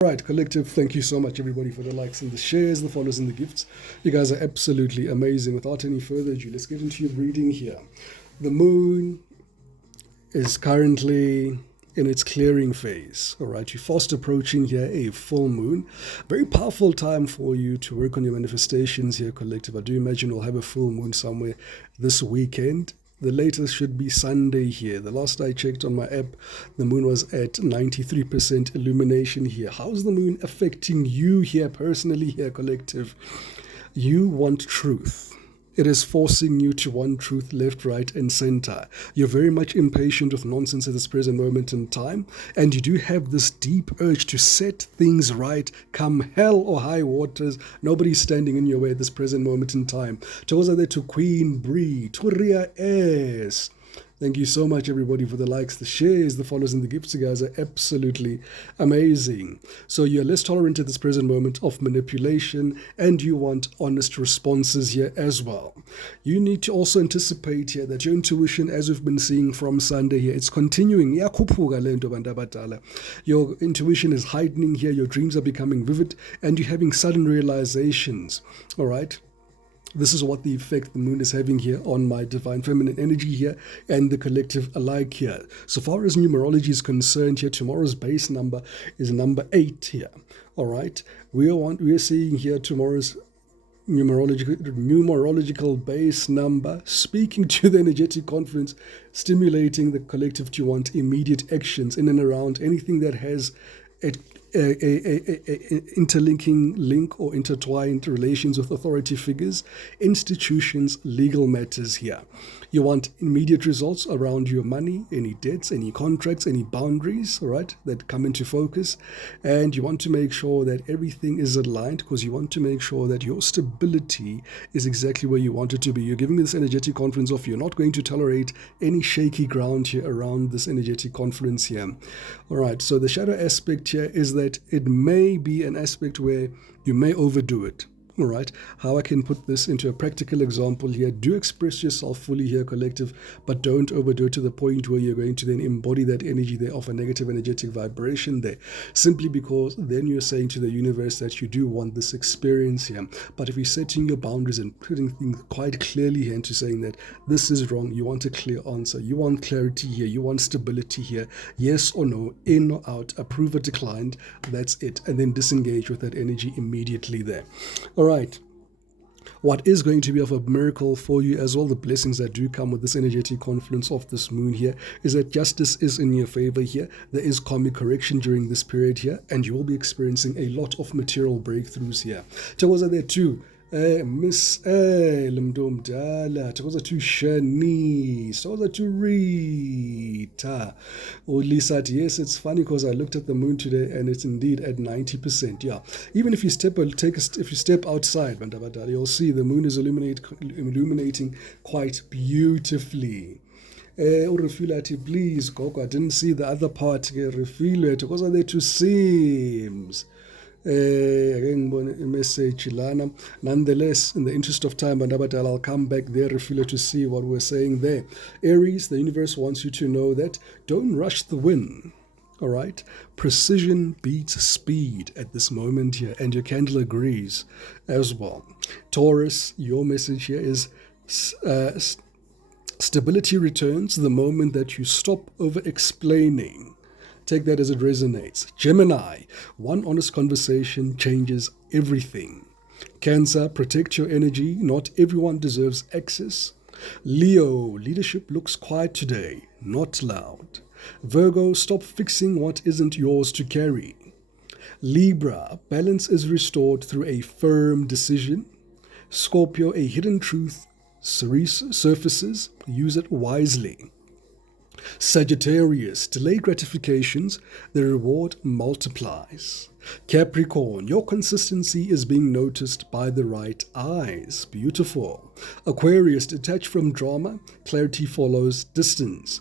Right, collective, thank you so much, everybody, for the likes and the shares, the follows, and the gifts. You guys are absolutely amazing. Without any further ado, let's get into your reading here. The moon is currently in its clearing phase. All right, you're fast approaching here a full moon. Very powerful time for you to work on your manifestations here, collective. I do imagine we'll have a full moon somewhere this weekend. The latest should be Sunday here. The last I checked on my app, the moon was at 93% illumination here. How's the moon affecting you here personally here, collective? You want truth. It is forcing you to want truth left, right, and center. You're very much impatient with nonsense at this present moment in time, and you do have this deep urge to set things right, come hell or high waters. Nobody's standing in your way at this present moment in time. Toza there to Queen Bree, Turia S. Thank you so much, everybody, for the likes, the shares, the follows, and the gifts. You guys are absolutely amazing. So you're less tolerant at this present moment of manipulation, and you want honest responses here as well. You need to also anticipate here that your intuition, as we've been seeing from Sunday here, it's continuing. Your intuition is heightening here. Your dreams are becoming vivid, and you're having sudden realizations. All right. This is what the effect the moon is having here on my divine feminine energy here and the collective alike here. So far as numerology is concerned here, tomorrow's base number is number 8 here. All right. We are seeing here tomorrow's numerological base number, speaking to the energetic confluence, stimulating the collective to want immediate actions in and around anything that has a interlinking link or intertwined relations with authority figures, institutions, legal matters here. You want immediate results around your money, any debts, any contracts, any boundaries, all right, that come into focus. And you want to make sure that everything is aligned because you want to make sure that your stability is exactly where you want it to be. You're giving me this energetic confluence of you're not going to tolerate any shaky ground here around this energetic confluence here. All right, so the shadow aspect here is that it may be an aspect where you may overdo it. All right, how I can put this into a practical example here. Do express yourself fully here, collective, but don't overdo it to the point where you're going to then embody that energy there of a negative energetic vibration there, simply because then you're saying to the universe that you do want this experience here. But if you're setting your boundaries and putting things quite clearly here into saying that this is wrong, you want a clear answer, you want clarity here, you want stability here, yes or no, in or out, approve or declined, that's it, and then disengage with that energy immediately there. All right. What is going to be of a miracle for you as well, the blessings that do come with this energetic confluence of this moon here, is that justice is in your favor here. There is karmic correction during this period here, and you will be experiencing a lot of material breakthroughs here. Thokoza there too. Miss Limdomdala, Thokoza to Shanice, Thokoza to Rita. Lisa, yes, it's funny because I looked at the moon today and it's indeed at 90%. Yeah, even if you step outside, you'll see the moon is illuminating quite beautifully. Urefilati, please, Gogo, I didn't see the other part. Refile, Thokoza there to Sims. Message lana. Nonetheless, in the interest of time, I'll come back there to see what we're saying there. Aries, the universe wants you to know that don't rush the win. All right, precision beats speed at this moment here, and your candle agrees as well. Taurus, your message here is stability returns the moment that you stop over explaining. Take that as it resonates. Gemini, one honest conversation changes everything. Cancer, protect your energy. Not everyone deserves access. Leo, leadership looks quiet today, not loud. Virgo, stop fixing what isn't yours to carry. Libra, balance is restored through a firm decision. Scorpio, a hidden truth surfaces. Use it wisely. Sagittarius, delayed gratifications, the reward multiplies. Capricorn, your consistency is being noticed by the right eyes. Beautiful. Aquarius, detached from drama, clarity follows distance.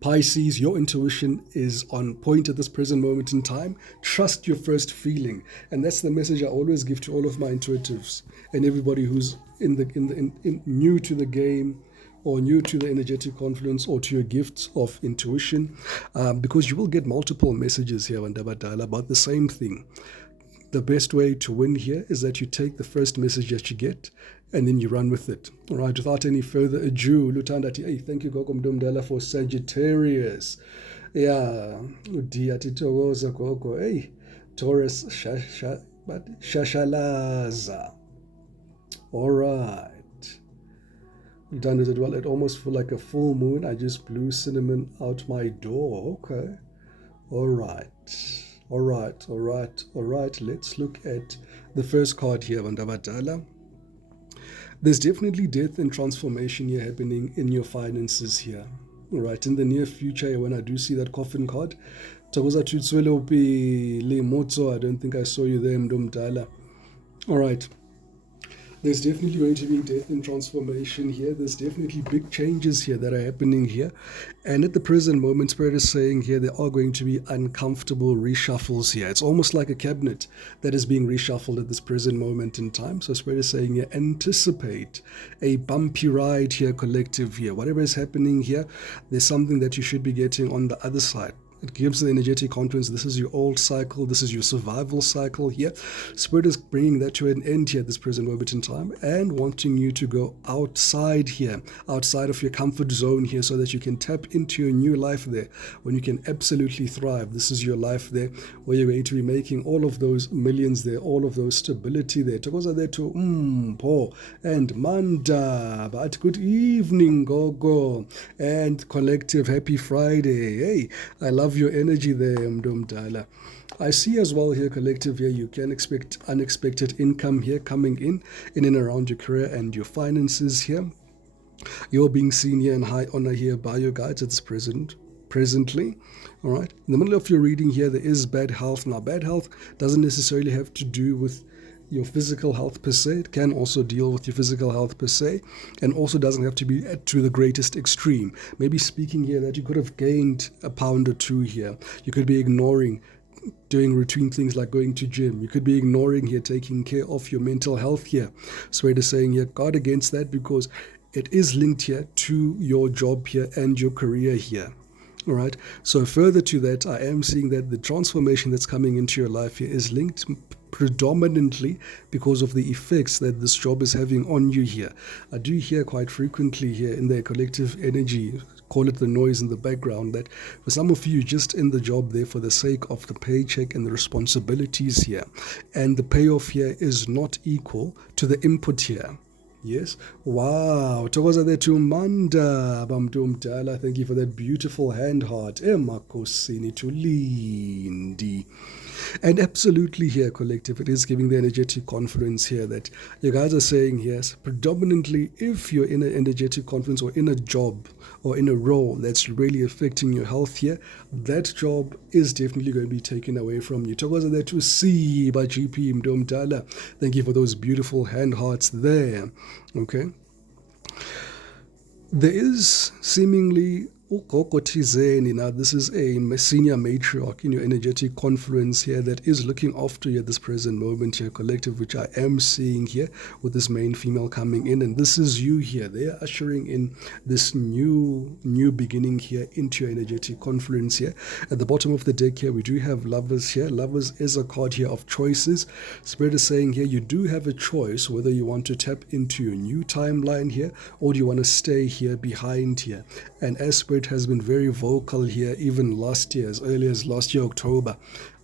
Pisces, your intuition is on point at this present moment in time. Trust your first feeling. And that's the message I always give to all of my intuitives and everybody who's new to the game, or new to the energetic confluence or to your gifts of intuition, because you will get multiple messages here, Bandabadala, about the same thing. The best way to win here is that you take the first message that you get and then you run with it. All right, without any further ado, Lutandati, hey, thank you, Gogo Mdumdala, for Sagittarius. Yeah, Udiati Togoza Gogo, hey, Taurus, Shashalaza. All right. Done it well. It almost feel like a full moon. I just blew cinnamon out my door. Okay. All right. All right. Let's look at the first card here, Bandabadala. There's definitely death and transformation here happening in your finances here. All right. In the near future, when I do see that coffin card, I don't think I saw you there, Mdumdala. All right. There's definitely going to be death and transformation here. There's definitely big changes here that are happening here. And at the present moment, Spirit is saying here there are going to be uncomfortable reshuffles here. It's almost like a cabinet that is being reshuffled at this present moment in time. So Spirit is saying here, anticipate a bumpy ride here, collective here. Whatever is happening here, there's something that you should be getting on the other side. It gives the energetic confidence. This is your old cycle. This is your survival cycle here. Spirit is bringing that to an end here at this present moment in time and wanting you to go outside here, outside of your comfort zone here, so that you can tap into your new life there when you can absolutely thrive. This is your life there where you're going to be making all of those millions there, all of those stability there. Tokoza there to Po and Manda. But good evening, Gogo and collective. Happy Friday. Hey, I love your energy there, Mdumdala. I see as well here, collective here, you can expect unexpected income here coming in and around your career and your finances here. You're being seen here in high honor here by your guides at this presently. All right. In the middle of your reading here, there is bad health. Now, bad health doesn't necessarily have to do with your physical health per se. It can also deal with your physical health per se, and also doesn't have to be to the greatest extreme. Maybe speaking here that you could have gained a pound or two here. You could be ignoring doing routine things like going to gym. You could be ignoring here taking care of your mental health here. So it is saying here, guard against that, because it is linked here to your job here and your career here. All right. So further to that, I am seeing that the transformation that's coming into your life here is linked predominantly because of the effects that this job is having on you here. I do hear quite frequently here in their collective energy, call it the noise in the background, that for some of you, just in the job there for the sake of the paycheck and the responsibilities here, and the payoff here is not equal to the input here. Yes. Wow. Tokoza there to Manda Bamdumdala. Thank you for that beautiful hand heart. Emakosini to Lindy. And absolutely here, collective, it is giving the energetic confidence here that you guys are saying, yes, predominantly if you're in an energetic confidence or in a job or in a role that's really affecting your health here, that job is definitely going to be taken away from you. Tokoza there to see by GP Mdomdala. Thank you for those beautiful hand hearts there. Okay. There is seemingly now this is a senior matriarch in your energetic confluence here that is looking after you at this present moment here, collective, which I am seeing here with this main female coming in, and this is you here. They are ushering in this new beginning here into your energetic confluence here. At the bottom of the deck here, we do have Lovers here. Lovers is a card here of choices. Spirit is saying here you do have a choice whether you want to tap into your new timeline here or do you want to stay here behind here. And as Spirit has been very vocal here, even last year, as early as last year, October,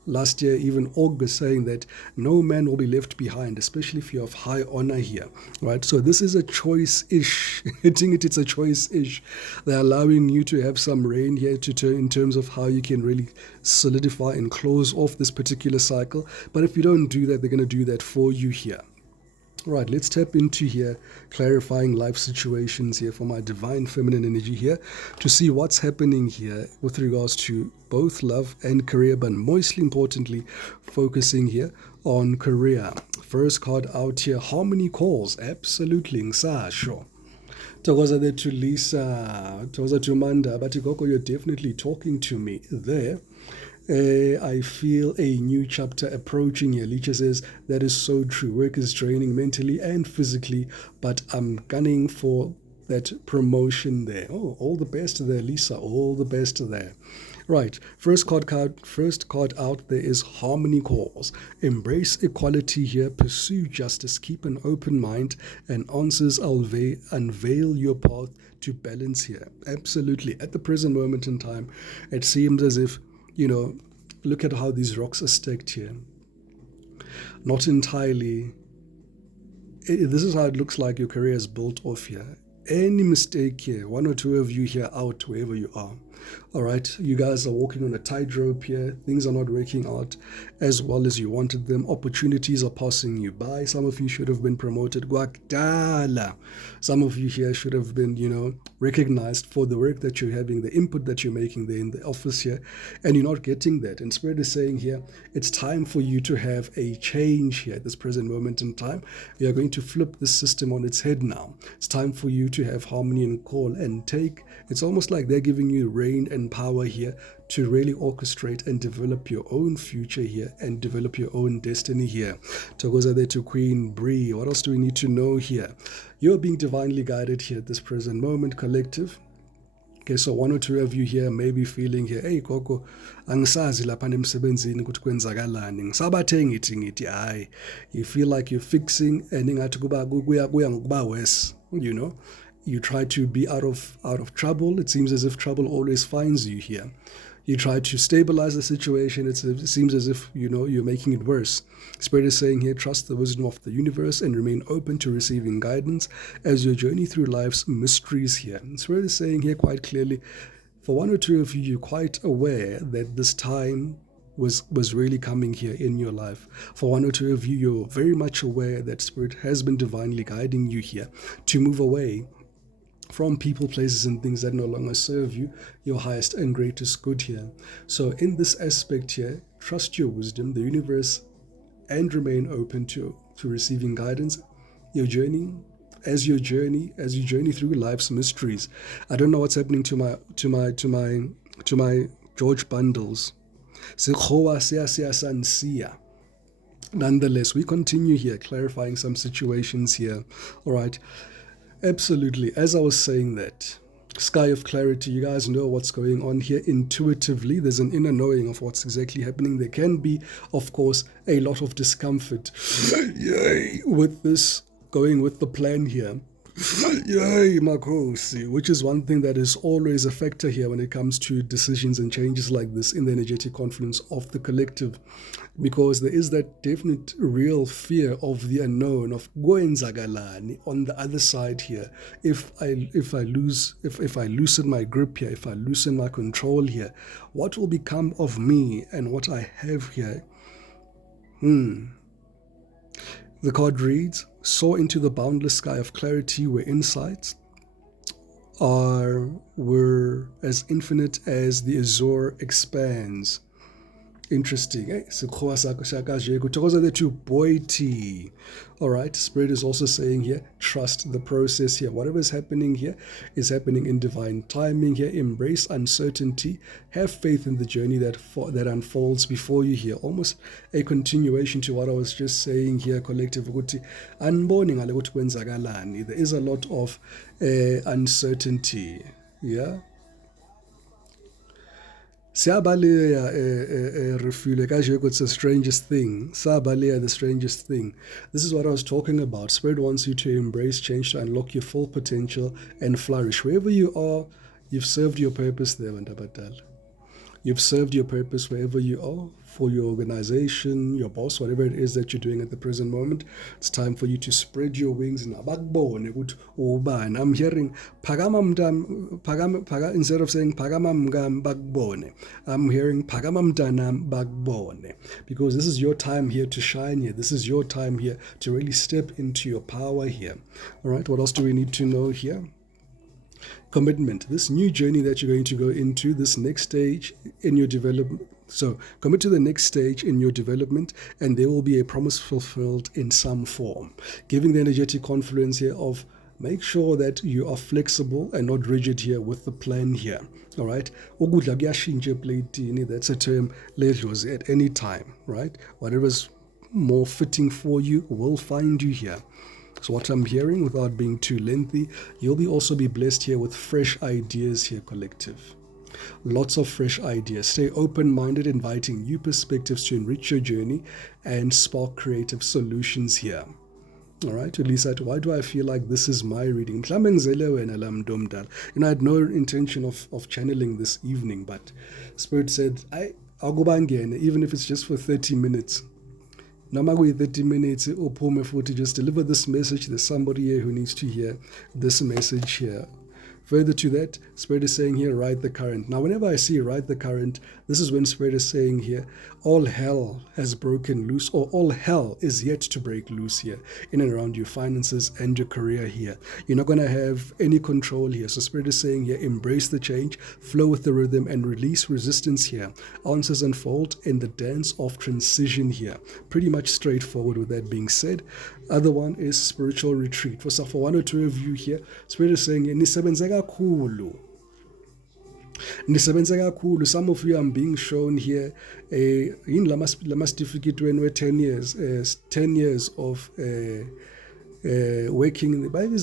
last year, even August, saying that no man will be left behind, especially if you have high honor here, right? So this is a choice-ish. Hitting it's a choice-ish. They're allowing you to have some reign here to turn in terms of how you can really solidify and close off this particular cycle. But if you don't do that, they're going to do that for you here. Right, let's tap into here, clarifying life situations here for my divine feminine energy here to see what's happening here with regards to both love and career, but mostly importantly, focusing here on career. First card out here, harmony calls. Absolutely, sure. Tokoza there to Lisa, Tokoza to Manda, but Igoko, you're definitely talking to me there. I feel a new chapter approaching here. Licha says, that is so true. Work is draining mentally and physically, but I'm gunning for that promotion there. Oh, all the best there, Lisa. All the best there. Right, first card out there is Harmony Calls. Embrace equality here, pursue justice, keep an open mind, and answers unveil your path to balance here. Absolutely. At the present moment in time, it seems as if, look at how these rocks are stacked here. Not entirely. This is how it looks like your career is built off here. Any mistake here, one or two of you here out, wherever you are. All right, you guys are walking on a tightrope here. Things are not working out as well as you wanted them. Opportunities are passing you by. Some of you should have been promoted. Some of you here should have been, recognized for the work that you're having, the input that you're making there in the office here, and you're not getting that. And Spirit is saying here, it's time for you to have a change here at this present moment in time. You're going to flip the system on its head now. It's time for you to have harmony and call and take. It's almost like they're giving you reign and power here to really orchestrate and develop your own future here and develop your own destiny here. Togoza there to Queen Bree. What else do we need to know here? You're being divinely guided here at this present moment, collective. Okay, so one or two of you here may be feeling here, hey Koko, angisazi lapha emsebenzini ukuthi kwenzakalani. Ngisabathe ngithi hayi. You feel like you're fixing and ingathi kuya ngokuba worse, You try to be out of trouble. It seems as if trouble always finds you here. You try to stabilize the situation. It seems as if, you're making it worse. Spirit is saying here, trust the wisdom of the universe and remain open to receiving guidance as you journey through life's mysteries here. And Spirit is saying here quite clearly, for one or two of you, you're quite aware that this time was really coming here in your life. For one or two of you, you're very much aware that Spirit has been divinely guiding you here to move away from people, places, and things that no longer serve you, your highest and greatest good here. So in this aspect here, trust your wisdom, the universe, and remain open to receiving guidance. Your journey, as you journey through life's mysteries. I don't know what's happening to my George bundles. Nonetheless, we continue here, clarifying some situations here. All right. Absolutely. As I was saying that, sky of clarity, you guys know what's going on here intuitively. There's an inner knowing of what's exactly happening. There can be, of course, a lot of discomfort with this, going with the plan here. Yay, Makosi, which is one thing that is always a factor here when it comes to decisions and changes like this in the energetic confluence of the collective, because there is that definite real fear of the unknown, of goenzagalani on the other side here. If I loosen my grip here, if I loosen my control here, what will become of me and what I have here? The card reads, soar into the boundless sky of clarity where insights were as infinite as the azure expands. Interesting. All right. Spirit is also saying here, trust the process here. Whatever is happening here is happening in divine timing here. Embrace uncertainty. Have faith in the journey that unfolds before you here. Almost a continuation to what I was just saying here, collective. There is a lot of uncertainty. Yeah. It's the strangest thing. The strangest thing. This is what I was talking about. Spirit wants you to embrace change to unlock your full potential and flourish. Wherever you are, you've served your purpose there, Vandabatal. You've served your purpose wherever you are, for your organization, your boss, whatever it is that you're doing at the present moment. It's time for you to spread your wings. I'm hearing instead of saying pagamam bagbone, I'm hearing pagamam danam bagbone, because this is your time here to shine here. This is your time here to really step into your power here. All right, what else do we need to know here? Commitment, this new journey that you're going to go into, this next stage in your development. So commit to the next stage in your development, and there will be a promise fulfilled in some form. Giving the energetic confluence here of make sure that you are flexible and not rigid here with the plan here. All right. That's a term at any time, right? Whatever's more fitting for you will find you here. So what I'm hearing, without being too lengthy, you'll also be blessed here with fresh ideas here, collective. Lots of fresh ideas. Stay open-minded, inviting new perspectives to enrich your journey and spark creative solutions here. All right, Lisa, why do I feel like this is my reading? I had no intention of channeling this evening, but Spirit said, I'll go back again, even if it's just for 30 minutes. Noma 30 minutes, to just deliver this message. There's somebody here who needs to hear this message here. Further to that, Spirit is saying here, ride the current. Now, whenever I see ride the current, this is when Spirit is saying here, all hell has broken loose, or all hell is yet to break loose here, in and around your finances and your career here. You're not going to have any control here. So Spirit is saying here, embrace the change, flow with the rhythm, and release resistance here. Answers unfold in the dance of transition here. Pretty much straightforward with that being said. Other one is spiritual retreat. For one or two of you here, Spirit is saying, nisebenze kakhulu. Some of you are being shown here in lama certificate when we're 10 years, 10 years of working in the Bible,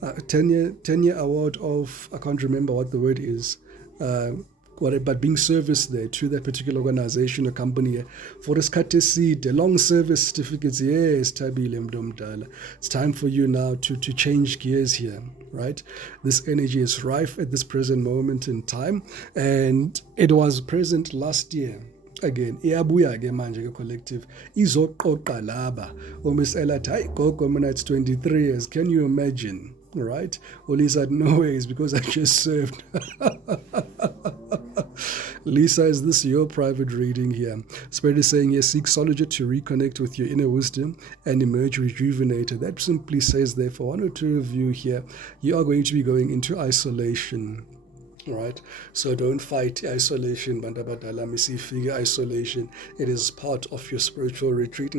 10-year award of, I can't remember what the word is, but being serviced there to that particular organization or company for the long service certificates. Yes, Tabile Mdomdala. It's time for you now to change gears here, right? This energy is rife at this present moment in time, and it was present last year. Again, iyabuya ke manje ke collective izoqoqa laba omisela athi hayi gogo mina it's 23 years, can you imagine? Right? Well, Lisa, no ways, because I just served. Lisa, is this your private reading here? Spirit is saying here, seek solitude to reconnect with your inner wisdom and emerge rejuvenated. That simply says there, for one or two of you here, you are going to be going into isolation. Right? So don't fight isolation, Bandabadala Misi figure isolation. It is part of your spiritual retreat.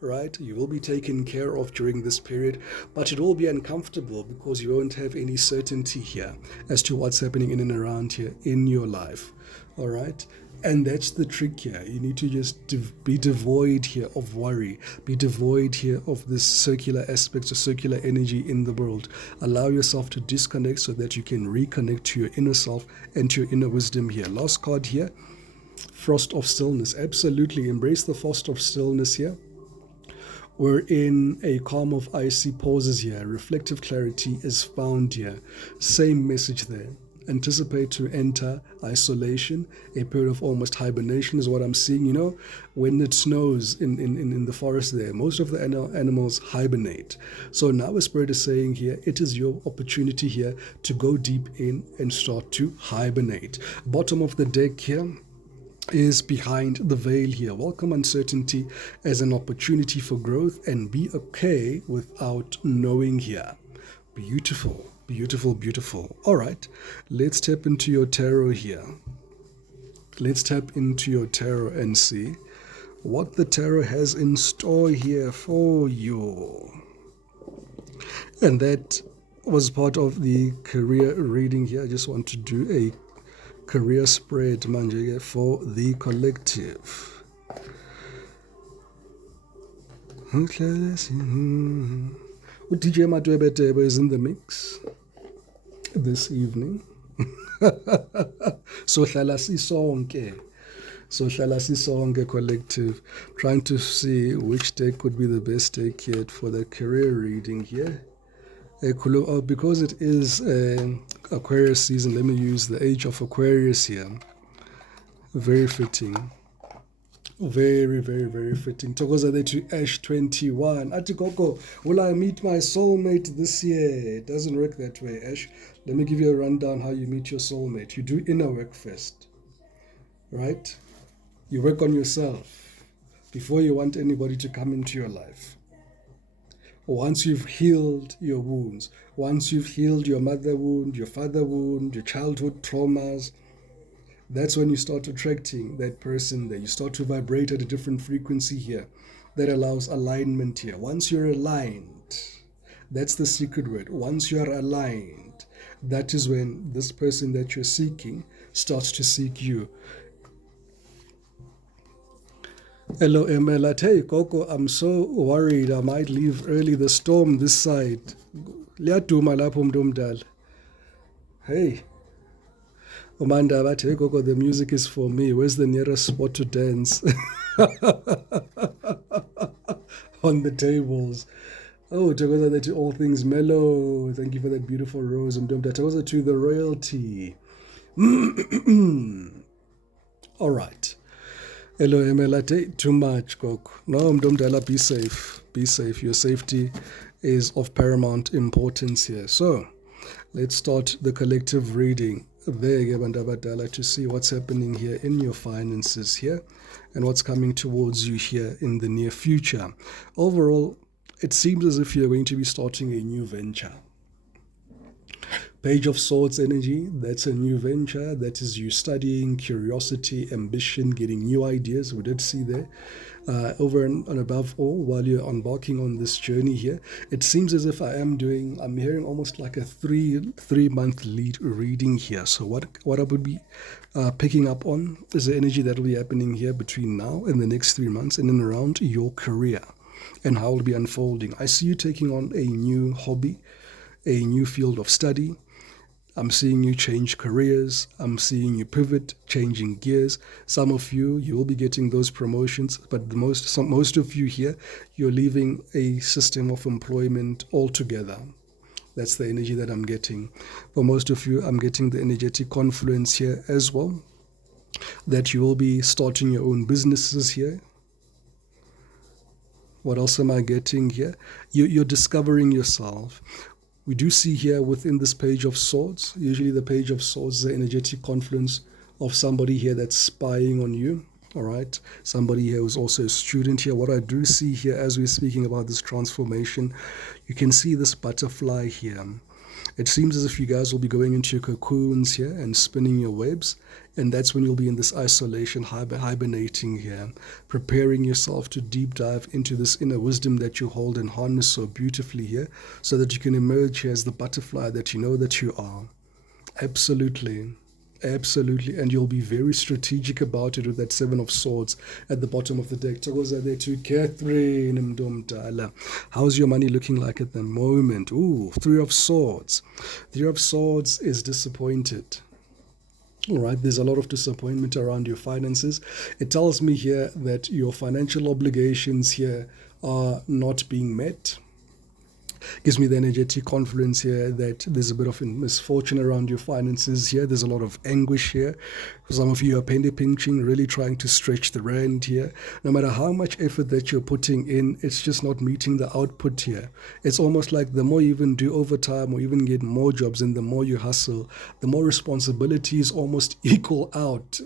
Right? You will be taken care of during this period, but it will be uncomfortable because you won't have any certainty here as to what's happening in and around here in your life. All right? And that's the trick here. You need to just be devoid here of worry, be devoid here of this circular aspects or circular energy in the world. Allow yourself to disconnect so that you can reconnect to your inner self and to your inner wisdom here. Last card here, Frost of Stillness. Absolutely embrace the frost of stillness here. We're in a calm of icy pauses here. Reflective clarity is found here. Same message there. Anticipate to enter isolation. A period of almost hibernation is what I'm seeing. You know, when it snows in the forest there, most of the animals hibernate. So now the Spirit is saying here, it is your opportunity here to go deep in and start to hibernate. Bottom of the deck here is behind the veil here. Welcome uncertainty as an opportunity for growth and be okay without knowing here. Beautiful, beautiful, beautiful. All right, let's tap into your tarot here. Let's tap into your tarot and see what the tarot has in store here for you. And that was part of the career reading here. I just want to do a career spread manje for the collective. DJ Matwebetebe is in the mix this evening. So hlala sisonke collective, trying to see which deck could be the best deck yet for the career reading here. Because it is Aquarius season, let me use the age of Aquarius here. Very fitting. Very, very, very fitting. Togoza there to Ash 21. Atikoko, will I meet my soulmate this year? It doesn't work that way, Ash. Let me give you a rundown how you meet your soulmate. You do inner work first, right? You work on yourself before you want anybody to come into your life. Once you've healed your wounds, once you've healed your mother wound, your father wound, your childhood traumas, that's when you start attracting that person there. You start to vibrate at a different frequency here that allows alignment here. Once you're aligned, that's the secret word. Once you're aligned, that is when this person that you're seeking starts to seek you. Hello, Emela. Hey, Coco, I'm so worried I might leave early. The storm this side. Liyaduma lapho mntu omdala. Hey, Umanda bathi, hey, Coco, the music is for me. Where's the nearest spot to dance? On the tables. Oh, Tagoza that to all things mellow. Thank you for that beautiful rose. Tagoza to the royalty. All right. Hello, Emelate. Too much, Coco. No, Mdomdala, be safe. Be safe. Your safety is of paramount importance here. So, let's start the collective reading there, Bandabadala, to see what's happening here in your finances here and what's coming towards you here in the near future. Overall, it seems as if you're going to be starting a new venture. Page of Swords energy, that's a new venture. That is you studying, curiosity, ambition, getting new ideas. We did see there. Over and above all, while you're embarking on this journey here, it seems as if I'm hearing almost like a three-month lead reading here. So what I would be picking up on is the energy that will be happening here between now and the next 3 months and then around your career and how it will be unfolding. I see you taking on a new hobby, a new field of study. I'm seeing you change careers. I'm seeing you pivot, changing gears. Some of you will be getting those promotions, but most of you here, you're leaving a system of employment altogether. That's the energy that I'm getting. For most of you, I'm getting the energetic confluence here as well, that you will be starting your own businesses here. What else am I getting here? You're discovering yourself. We do see here within this Page of Swords, usually the Page of Swords is the energetic confluence of somebody here that's spying on you, all right? Somebody here who's also a student here. What I do see here as we're speaking about this transformation, you can see this butterfly here. It seems as if you guys will be going into your cocoons here and spinning your webs, and that's when you'll be in this isolation, hibernating here, preparing yourself to deep dive into this inner wisdom that you hold and harness so beautifully here, so that you can emerge here as the butterfly that you know that you are. Absolutely. Absolutely, and you'll be very strategic about it with that Seven of Swords at the bottom of the deck. Togoza there to Catherine Mdomdala. How's your money looking like at the moment? Ooh, Three of Swords. Three of Swords is disappointed. All right, there's a lot of disappointment around your finances. It tells me here that your financial obligations here are not being met. Gives me the energetic confluence here that there's a bit of misfortune around your finances here. There's a lot of anguish here. Some of you are penny pinching, really trying to stretch the rand here. No matter how much effort that you're putting in, it's just not meeting the output here. It's almost like the more you even do overtime or even get more jobs and the more you hustle, the more responsibilities almost equal out.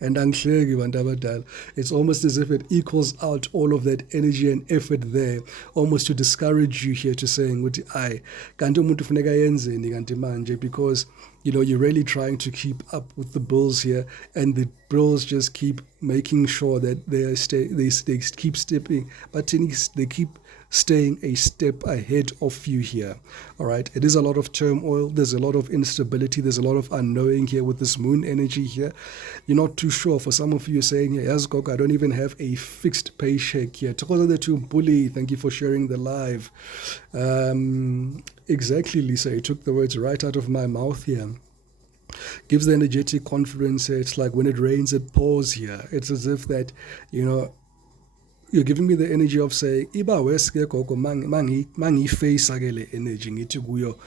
And it's almost as if it equals out all of that energy and effort there, almost to discourage you here to saying, because you're really trying to keep up with the bills here, and the bills just keep making sure that they keep stepping, but they keep staying a step ahead of you here. All right, it is a lot of turmoil. There's a lot of instability. There's a lot of unknowing here with this moon energy here. You're not too sure. For some of you saying, yes, Gok, I don't even have a fixed paycheck here. Bully, thank you for sharing the live. Exactly, Lisa. You took the words right out of my mouth here. Gives the energetic confidence. It's like when it rains, it pours here. It's as if that, you're giving me the energy of saying, iba weske gogo mangiyiface ke le energy ngithi kuyo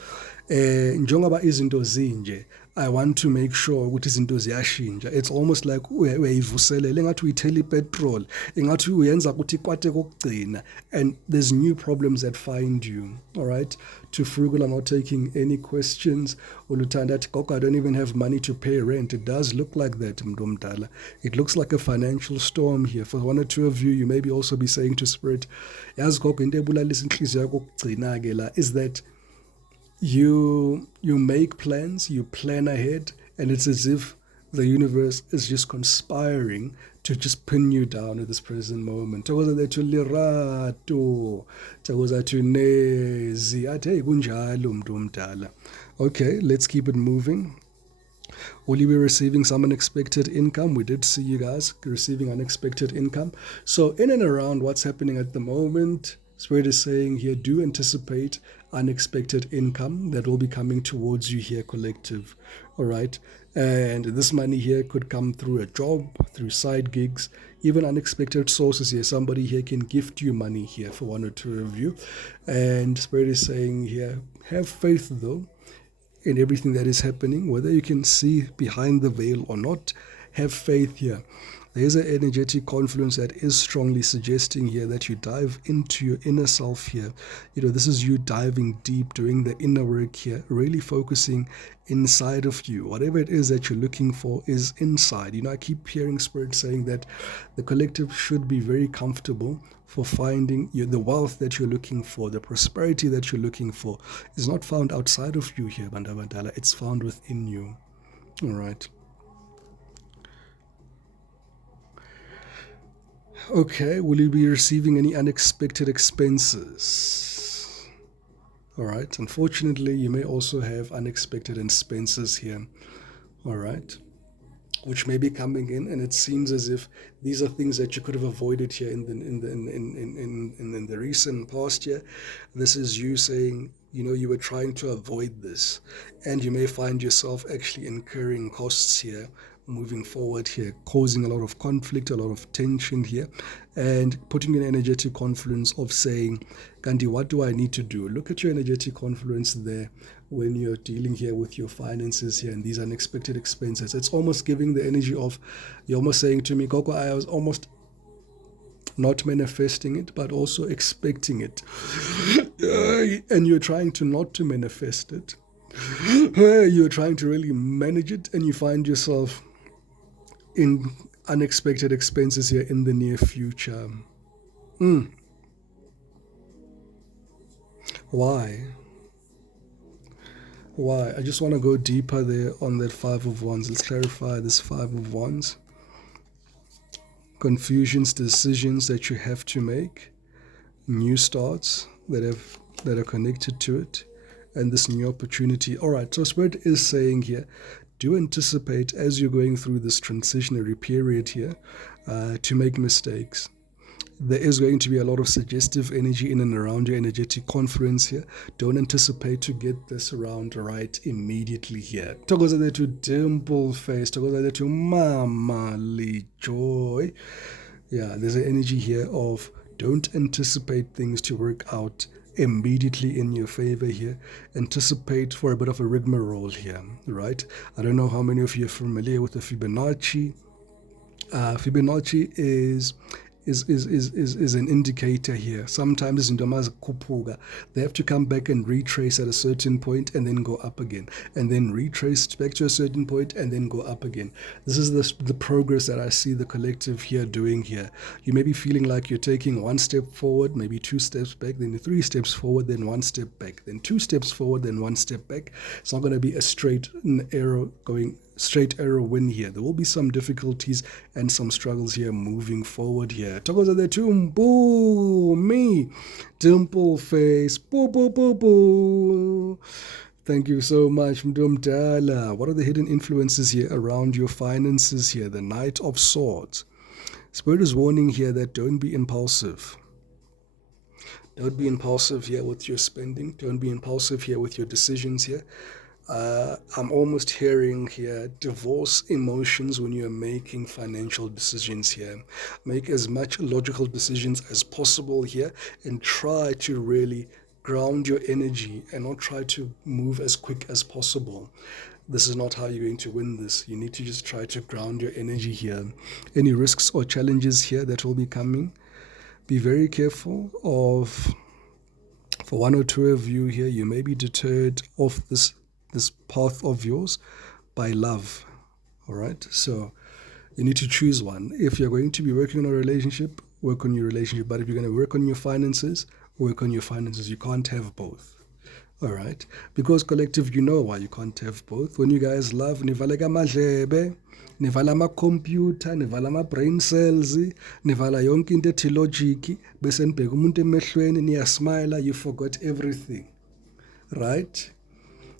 njengoba izinto zinje, I want to make sure ukuthi izinto ziyashintsha. It's almost like uyayivuselele engathi uyithela ipetrol, engathi uyenza ukuthi ikwate kokugcina, and there's new problems that find you. All right, to Frugal, I'm not taking any questions. Uluthanda gogo, I don't even have money to pay rent. It does look like that, Mdomdala. It looks like a financial storm here. For one or two of you, you may also be saying to Spirit, yazi gogo into ebulalisa inhliziyo yakho kokugcina ke la is that you make plans, you plan ahead, and it's as if the universe is just conspiring to just pin you down at this present moment. Thokoza to Lirato, thokoza to Nezi, athe kunjalo mntu omdala. Okay, let's keep it moving. Will you be receiving some unexpected income? We did see you guys receiving unexpected income. So, in and around what's happening at the moment, Spirit is saying here, do anticipate unexpected income that will be coming towards you here, collective. All right. And this money here could come through a job, through side gigs, even unexpected sources here. Somebody here can gift you money here for one or two of you. And Spirit is saying here, have faith though in everything that is happening, whether you can see behind the veil or not. Have faith here. There's an energetic confluence that is strongly suggesting here that you dive into your inner self here. This is you diving deep, doing the inner work here, really focusing inside of you. Whatever it is that you're looking for is inside. I keep hearing Spirit saying that the collective should be very comfortable for finding the wealth that you're looking for, the prosperity that you're looking for is not found outside of you here, Bandabandala. It's found within you. All right. Okay, will you be receiving any unexpected expenses? All right. Unfortunately, you may also have unexpected expenses here. All right. Which may be coming in, and it seems as if these are things that you could have avoided here in the recent past year. This is you saying, you were trying to avoid this, and you may find yourself actually incurring costs here moving forward here, causing a lot of conflict, a lot of tension here, and putting an energetic confluence of saying, Gandhi, what do I need to do? Look at your energetic confluence there when you're dealing here with your finances here and these unexpected expenses. It's almost giving the energy of, you're almost saying to me, Coco, I was almost not manifesting it, but also expecting it. And you're trying to not to manifest it. You're trying to really manage it, and you find yourself in unexpected expenses here in the near future. Why? I just want to go deeper there on that Five of Wands. Let's clarify this Five of Wands. Confusions, decisions that you have to make, new starts that are connected to it, and this new opportunity. All right, so Spirit is saying here, do anticipate as you're going through this transitionary period here to make mistakes. There is going to be a lot of suggestive energy in and around your energetic confluence here. Don't anticipate to get this round right immediately here. Tokoza there to Dimple Face. Tokoza there to Mama Lee Joy. Yeah, there's an energy here of don't anticipate things to work out immediately in your favor here. Anticipate for a bit of a rigmarole here, right? I don't know how many of you are familiar with the Fibonacci. Fibonacci is an indicator here. Sometimes in Kupuga, they have to come back and retrace at a certain point and then go up again, and then retrace back to a certain point and then go up again. This is the progress that I see the collective here doing here. You may be feeling like you're taking one step forward, maybe two steps back, then 3 steps forward, then 1 step back, then 2 steps forward, then 1 step back. It's not going to be a straight arrow win here. There will be some difficulties and some struggles here moving forward here. Tokoza the Tumbu, me, Dimple Face, boo boo boo boo. Thank you so much, Mdumdala. What are the hidden influences here around your finances here? The Knight of Swords. Spirit is warning here that don't be impulsive. Don't be impulsive here with your spending. Don't be impulsive here with your decisions here. I'm almost hearing here divorce emotions when you're making financial decisions here. Make as much logical decisions as possible here and try to really ground your energy and not try to move as quick as possible. This is not how you're going to win this. You need to just try to ground your energy here. Any risks or challenges here that will be coming, be very careful of. For one or two of you here, you may be deterred off this path of yours by love. All right, so you need to choose one. If you're going to be working on a relationship, work on your relationship. But if you're going to work on your finances, work on your finances. You can't have both. All right, because collective, you know why you can't have both. When you guys love, nivala madlebe, nivala ama-computer, nivala ama-brain cells, nivala yonke into ethi logic, bese nibheka umuntu emehlweni, niyasmile, you forgot everything. Right?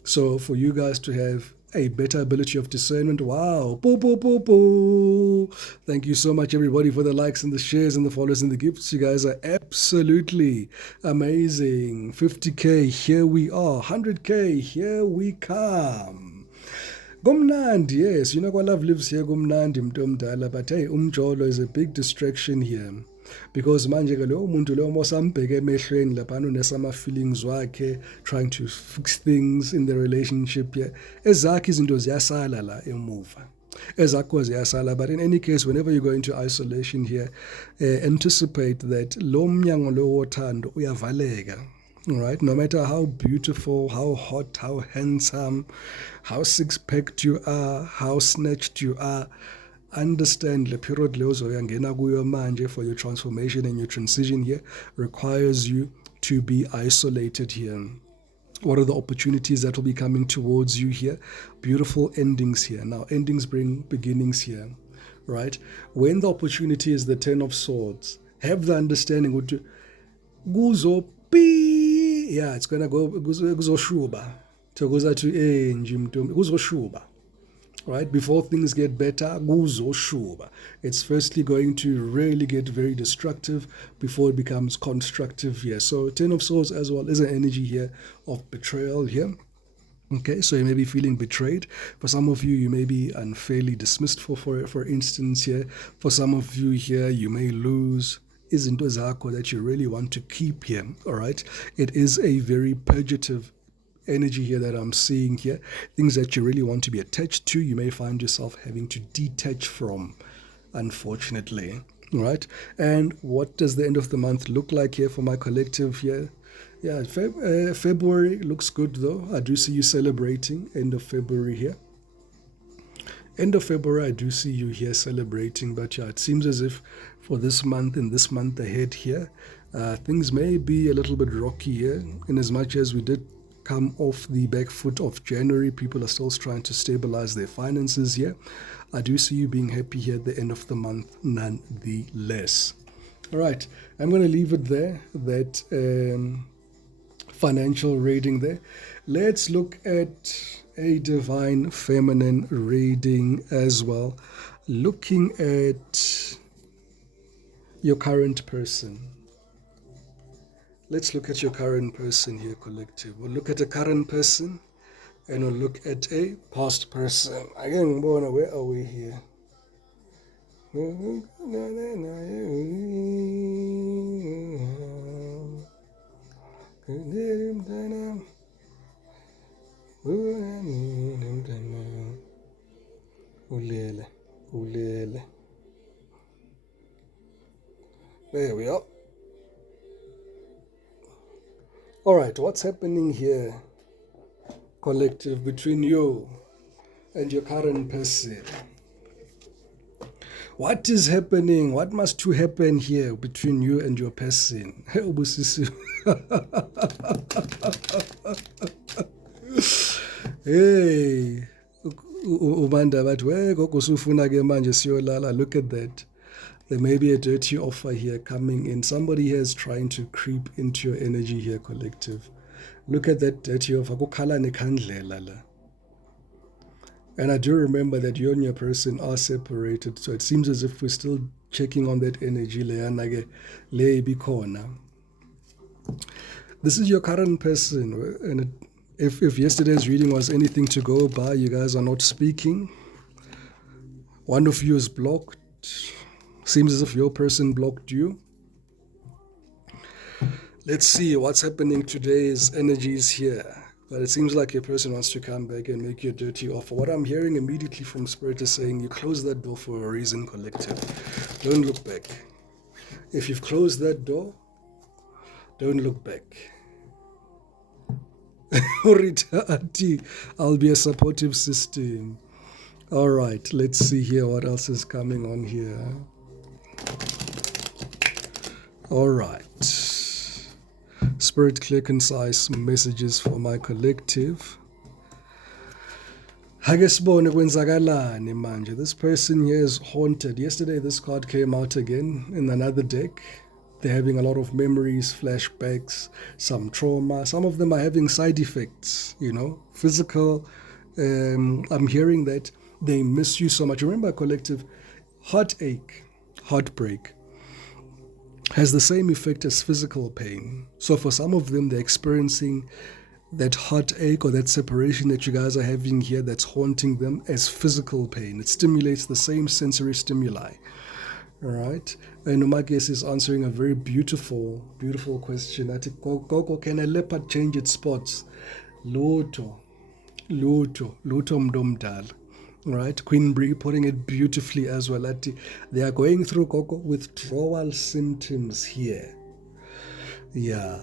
So for you guys to have a better ability of discernment. Wow. Boo, boo, boo, boo. Thank you so much, everybody, for the likes and the shares and the follows and the gifts. You guys are absolutely amazing. 50K, here we are. 100K, here we come. Kumnandi, yes. You know what love lives here, Kumnandi, mntomdala. But hey, umjolo is a big distraction here. Because manje ke lo muntu lo mosambheke emehlweni laphana unesama feelings wakhe, trying to fix things in the relationship here, ezakhe izinto ziyasala la emuva, ezakho ziyasala. But in any case, whenever you go into isolation here, anticipate that lo mnyango lo wothando uyavaleka. All right, no matter how beautiful, how hot, how handsome, how six-packed you are, how snatched you are, understand the period leozoyangena kuyo manje for your transformation and your transition here requires you to be isolated here. What are the opportunities that will be coming towards you here? Beautiful endings here. Now, endings bring beginnings here, right? When the opportunity is the 10 of Swords, have the understanding ukuthi kuzopi, yeah, it's gonna go kuzoshuba tokuza to nje mntombi kuzoshuba. Right, before things get better, kuzoshuba. It's firstly going to really get very destructive before it becomes constructive here. So 10 of Swords as well is an energy here of betrayal here. Okay, so you may be feeling betrayed. For some of you, you may be unfairly dismissed for instance here. For some of you here, you may lose izinto zakho that you really want to keep here. All right, it is a very purgative energy here that I'm seeing here. Things that you really want to be attached to, you may find yourself having to detach from, unfortunately. All right. And what does the end of the month look like here for my collective here? Yeah, February looks good though. I do see you celebrating end of February here. End of February, I do see you here celebrating, but yeah, it seems as if for this month and this month ahead here, things may be a little bit rocky here, in as much as we did come off the back foot of January. People are still trying to stabilize their finances here. I do see you being happy here at the end of the month nonetheless. All right, I'm going to leave it there, that financial reading there. Let's look at a divine feminine reading as well, looking at your current person. Let's look at your current person here, collective. We'll look at a current person and we'll look at a past person. Again, where are we here? There we are. All right, what's happening here, collective, between you and your current person? What is happening? What must to happen here between you and your person? Hey, Umanda, but where gokusufuna ke manje siyolala? Look at that. There may be a dirty offer here coming in. Somebody here is trying to creep into your energy here, collective. Look at that dirty offer. And I do remember that you and your person are separated. So it seems as if we're still checking on that energy. This is your current person. And if yesterday's reading was anything to go by, you guys are not speaking. One of you is blocked. Seems as if your person blocked you. Let's see what's happening today's energies here. But it seems like your person wants to come back and make you a dirty offer. What I'm hearing immediately from Spirit is saying you close that door for a reason, collective. Don't look back. If you've closed that door, don't look back. I'll be a supportive system. All right, let's see here what else is coming on here. All right. Spirit, clear, concise messages for my collective. This person here is haunted. Yesterday, this card came out again in another deck. They're having a lot of memories, flashbacks, some trauma. Some of them are having side effects, physical I'm hearing that they miss you so much. Remember, collective, heartache, heartbreak has the same effect as physical pain. So for some of them, they're experiencing that heartache or that separation that you guys are having here that's haunting them as physical pain. It stimulates the same sensory stimuli. All right. And Umakes is answering a very beautiful, beautiful question. Gogo, can a leopard change its spots? Luto mdomdala. Right, Queen Bree putting it beautifully as well. They are going through Gogo withdrawal symptoms here. Yeah.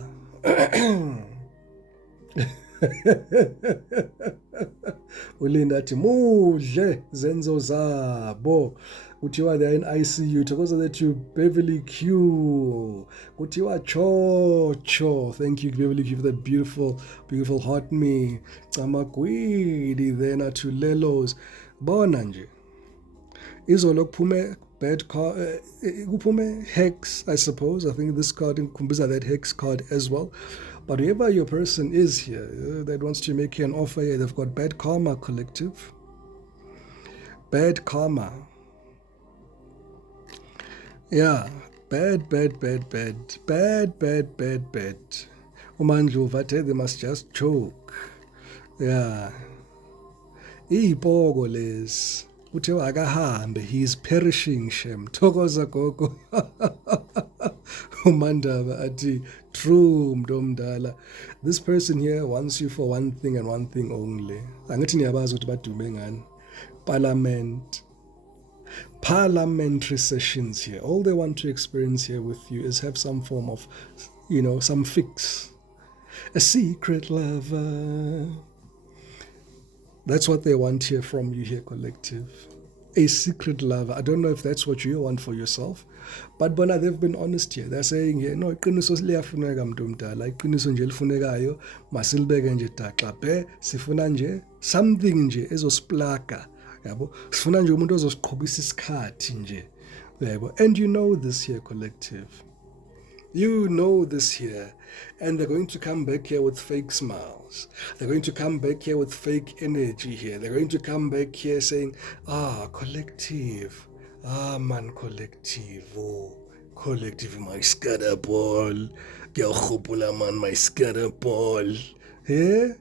Ulinda athi mudle zenzo zabo kuthiwa they are in ICU thokoza that you Beverly Q kuthiwa chocho. Thank you Beverly Q for that beautiful heart me camagwidi then atulelos bona nje izolo kuphume bad card kuphume hex. I suppose I think this card includes that hex card as well. But whoever your person is here that wants to make you an offer here, they've got bad karma, collective. Bad karma. Yeah. Bad. Umandlu, they must just choke. Yeah. Ipogo les. Uthiwa akahambe, he is perishing shem. Thokoza gogo. Umandaba ati true mdomdala. This person here wants you for one thing and one thing only. Angithi niyabazi ukuthi badume ngani. Parliamentary sessions here. All they want to experience here with you is have some form of, some fix. A secret lover. That's what they want here from you here, collective. A secret lover. I don't know if that's what you want for yourself, but bona they've been honest here. They're saying here, no, iqiniso liyafuneka mntu omdala. Iqiniso nje lifunekayo masilibeke nje daxa be sifuna nje something nje ezosplaka. Yabo sifuna nje umuntu ozosiqhubisa isikhathi nje. Yabo, and you know this here, collective. You know this here. And they're going to come back here with fake smiles. They're going to come back here with fake energy here. They're going to come back here saying, collective. Man, collective. Oh, collective, my scatter ball. Man, my scatter ball. Yeah?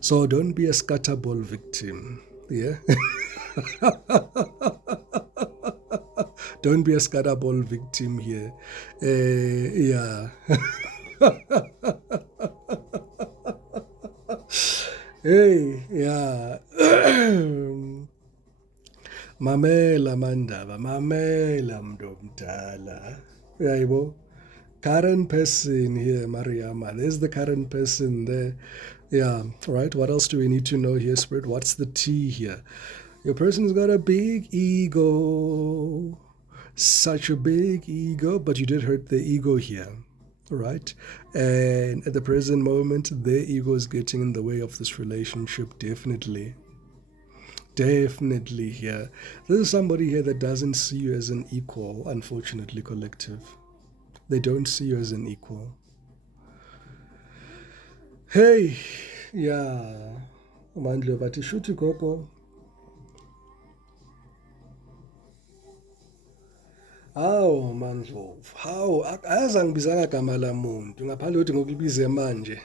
So don't be a scatter ball victim. Yeah? Don't be a scatterball victim here. Yeah. Hey, yeah. Mamela mandaba, mamela mdomdala. Yaibo. Current person here, Mariama. There's the current person there. Yeah, right. What else do we need to know here, Spirit? What's the T here? Your person's got a big ego. Such a big ego, but you did hurt their ego here, right? And at the present moment, their ego is getting in the way of this relationship, definitely. Definitely here. This is somebody here that doesn't see you as an equal, unfortunately, collective. They don't see you as an equal. Hey, yeah. Mandlo, but shuti gogo. Hawu Mandlovu, hawu ayazi angibizanga gama la muntu ngaphandle ukuthi ngokulibize manje.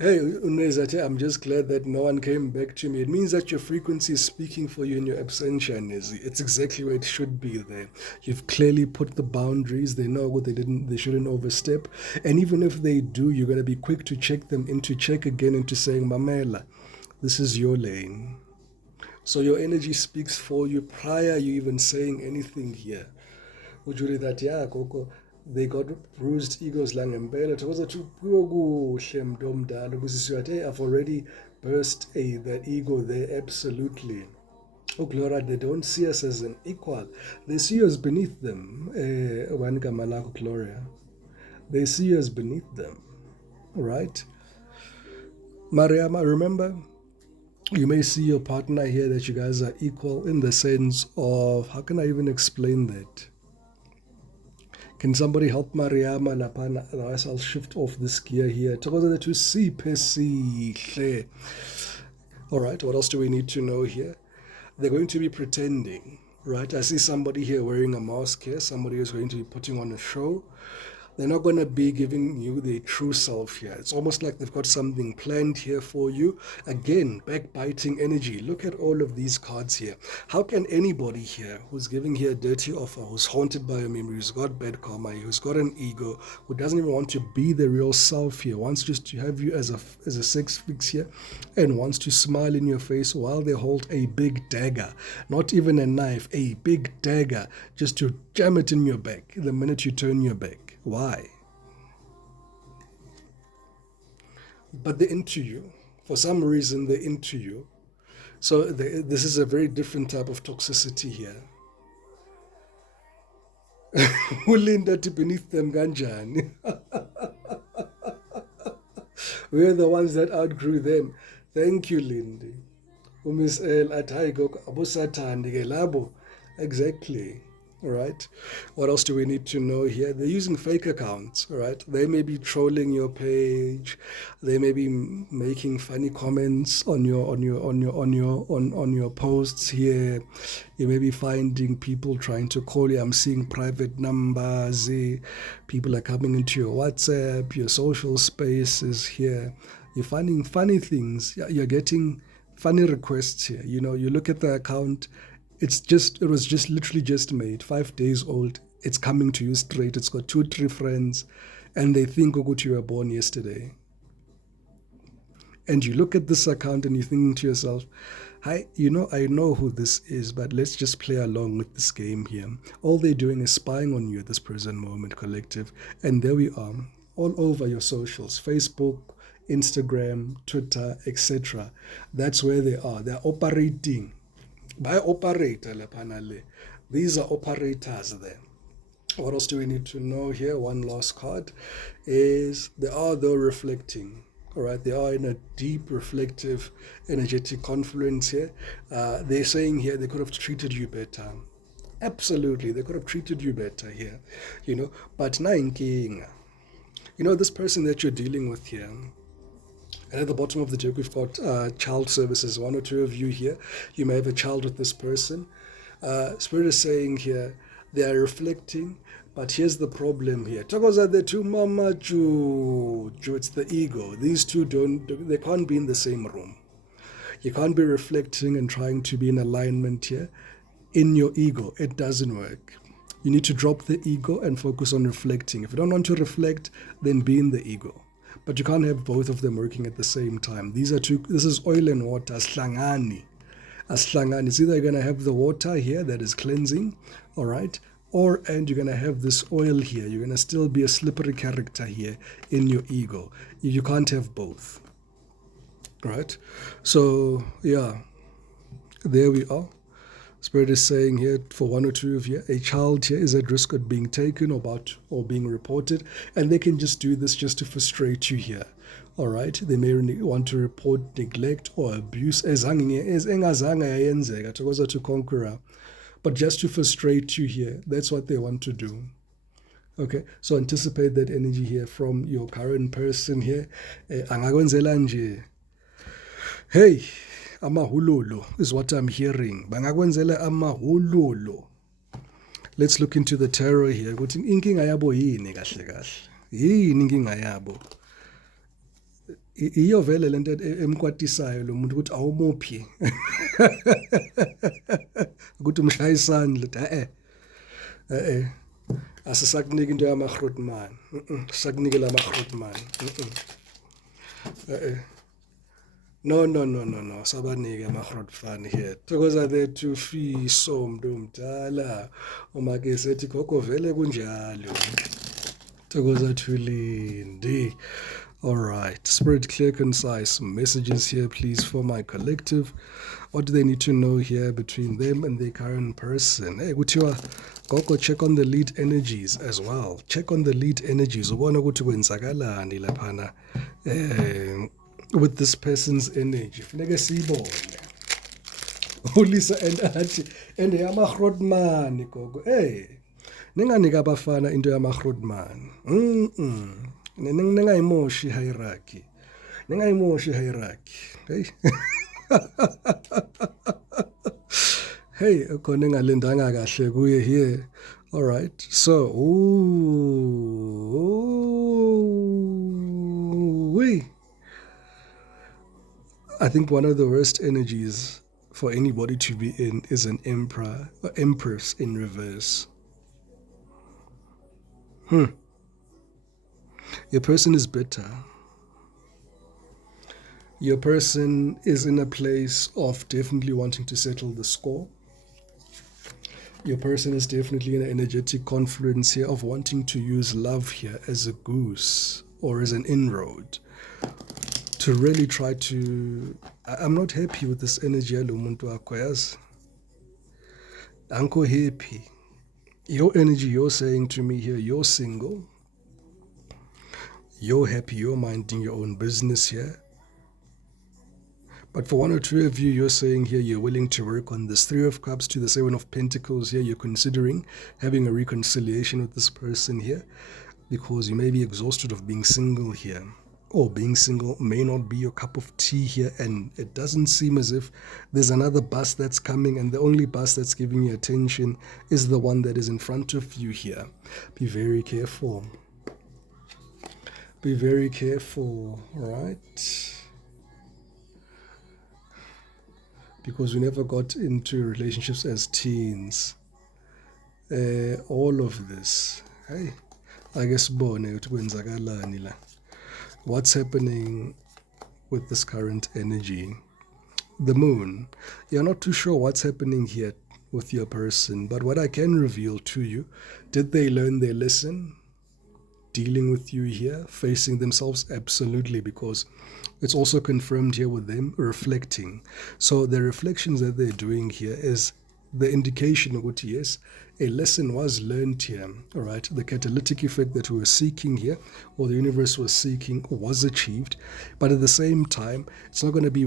Hey, Unezate, I'm just glad that no one came back to me. It means that your frequency is speaking for you in your absentia, Nezi. It's exactly where it should be there. You've clearly put the boundaries. They know what they shouldn't overstep. And even if they do, you're going to be quick to check them into check again into saying, Mamela, this is your lane. So your energy speaks for you prior you even saying anything here. Would you read that? Yeah, Koko. They got bruised egos langempela thokoza ukuthi kuyokuhle mntomdala ukuthi siyathi I've already burst that ego there absolutely. Oh Gloria, they don't see us as an equal. They see us beneath them. Wanika malako Gloria. They see us beneath them. Right? Mariama, remember, you may see your partner here that you guys are equal in the sense of, how can I even explain that? Can somebody help Mariama lapana? Otherwise, I'll shift off this gear here. To see. All right, what else do we need to know here? They're going to be pretending, right? I see somebody here wearing a mask here, somebody who's going to be putting on a show. They're not going to be giving you the true self here. It's almost like they've got something planned here for you. Again, backbiting energy. Look at all of these cards here. How can anybody here who's giving here a dirty offer, who's haunted by a memory, who's got bad karma, who's got an ego, who doesn't even want to be the real self here, wants just to have you as a sex fix here, and wants to smile in your face while they hold a big dagger, not even a knife, a big dagger, just to jam it in your back the minute you turn your back. Why? But they're into you. For some reason, they're into you. So this is a very different type of toxicity here. Ulinda to beneath them ganjani. We're the ones that outgrew them. Thank you, Lindy. Miss El Ataigo Abusatandi Labo. Exactly. All right. What else do we need to know here? They're using fake accounts. All right. They may be trolling your page. They may be making funny comments on your posts here. You may be finding people trying to call you. I'm seeing private numbers. People are coming into your WhatsApp, your social spaces here. You're finding funny things. You're getting funny requests here. You know, you look at the account. It was just literally just made, 5 days old. It's coming to you straight. It's got 2-3 friends, and they think you were born yesterday. And you look at this account and you're thinking to yourself, I know who this is, but let's just play along with this game here. All they're doing is spying on you at this present moment, collective. And there we are, all over your socials, Facebook, Instagram, Twitter, etc. That's where they are. They're operating. By operator, these are operators there. What else do we need to know here? One last card is they are though reflecting. All right, they are in a deep, reflective, energetic confluence here. They're saying here they could have treated you better. Absolutely, they could have treated you better here. But na inkinga. This person that you're dealing with here. And at the bottom of the deck, we've got child services. 1 or 2 of you here, you may have a child with this person. Spirit is saying here, they are reflecting, but here's the problem here. Tokoza the two mama ju, it's the ego. These two they can't be in the same room. You can't be reflecting and trying to be in alignment here in your ego. It doesn't work. You need to drop the ego and focus on reflecting. If you don't want to reflect, then be in the ego. But you can't have both of them working at the same time. This is oil and water, slangani. It's either you're going to have the water here that is cleansing, all right, and you're going to have this oil here. You're going to still be a slippery character here in your ego. You can't have both, right? So, yeah, there we are. Spirit is saying here, for 1 or 2 of you, a child here is at risk of being taken or being reported, and they can just do this just to frustrate you here. All right, they may want to report neglect or abuse as to conqueror, but just to frustrate you here. That's what they want to do. Okay, so anticipate that energy here from your current person here. Hey, amahululu is what I'm hearing. Bangakwenzela amahululu. Let's look into the tarot here. Ukuthi inkinga yabo yini kahle kahle? Yini inkinga yabo? Iyo vele lento emkwatisayo lo muntu ukuthi awumuphi. Ukuthi umshaya isandla asisakunika into yamahrotman. Sakunikela amahrotman. No. Sabanike amahrotman here. Because are there to fiso mntu mdala. Uma ke sethi khokho vele kunjalo. Thokoza Thulindi. All right, Spirit, clear, concise messages here, please, for my collective. What do they need to know here between them and their current person? Hey, Gutiwa, Goko, check on the lead energies as well. Check on the lead energies. Ubona ukuthi kwenzakalani laphana with this person's energy. Funeka siyibone. Ulisa and Auntie and Yamahrotman Gogo. Hey. Ninganika abafana into yama-grootman. Ningayimoshi hierarchy. Ningayimoshi hierarchy. Hey. Hey, khona engalindanga kahle kuye here. All right. So, I think one of the worst energies for anybody to be in is an emperor or empress in reverse. Your person is bitter. Your person is in a place of definitely wanting to settle the score. Your person is definitely in an energetic confluence here of wanting to use love here as a goose or as an inroad to really try to... I'm not happy with this energy. I'm not happy. Your energy, you're saying to me here, you're single. You're happy. You're minding your own business here. But for one or two of you, you're saying here you're willing to work on this. 3 of Cups to the 7 of Pentacles here. You're considering having a reconciliation with this person here because you may be exhausted of being single here. Or being single may not be your cup of tea here, and it doesn't seem as if there's another bus that's coming, and the only bus that's giving you attention is the one that is in front of you here. Be very careful. Be very careful, right? Because we never got into relationships as teens. All of this. Hey, I guess what's happening with this current energy? The moon. You're not too sure what's happening here with your person, but what I can reveal to you, did they learn their lesson? Dealing with you here, facing themselves? Absolutely, because it's also confirmed here with them reflecting. So the reflections that they're doing here is the indication of what, yes, a lesson was learned here. All right, the catalytic effect that we were seeking here, or the universe was seeking, was achieved. But at the same time, it's not going to be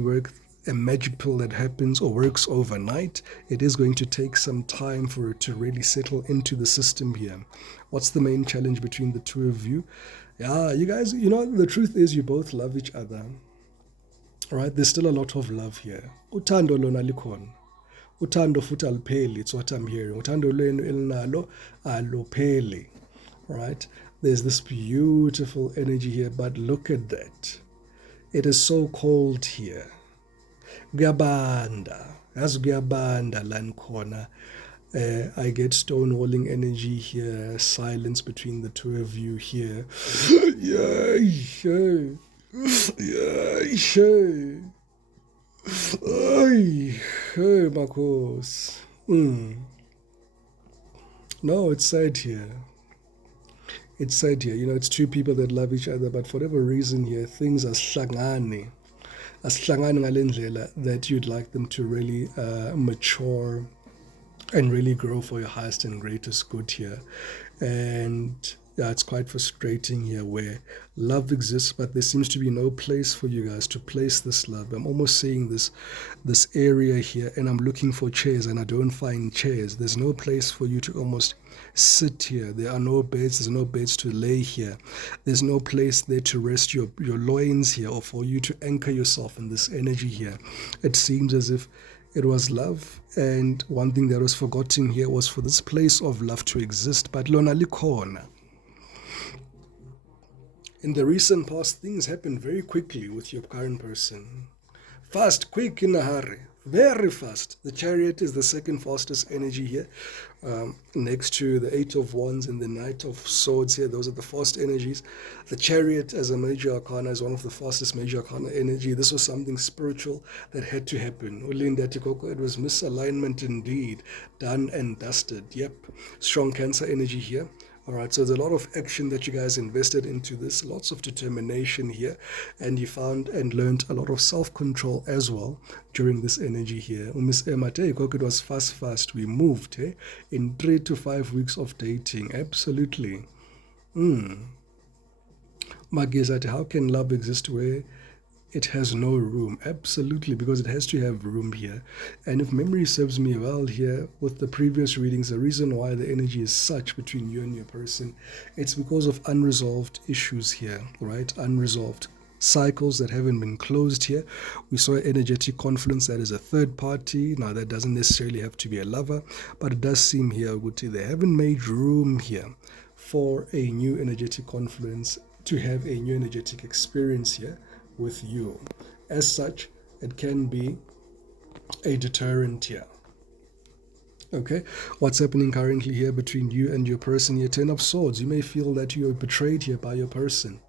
a magic pill that happens or works overnight. It is going to take some time for it to really settle into the system here. What's the main challenge between the two of you? Yeah, you guys, the truth is you both love each other. All right, there's still a lot of love here. Uthando lona likhona. Uthando futhi alupheli, it's what I'm hearing. Uthando lwenu elinalo alupheli. Right? There's this beautiful energy here, but look at that. It is so cold here. Kuyabanda. Yazi kuyabanda lan khona. I get stonewalling energy here, silence between the two of you here. Marcos. No, it's sad here. It's sad here. It's two people that love each other, but for whatever reason here, things are slangani. Asihlangani ngalendlela that you'd like them to really mature and really grow for your highest and greatest good here. And yeah, it's quite frustrating here where love exists, but there seems to be no place for you guys to place this love. I'm almost seeing this area here, and I'm looking for chairs, and I don't find chairs. There's no place for you to almost sit here. There are no beds. There's no beds to lay here. There's no place there to rest your loins here, or for you to anchor yourself in this energy here. It seems as if it was love, and one thing that was forgotten here was for this place of love to exist. But lona likhona. In the recent past, things happened very quickly with your current person. Fast, quick, in a hurry. Very fast. The Chariot is the second fastest energy here. Next to the 8 of Wands and the Knight of Swords here. Those are the fast energies. The Chariot as a major arcana is one of the fastest major arcana energy. This was something spiritual that had to happen. It was misalignment indeed. Done and dusted. Yep. Strong Cancer energy here. All right, so there's a lot of action that you guys invested into this, lots of determination here, and you found and learned a lot of self-control as well during this energy here. Miss Emma, it was fast. We moved in 3 to 5 weeks of dating. Absolutely. Magizat, how can love exist where it has no room. Absolutely, because it has to have room here. And if memory serves me well here with the previous readings, the reason why the energy is such between you and your person, it's because of unresolved issues here, right? Unresolved cycles that haven't been closed here. We saw energetic confluence, that is a third party. Now that doesn't necessarily have to be a lover, but it does seem here, Guti, they haven't made room here for a new energetic confluence to have a new energetic experience here with you. As such, it can be a deterrent here. Okay, what's happening currently here between you and your person here? Ten of Swords. You may feel that you're betrayed here by your person.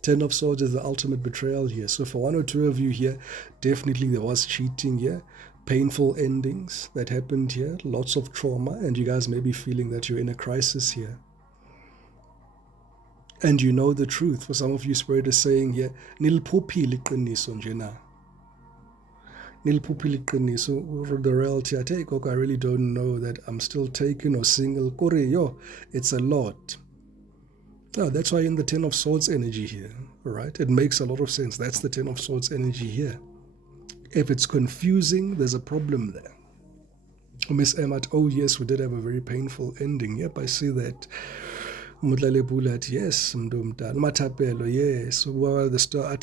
Ten of Swords is the ultimate betrayal here. So for one or two of you here, definitely there was cheating here, painful endings that happened here, lots of trauma, and you guys may be feeling that you're in a crisis here. And you know the truth. For some of you, Spirit is saying here, niliphuphile iqiniso nje na. Niliphuphile iqiniso. The reality, I take, I really don't know that I'm still taken or single. Kore yo, it's a lot. Oh, that's why in the Ten of Swords energy here, right? It makes a lot of sense. That's the Ten of Swords energy here. If it's confusing, there's a problem there. Miss Emmat, oh yes, we did have a very painful ending. Yep, I see that. Yes, Matapelo, yes. Well, the star,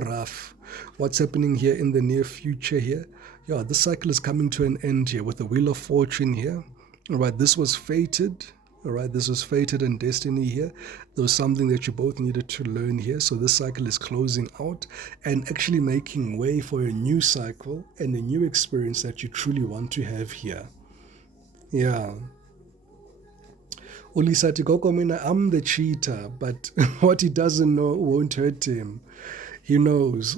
rough. What's happening here in the near future here? Yeah, this cycle is coming to an end here with the Wheel of Fortune here. All right, this was fated. All right, this was fated and destiny here. There was something that you both needed to learn here. So this cycle is closing out and actually making way for a new cycle and a new experience that you truly want to have here. Yeah. Ulisati Kokomina, I'm the cheater, but what he doesn't know won't hurt him. He knows.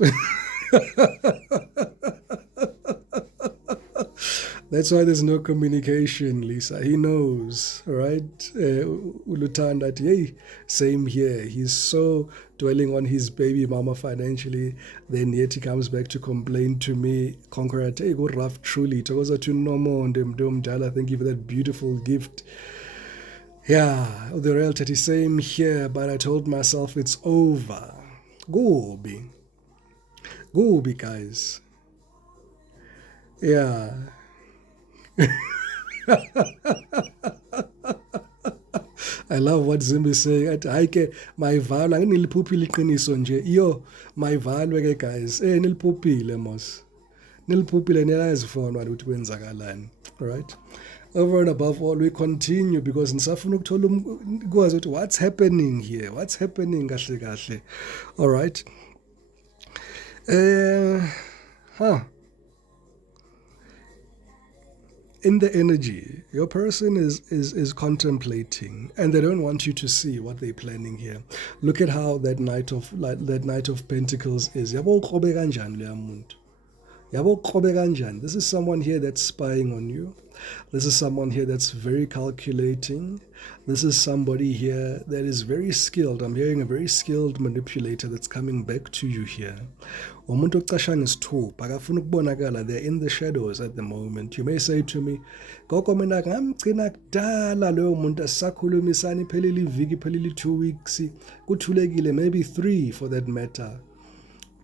That's why there's no communication, Lisa. He knows, right? Ulutanda, hey, same here. He's so dwelling on his baby mama financially, then yet he comes back to complain to me. Conqueror, hey, go rough, truly. Togoza to no more, thank you for that beautiful gift. Yeah, the reality is same here, but I told myself it's over. Go be, guys. Yeah. I love what Zim is saying. My value, niliphuphile iqiniso nje. Yo, my value ke guys. Niliphuphile mos. Niliphuphile niyazifona ukuthi kwenzakalani. All right? Over and above all, we continue because nisafuna ukuthola ukwazi ukuthi what's happening here? What's happening kahle kahle? All right? In the energy, your person is contemplating, and they don't want you to see what they're planning here. Look at how that Knight of Pentacles is. Yabo uqobe kanjani leya muntu? Yabo uqobe kanjani? This is someone here that's spying on you. This is someone here that's very calculating. This is somebody here that is very skilled. I'm hearing a very skilled manipulator that's coming back to you here. Umuntu ocashanga isithupha akafuna ukubonakala. They're in the shadows at the moment. You may say to me, Gogo mina ngamgcina kudala loyo muntu asisakhulumisani phelile iviki phelile 2 weeks kuthulekile, maybe 3 for that matter.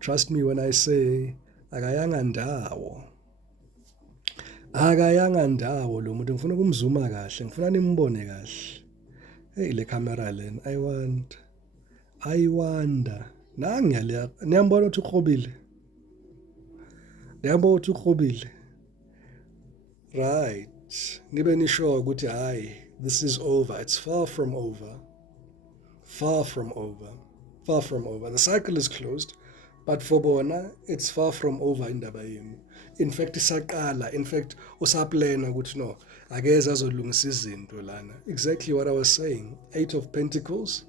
Trust me when I say akayanga ndawo. Akayanga ndawo lo muntu, ngifuna kumzuma kahle, ngifuna nimbone kahle. Hey, le camera lena, I wonder. Nangiyale, niyambona ukuthi ukhobile. Niyambona ukuthi ukhobile. Right. Nibe nisho ukuthi hayi, this is over. It's far from over. Far from over. Far from over. The cycle is closed, but for bona, it's far from over indaba yenu. In fact, isaqala. In fact, usaplena ukuthi no, akeze azolungisa izinto lana. Exactly what I was saying. 8 of Pentacles.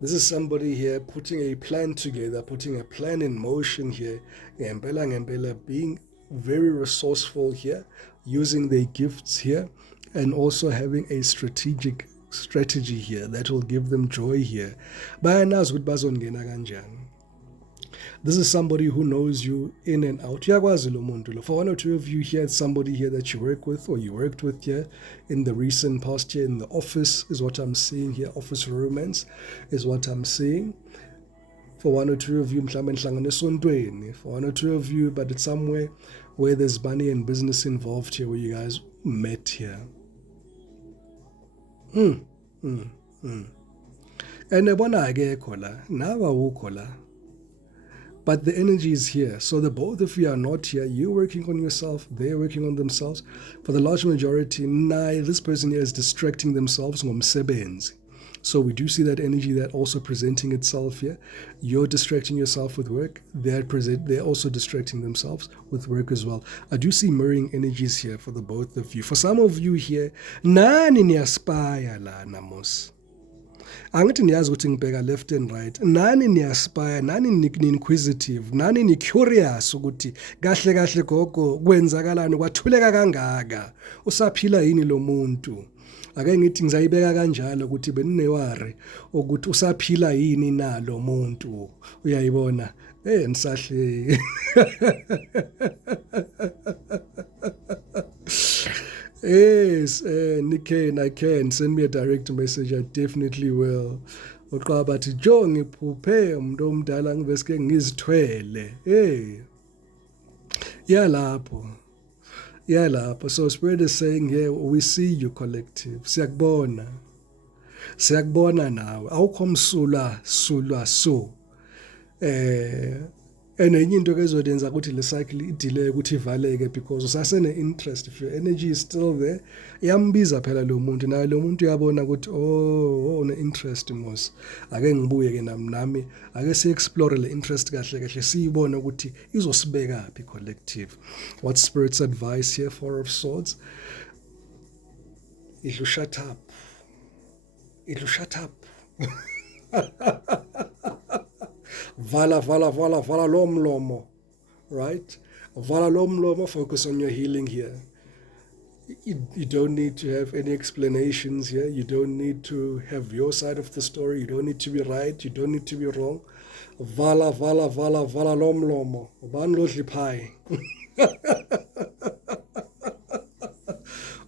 This is somebody here putting a plan together, putting a plan in motion here. Ngempela, being very resourceful here, using their gifts here, and also having a strategy here that will give them joy here. Bayanazi ukuthi bazongena kanjani. This is somebody who knows you in and out. For one or two of you here, somebody here that you work with or you worked with here in the recent past year in the office is what I'm seeing here. Office romance is what I'm seeing. For one or two of you, mhlawumbe nihlangane esontweni. For one or two of you, but it's somewhere where there's money and business involved here, where you guys met here. And ebona akekho la, nawe awukho la. But the energy is here. So the both of you are not here. You're working on yourself. They're working on themselves. For the large majority, this person here is distracting themselves ngomsebenzi. So we do see that energy that also presenting itself here. You're distracting yourself with work. They're also distracting themselves with work as well. I do see mirroring energies here for the both of you. For some of you here, nani niyaspire la namos. Angithi niyazi ukuthi ngibheka left and right. Nani niyaspire, nani ni-inquisitive, nani ni-curious ukuthi kahle kahle gogo kwenzakalani kwathuleka kangaka. Usaphila yini lo muntu? Ake ngithi ngizayibeka kanjalo ukuthi beninewari ukuthi usaphila yini nalo muntu. Uyayibona? Nisahle. Yes, Niken, I can. Send me a direct message. I definitely will. Uqaba bathi jo ngiphuphe umuntu omdala ngibeske ngizithwele. Yalapho. So Spirit is saying here, we see you collective. Siyakubona nawe. Awukho msulwa so. Enye into ezodenza ukuthi le cycle idelay ukuthi ivaleke because usasene interest. If your energy is still there, iyambiza phela lo muntu naye lo muntu uyabona ukuthi une interest mos. Ake ngibuye ke nami ake si explore le interest kahle kahle siyibone ukuthi izosibeka phi collective. What Spirit's advice here? Four of Swords. It'll shut up. Vala lo mlomo, right? Vala lo mlomo, focus on your healing here. You don't need to have any explanations here. You don't need to have your side of the story. You don't need to be right. You don't need to be wrong. Vala lo mlomo. Ubani lo dliphayi.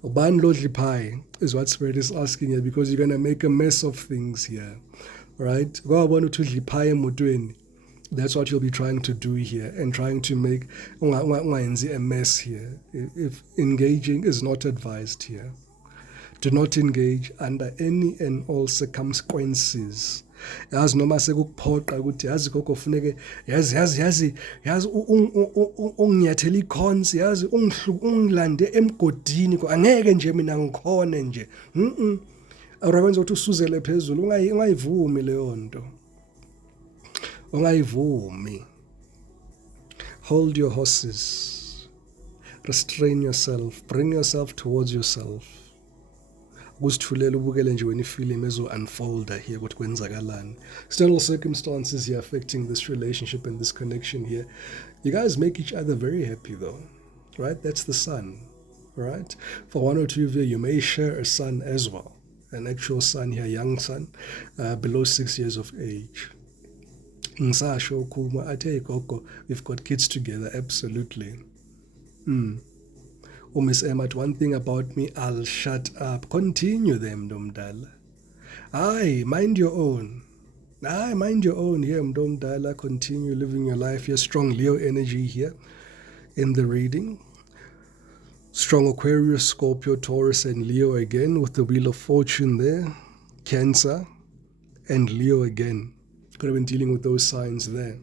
Ubani lo dliphayi is what Spirit is asking here, because you're going to make a mess of things here. Right? That's what you'll be trying to do here, and trying to make a mess here. If engaging is not advised here, do not engage under any and all circumstances. Yazi noma sekukuphoqa ukuthi yazi gogo funeke yazi unginyathela ikhonsi, yazi ungilande emgodini angeke nje mina ngikhone nje. Awukwenza ukuthi usuzele phezulu, ungayivumi leyo nto. Ungayivumi. Hold your horses. Restrain yourself. Bring yourself towards yourself. Kusithulela ubukele nje when ifilm ezo unfolder here ukuthi kwenzakalani. External circumstances here affecting this relationship and this connection here. You guys make each other very happy though. Right? That's the sun. Right? For one or two of you may share a son as well. An actual son here, young son, below 6 years of age. Ngisasho kuma athe gogo, we've got kids together, absolutely. Miss Emma, one thing about me, I'll shut up. Continue them, Mdomdala. Aye, mind your own. Mind your own here, Mdomdala. Continue living your life. Your strong Leo energy here in the reading. Strong Aquarius, Scorpio, Taurus, and Leo again with the Wheel of Fortune there. Cancer and Leo again. Could have been dealing with those signs there.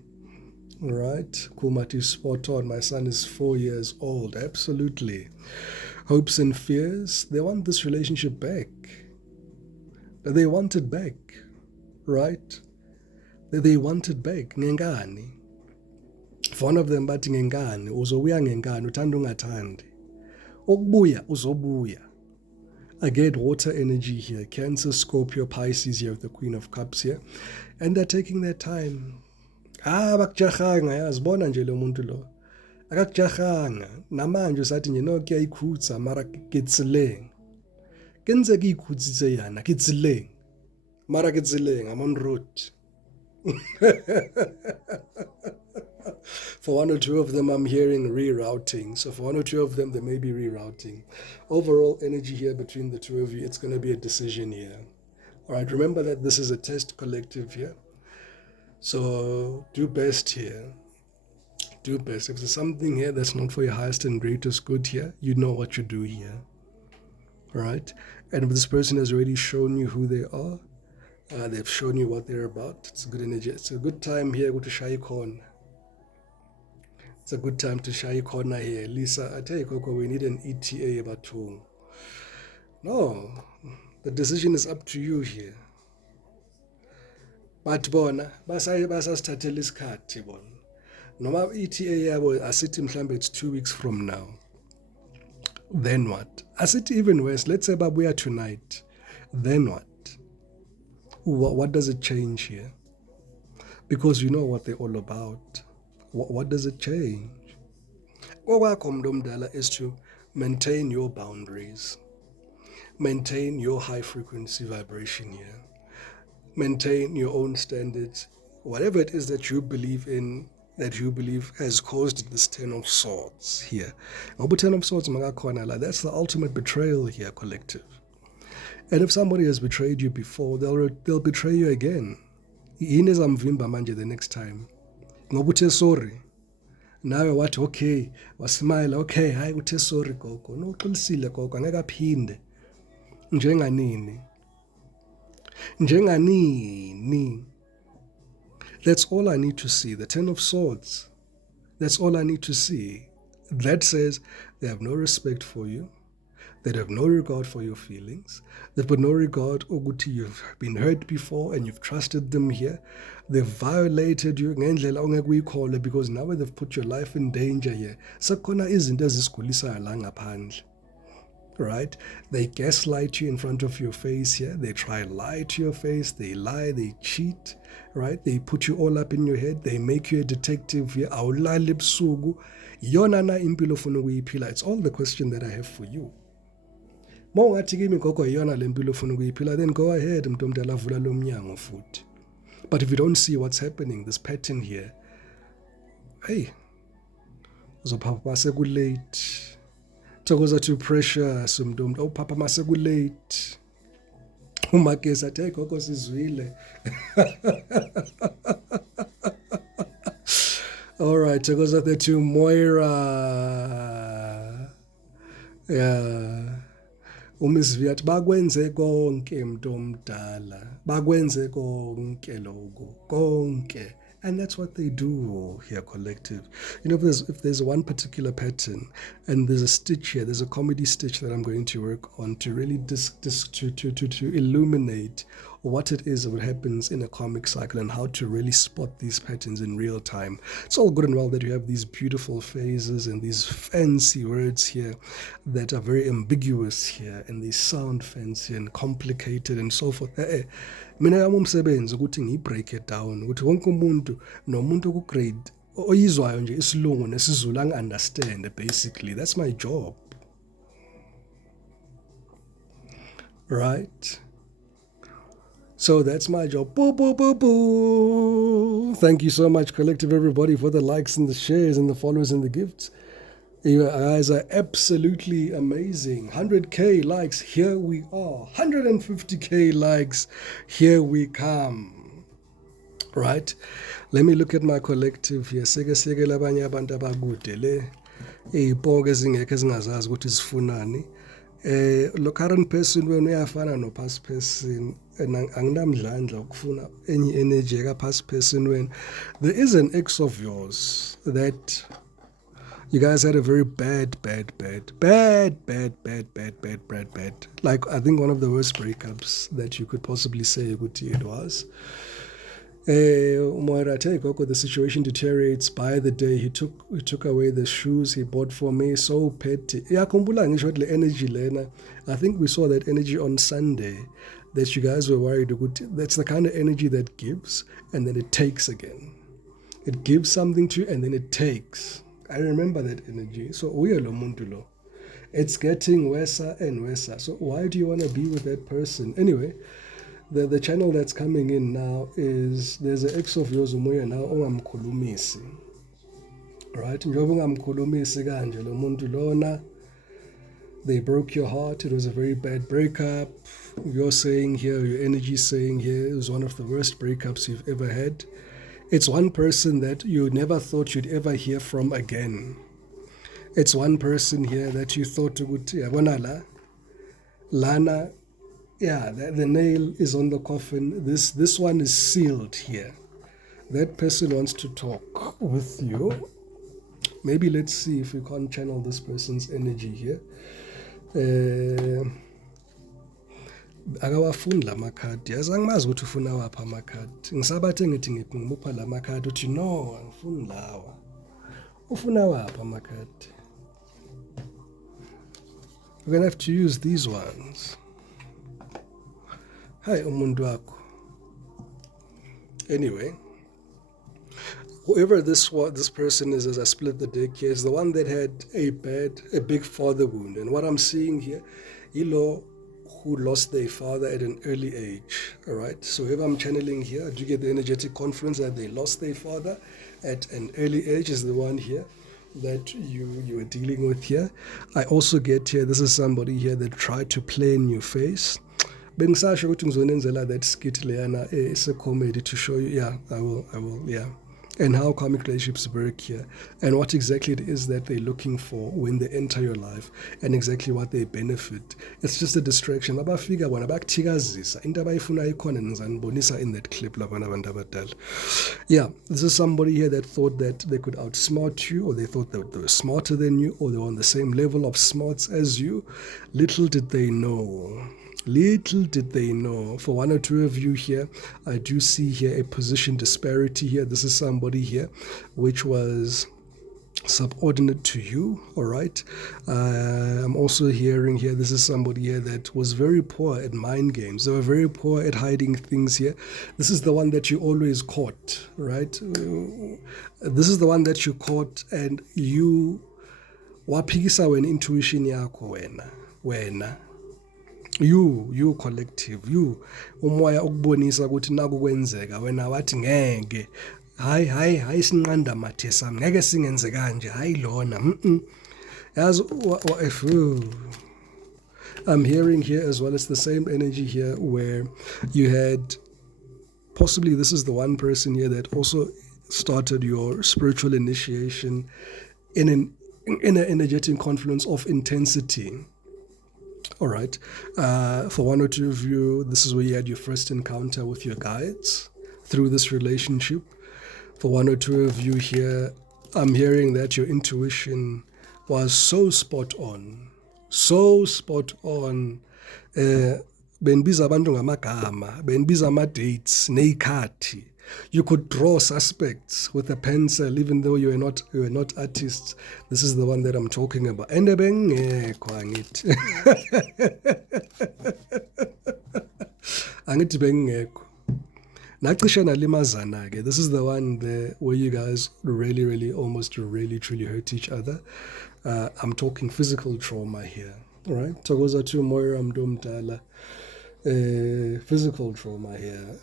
All right. Kumati spot on. My son is 4 years old. Absolutely. Hopes and fears. They want this relationship back. They want it back. Right? They want it back. Ngengani. For one of them, bathi ngengani. Uzobuya ngengani. Uthanda ungathandi. Okubuya uzobuya. I get water energy here. Cancer, Scorpio, Pisces here with the Queen of Cups here. And they're taking their time. Bakujahanga yazibona nje lo muntu lo. Akakujahanga. Namanje usathi nje no kuyayikhutsa mara kitsileng. Kenzeka ikhutsitse yana kitsileng. Mara kitsileng I'm on route. For one or two of them, I'm hearing rerouting. So for one or two of them, they may be rerouting. Overall energy here between the two of you, it's going to be a decision here. All right, remember that this is a test collective here. So do best here. Do best. If there's something here that's not for your highest and greatest good here, you know what you do here. Right? And if this person has already shown you who they are, they've shown you what they're about, it's a good energy. It's a good time here to shy corner. It's a good time to shy corner here. Lisa, I tell you, Coco, we need an ETA about two. No, the decision is up to you here. But bona basasithathela isikhathi bona. Noma ETA yabo asithi mhlambe it's 2 weeks from now. Then what? Asithi even worse, let's say babuya tonight. Then what? What does it change here? Because you know what they're all about. What does it change? Okwakho mntu omdala is to maintain your boundaries. Maintain your high frequency vibration here. Maintain your own standards. Whatever it is that you believe in, that you believe has caused this Ten of Swords here. Ngoba Ten of Swords makakhona, that's the ultimate betrayal here, collective. And if somebody has betrayed you before, they'll betray you again. Yini ezamvimba manje the next time? Ngoba uthe sorry. Nawe wathi okay, wasmile, okay, hayi uthe sorry gogo. No, uqinisile gogo, angeke aphinde. Njenganini. That's all I need to see. The Ten of Swords. That's all I need to see. That says they have no respect for you. They have no regard for your feelings. They've got no regard ukuthi you've been hurt before and you've trusted them here. They've violated you ngendlela ongeke uyikhole because now they've put your life in danger here. Sakhona izinto ezisigulisayo la ngaphandle. Right? They gaslight you in front of your face here. They try to lie to your face. They lie, they cheat. Right? They put you all up in your head. They make you a detective here. Awulali ebusuku. Yona na impilo ofuna ukuyiphila. It's all the question that I have for you. Mawungathi kimi gogo yona le mpilo ofuna ukuyiphila, then go ahead mntu omdala vula lo mnyango futhi. But if you don't see what's happening, this pattern here, hey, uzophapha masekulate. Thokoza to pressure sumntu awuphapha masekulate. Umagesi athi hey gogo sizwile. All right, thokoza to Moira. Yeah. Umisviat bakwenze konke mntu omdala. Bakwenze konke lokho. Konke. And that's what they do here, collective. You know, if there's one particular pattern and there's a stitch here, there's a comedy stitch that I'm going to work on to really to illuminate what it is that happens in a karmic cycle and how to really spot these patterns in real time. It's all good and well that you have these beautiful phases and these fancy words here that are very ambiguous here and they sound fancy and complicated and so forth. Mina yami umsebenzi ukuthi ngiyi-break it down ukuthi wonke umuntu nomuntu ku-grade oyizwayo nje isilungu nesizulu angi-understand basically. That's my job. Right? So that's my job. Boo, boo, boo, boo. Thank you so much, collective, everybody, for the likes and the shares and the follows and the gifts. You guys are absolutely amazing. 100K likes, here we are. 150K likes, here we come. Right? Let me look at my collective here. Seke labanye abantu abakude le. Iy'pongo ezingekho ezingazazi ukuthi zifunani. Lo current person wena uyafana no past person. Anginamdlandla ukufuna any energy eka past person wena. There is an ex of yours that you guys had a very bad. Like, I think one of the worst breakups that you could possibly say it was. The situation deteriorates by the day. He took away the shoes he bought for me. So petty. Energy. I think we saw that energy on Sunday. That you guys were worried. That's the kind of energy that gives and then it takes again. It gives something to you and then it takes. I remember that energy. So it's getting worse and worse. So why do you want to be with that person? Anyway, the channel that's coming in now is there's an ex of yours umoya now ongamkhulumisi. Right? Njoba ungamkhulumisi kanje lo muntu lona. They broke your heart. It was a very bad breakup. You're saying here, your energy saying here, it was one of the worst breakups you've ever had. It's one person that you never thought you'd ever hear from again. It's one person here that you thought yabona la, lana, yeah, the nail is on the coffin. This one is sealed here. That person wants to talk with you. Maybe let's see if we can't channel this person's energy here. Akawafuni la makhadi. Yazi angimazi ukuthi ufuna wapha amakhadi. Ngisabathe ngithi ngimupha la makhadi uthi no, angifuni lawa. Ufuna wapha amakhadi. We're going to have to use these ones. Hi umuntu wakho. Anyway, whoever this person is, as I split the deck here, is the one that had a big father wound. And what I'm seeing here, Ilo who lost their father at an early age. All right. So if I'm channeling here, I do get the energetic confluence that they lost their father at an early age is the one here that you are dealing with here. I also get here, this is somebody here that tried to play in your face. Bengisasho ukuthi ngizonenzela that skit leyana it's a comedy to show you. Yeah, I will, yeah. And how karmic relationships work here, and what exactly it is that they're looking for when they enter your life, and exactly what they benefit. It's just a distraction. Abafika bona bakuthikazisa into abayifuna ikhona nizanibonisa in that clip labana abantu abadala. Yeah, this is somebody here that thought that they could outsmart you, or they thought that they were smarter than you, or they were on the same level of smarts as you. Little did they know. Little did they know. For one or two of you here, I do see here a position disparity here. This is somebody here which was subordinate to you, all right? I'm also hearing here, this is somebody here that was very poor at mind games. They were very poor at hiding things here. This is the one that you always caught, right? This is the one that you caught, and you waphikisa when intuition yakho wena. You collective, you umoya ukubonisa ukuthi naku kwenzeka wena wathi ngeke hayi sinqanda mathe sami ngeke singenze kanje hayi lona yazi if I'm hearing here as well as the same energy here where you had possibly this is the one person here that also started your spiritual initiation in an energetic confluence of intensity. All right. For one or two of you, this is where you had your first encounter with your guides through this relationship. For one or two of you here, I'm hearing that your intuition was so spot on. So spot on. Benbiza abantu ngamagama, benbiza ama-dates, neyikhathi. You could draw suspects with a pencil, even though you were not artists. This is the one that I'm talking about. And angithi bengekho. Nacishe nalimazana ke. This is the one there where you guys really almost truly hurt each other. I'm talking physical trauma here. All right. Thokoza to Moira Mdomdala. Physical trauma here.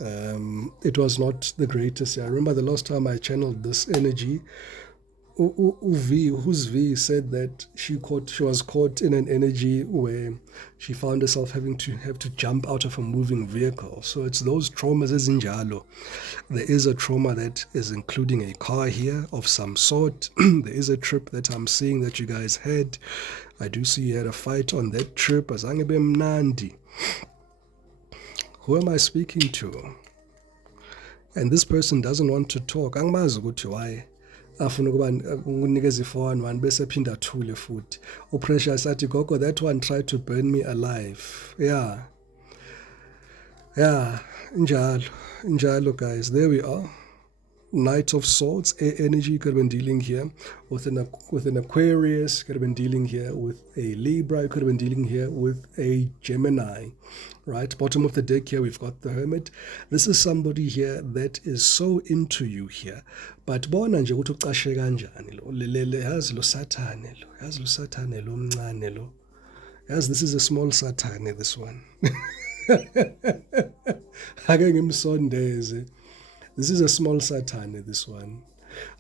It was not the greatest. I remember the last time I channeled this energy, who's V said that she was caught in an energy where she found herself having to jump out of a moving vehicle. So it's those traumas as in Jalo. There is a trauma that is including a car here of some sort. There is a trip that I'm seeing that you guys had. I do see you had a fight on that trip. Azange bemnandi. Who am I speaking to? And this person doesn't want to talk. Angimazi ukuthi why. Afuna ukuba nginikeza ifone one bese phinda athule futhi. Upressure sathi gogo, that one tried to burn me alive. Yeah, njalo guys. There we are. Knight of Swords, energy. Could have been dealing here with an Aquarius. Could have been dealing here with a Libra. Could have been dealing here with a Gemini. Right, bottom of the deck here, we've got the Hermit. This is somebody here that is so into you here. But bona nje ukuthi ucashe kanjani lo. Yazi lo Sathane lo. Yazi lo Sathane lo mncane lo. Yazi this is a small Sathane, this one. Ake ngimsondeze. This is a small Sathane, this one.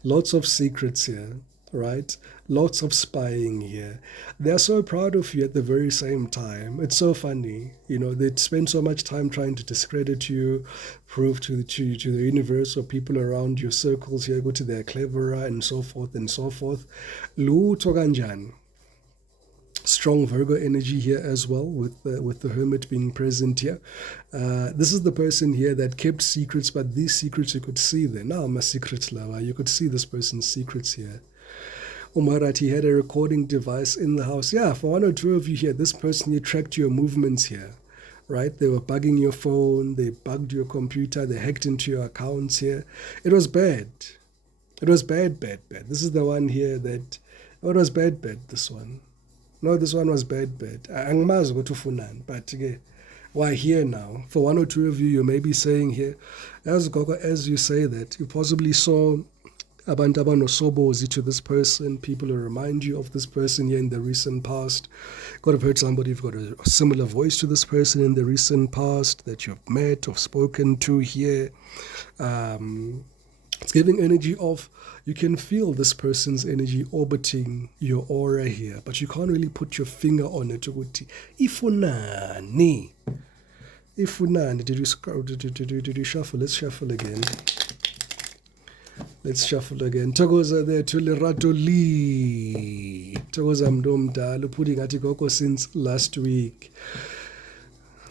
Lots of secrets here, right? Lots of spying here. They're so proud of you at the very same time. It's so funny. They spend so much time trying to discredit you, prove to the universe or people around your circles here, go to they're cleverer and so forth and so forth. Lutho kanjani. Strong Virgo energy here as well, with the Hermit being present here. This is the person here that kept secrets, but these secrets you could see them. Now I'm a secret lover. You could see this person's secrets here. Umarat, he had a recording device in the house. Yeah, for one or two of you here, this person here tracked your movements here, right? They were bugging your phone, they bugged your computer, they hacked into your accounts here. It was bad. It was bad. This is the one here that, oh, it was bad, this one. No, this one was bad. Angimazi ukuthi ufunani, but why here now? For one or two of you, you may be saying here, as you say that, you possibly saw abantu abanosobozi to this person, people who remind you of this person here in the recent past. Could have heard somebody who've got a similar voice to this person in the recent past that you've met or spoken to here. It's giving energy of, you can feel this person's energy orbiting your aura here, but you can't really put your finger on it. Ifunani. Did you shuffle? Let's shuffle again. Thokoza there to Lerato Lee. Thokoza Mdomdalo, putting at Gogo since last week.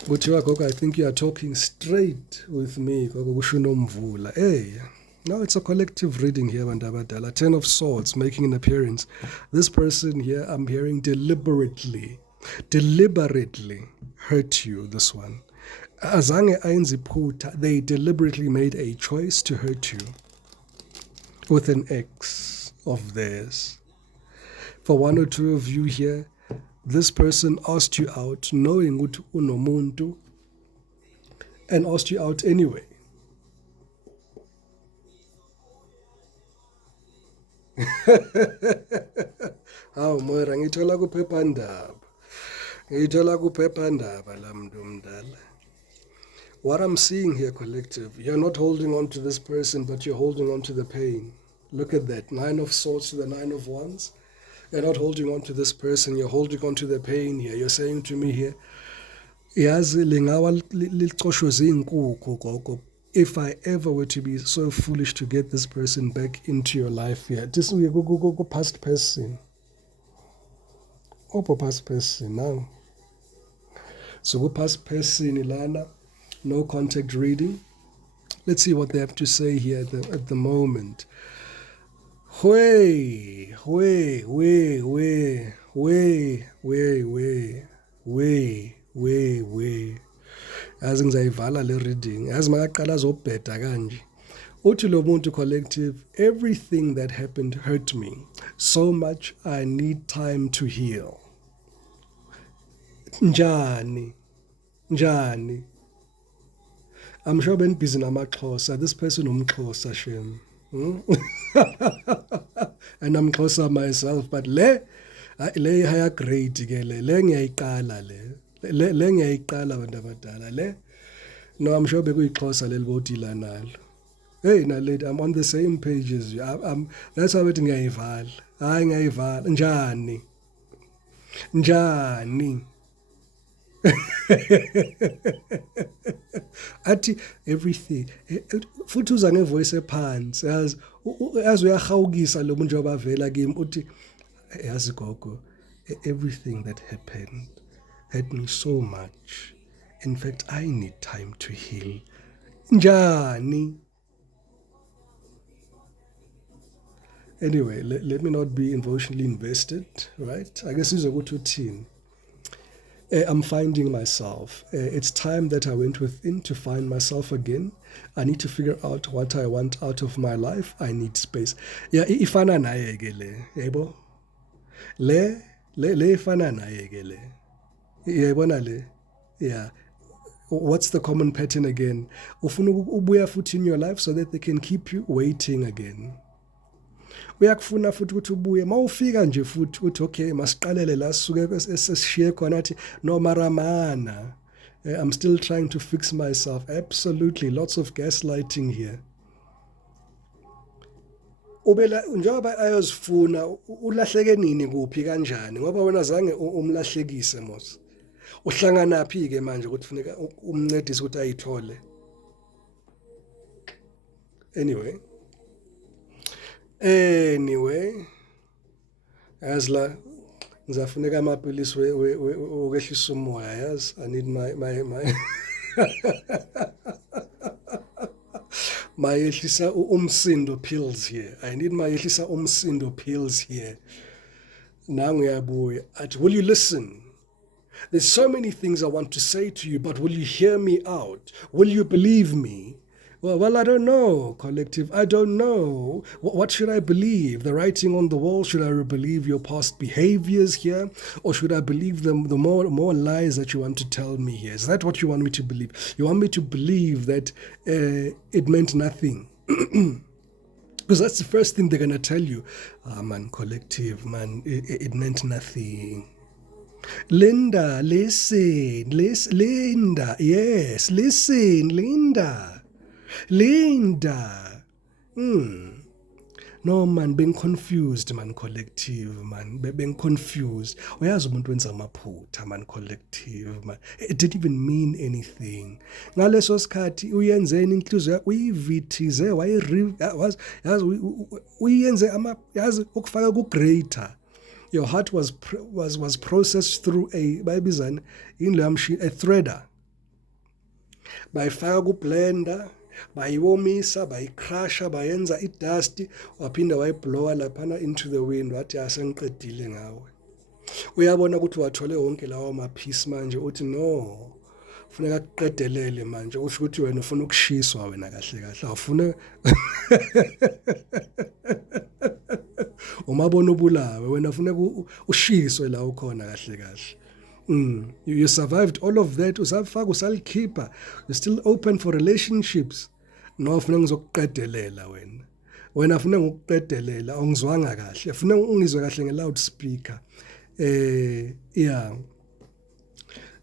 Gogo, I think you are talking straight with me. Gogo Shunomvula. Hey. No, it's a collective reading here, Bandabadala. 10 of Swords making an appearance. This person here, I'm hearing deliberately hurt you, this one. Azange ainzi puta, they deliberately made a choice to hurt you with an ex of theirs. For one or two of you here, this person asked you out knowing ukuthi unomuntu and asked you out anyway. Hawu Moira, ngithola kuphephandaba la muntu omdala. What I'm seeing here, collective, you're not holding on to this person, but you're holding on to the pain. Look at that, 9 of Swords to the 9 of Wands. You're not holding on to this person, you're holding on to the pain here. You're saying to me here, yazi lingawa licoshoze inkukhu gogo. If I ever were to be so foolish to get this person back into your life here, this will go past person. Opo past person now. So go past person Ilana, no contact reading. Let's see what they have to say here at the moment. Way. As ngizayivala le reading, as makaqala azobheda kanje. Uthi lo muntu collective, everything that happened hurt me so much I need time to heal. Njani. I'm sure Ben busy namaXhosa. This person umXhosa shem. And I'm Xhosa myself, but le higher grade ke le ngiyayiqala le. Le ngiyayiqala abantu abadala le. No, I'm sure bekuyixhosa lelibotila nalo. Hey, Naledi, I'm on the same page as you. That's how it ngayivala. Hayi ngayivala. Njani. Athi everything. Futhi uza ngevoice ephansi. As uyahawukisa lo muntu abavela kimi uthi yazi gogo, everything that happened hurt me so much. In fact, I need time to heal. Njani. Anyway, let me not be emotionally invested, right? I guess it's a good routine. I'm finding myself. It's time that I went within to find myself again. I need to figure out what I want out of my life. I need space. Yeah, ifana naye ke le, yebo. Le ifana naye ke le. Yayibona le. Yeah. What's the common pattern again? Ufuna ubuya futhi in your life so that they can keep you waiting again. Uyakufuna futhi ukuthi ubuye mawufika nje futhi uthi okay masiqalele la sisuke esishiye khona athi no maramana. I'm still trying to fix myself. Absolutely, lots of gaslighting here. ubela njengoba ayozifuna ulahleke nini kuphi kanjani ngoba wena zange umlahlekise mos. Uhlangana phi ke manje ukuthi funeka umncedise ukuthi ayithole. Anyway, as la ngizafuneka amapilisi okwehlisa umoya, yazi. I need my my yehlisa umsindo pills here. I need my yehlisa umsindo pills here. Now ngiyabuya. Will you listen? There's so many things I want to say to you, but will you hear me out? Will you believe me? Well, I don't know, collective. I don't know. What should I believe? The writing on the wall? Should I believe your past behaviors here? Or should I believe the more lies that you want to tell me here? Is that what you want me to believe? You want me to believe that it meant nothing? Because that's the first thing they're going to tell you. Man, collective, man, it meant nothing. Linda, listen, Linda, yes, listen, Linda. No man, being confused, man, collective, man, being confused. Uyazi umuntu wenza amaphutha, man, collective, man. It didn't even mean anything. Ngaleso sikhathi uyenzeni inhliziyo uyivithize uyenze yazi ukufaka ku greater. Your heart was processed through a bayibizana a threader. Bayifaka ku blender, bayiwomisa, bayicrusha, bayenza idust, waphinda wayiblowa laphana into the wind, wathi asengiqedile ngawe. Uyabona ukuthi wathole wonke lawo maphisi manje uthi no. Funeka kuqedelele manje usho ukuthi wena ufuna ukushiswa wena kahle kahle. Awufuna umabona ubulawe wena funeka ushiswe la ukhona kahle kahle. You survived all of that. Usafaka usalikhipha. You're still open for relationships. No, ufuna ngizokuqedelela wena. Wena ufuna ngikuqedelela awungizwanga kahle. Ufuna ungizwe kahle nge-loudspeaker. Yeah.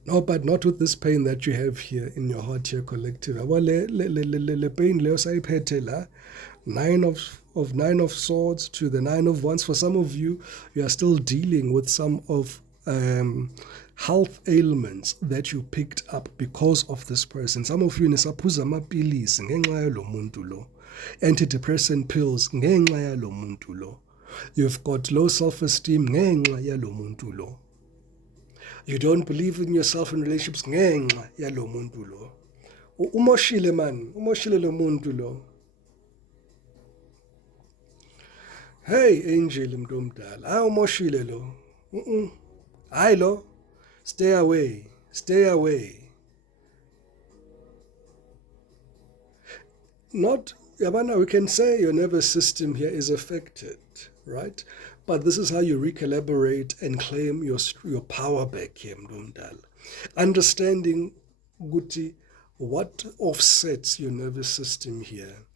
No, but not with this pain that you have here in your heart here, collective. Le pain leo sayiphethe la. Nine of swords to the 9 of wands. For some of you, you are still dealing with some of health ailments that you picked up because of this person. Some of you nisaphuza amapilisi ngenxa yalo muntu lo. Antidepressant pills ngenxa yalo muntu lo. You've got low self-esteem ngenxa yalo muntu lo. You don't believe in yourself in relationships ngenxa yalo muntu lo. Umoshile man, umoshile lo muntu lo. Hey angel mntomdala, umoshile lo. Hayi lo. Stay away. Stay away. Not, Yabana, we can say your nervous system here is affected, right? But this is how you recalibrate and claim your power back here, mntomdala. Understanding, Guti, what offsets your nervous system here.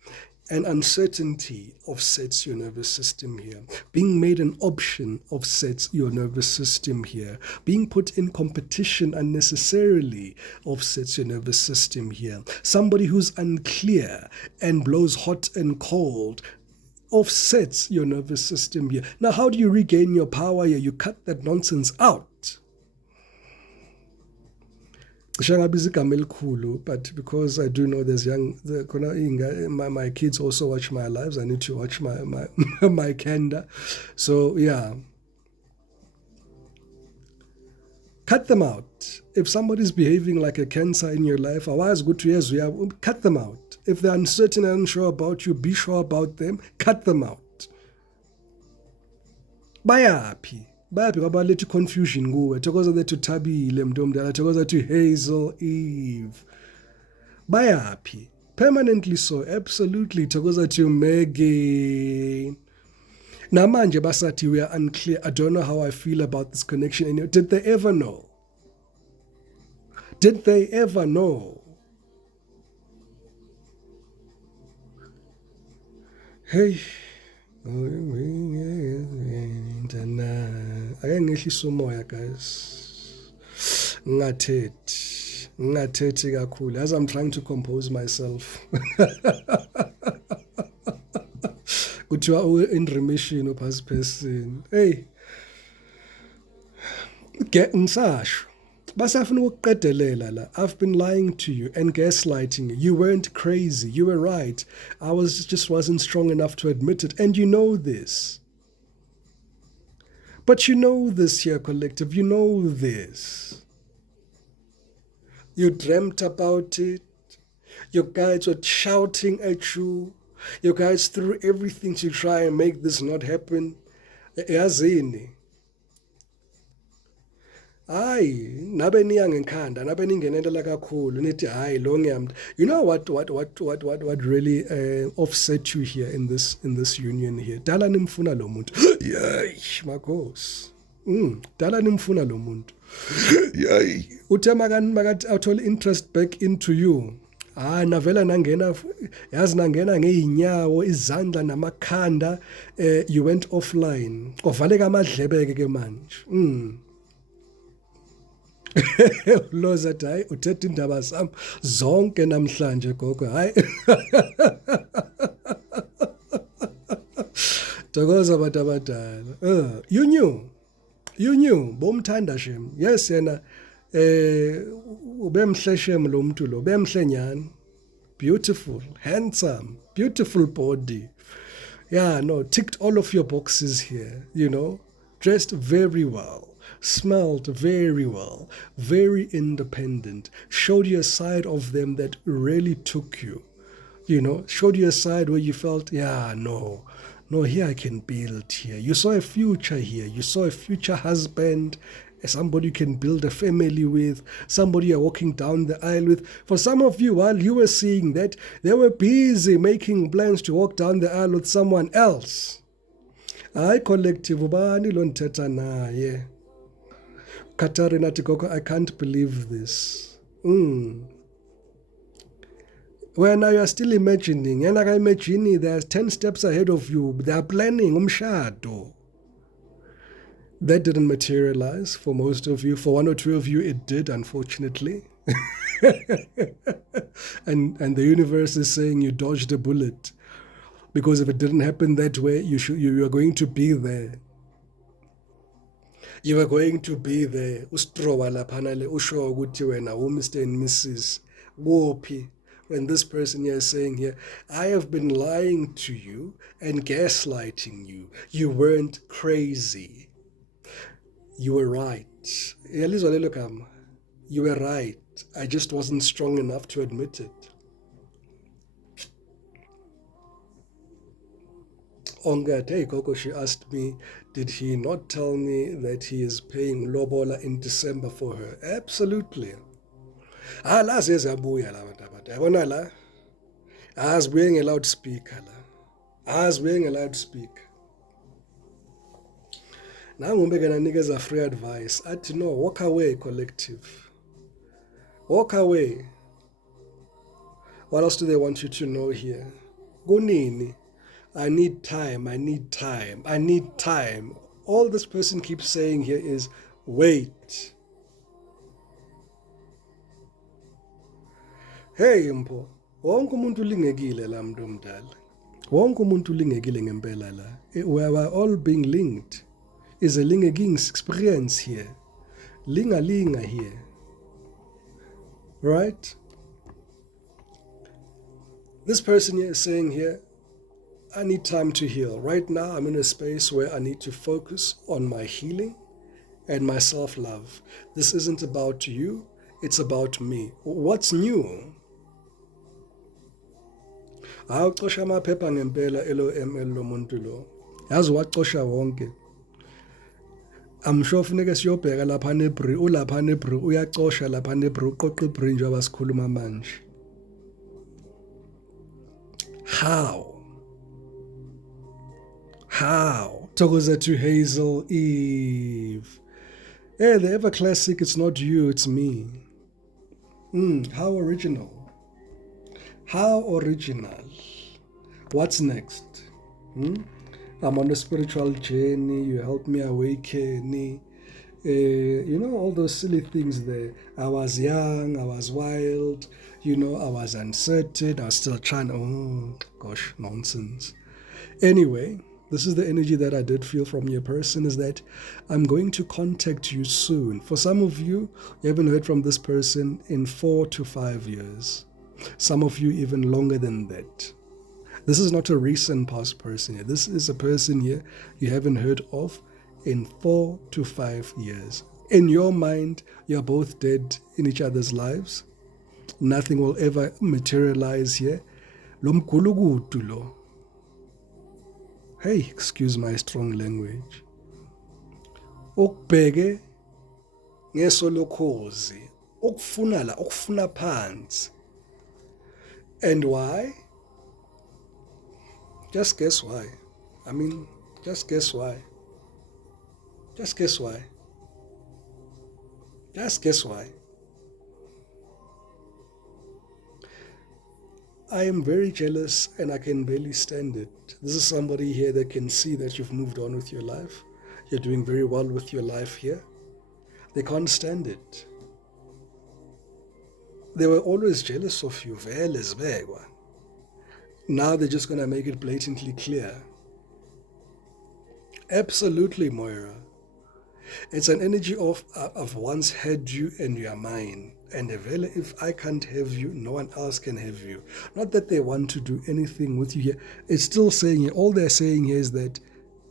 And uncertainty offsets your nervous system here. Being made an option offsets your nervous system here. Being put in competition unnecessarily offsets your nervous system here. Somebody who's unclear and blows hot and cold offsets your nervous system here. Now, how do you regain your power here? You cut that nonsense out. But because I do know there's my kids also watch my lives, I need to watch my my candor. So yeah, cut them out. If somebody's behaving like a cancer in your life, cut them out. If they're uncertain and unsure about you, be sure about them. Cut them out. Bayaphi kwabalethi confusion kuwe, thokoza lethu Thabile mntomdala, thokoza to Hazel Eve. Bayaphi permanently so, absolutely. Thokoza to Megan. Namanje basathi we are unclear. I don't know how I feel about this connection. Did they ever know? Did they ever know? Hey. Ake ngehlisa umoya guys. Ngingathethi kakhulu as I'm trying to compose myself. kuthiwa in remission uphasi person. Hey, ngisasho basafuna ukuqedelela la. I've been lying to you and gaslighting you. You weren't crazy. You were right. I wasn't strong enough to admit it, and you know this. But you know this here, collective. You know this. You dreamt about it. Your guys were shouting at you. Your guys threw everything to try and make this not happen. Yazini. Hayi, nabe niya ngekhanda, nabe ningenela kakhulu nithi hayi lo ngiyamntu. You know what really offset you here in this union here. Dala nimfuna lo muntu. Yayi, makhosi. Dala nimfuna lo muntu. Yayi. Uthe makathi athole interest back into you. Navela nangena yazi nangena ngeinyawo izandla namakhanda you went offline. Kovaleka amadlebeke ke manje. Loza hayi uthetha indaba zami zonke namhlanje gogo hayi. Thokoza abantu abadala. You knew bomthanda shem. Yes yena ubemhle shem lo muntu lo bemhle nyani. Beautiful, handsome, beautiful body. Yeah, no, ticked all of your boxes here, you know. Dressed very well. Smelled very well, very independent, showed you a side of them that really took you, you know, showed you a side where you felt, yeah, no, here I can build here. You saw a future here. You saw a future husband, somebody you can build a family with, somebody you're walking down the aisle with. For some of you, while you were seeing that, they were busy making plans to walk down the aisle with someone else. I collective, ubani lo nthetha naye. Katarina Tikoko, I can't believe this. When now you are still imagining, and like I imagine there's 10 steps ahead of you. They are planning umshado. That didn't materialize for most of you. For one or two of you, it did, unfortunately. and the universe is saying you dodged a bullet. Because if it didn't happen that way, you are going to be there. You are going to be there. Ustrowa laphana le usho ukuthi wena Mr. and Mrs. Wophi. When this person here is saying here, I have been lying to you and gaslighting you. You weren't crazy. You were right. You were right. I just wasn't strong enough to admit it. Ongat, hey Coco, she asked me, did he not tell me that he is paying lobola in December for her? Absolutely. La sezabuya la bantu abadala. Yabona la. Asibuye nge-loudspeaker la. Asibuye nge-loudspeaker. Nangu mbeke nanikeza free advice. Athi no, walk away collective. Walk away. What else do they want you to know here? Gunini. I need time. All this person keeps saying here is wait. Hey mpo, wonke umuntu ulingekile la mntu omdala. Wonke umuntu ulingekile ngempela la. We are all being linked. Is a linking experience here. Linga here. Right? This person here is saying here, I need time to heal. Right now, I'm in a space where I need to focus on my healing and my self-love. This isn't about you, it's about me. What's new? Awuxosha amaphepha ngempela LOML lo muntu lo. Yazi waxosha wonke. I'm sure funeka siyobheka lapha neBri, ulapha neBri uyacosha lapha neBri uqoqa iBri njengoba sikhuluma manje. How? Thokoza to Hazel Eve. Hey, the ever classic, it's not you, it's me. How original. What's next? I'm on a spiritual journey, you help me awaken. All those silly things there. I was young, I was wild, I was uncertain, I was still trying, nonsense. Anyway, this is the energy that I did feel from your person, is that I'm going to contact you soon. For some of you, you haven't heard from this person in 4 to 5 years. Some of you even longer than that. This is not a recent past person here. This is a person here you haven't heard of in 4 to 5 years. In your mind, you're both dead in each other's lives. Nothing will ever materialize here. Lo mgulukudu lo. Hey, excuse my strong language. Ukubheke ngeso lokhozi, ukufuna la, ukufuna phansi. And why? Just guess why. I mean, just guess why. Just guess why. Just guess why. I am very jealous and I can barely stand it. This is somebody here that can see that you've moved on with your life. You're doing very well with your life here. They can't stand it. They were always jealous of you. Now they're just going to make it blatantly clear. Absolutely, Moira. It's an energy of I've once had you and you are mine. And if I can't have you, no one else can have you. Not that they want to do anything with you here. It's still saying here, all they're saying here is that,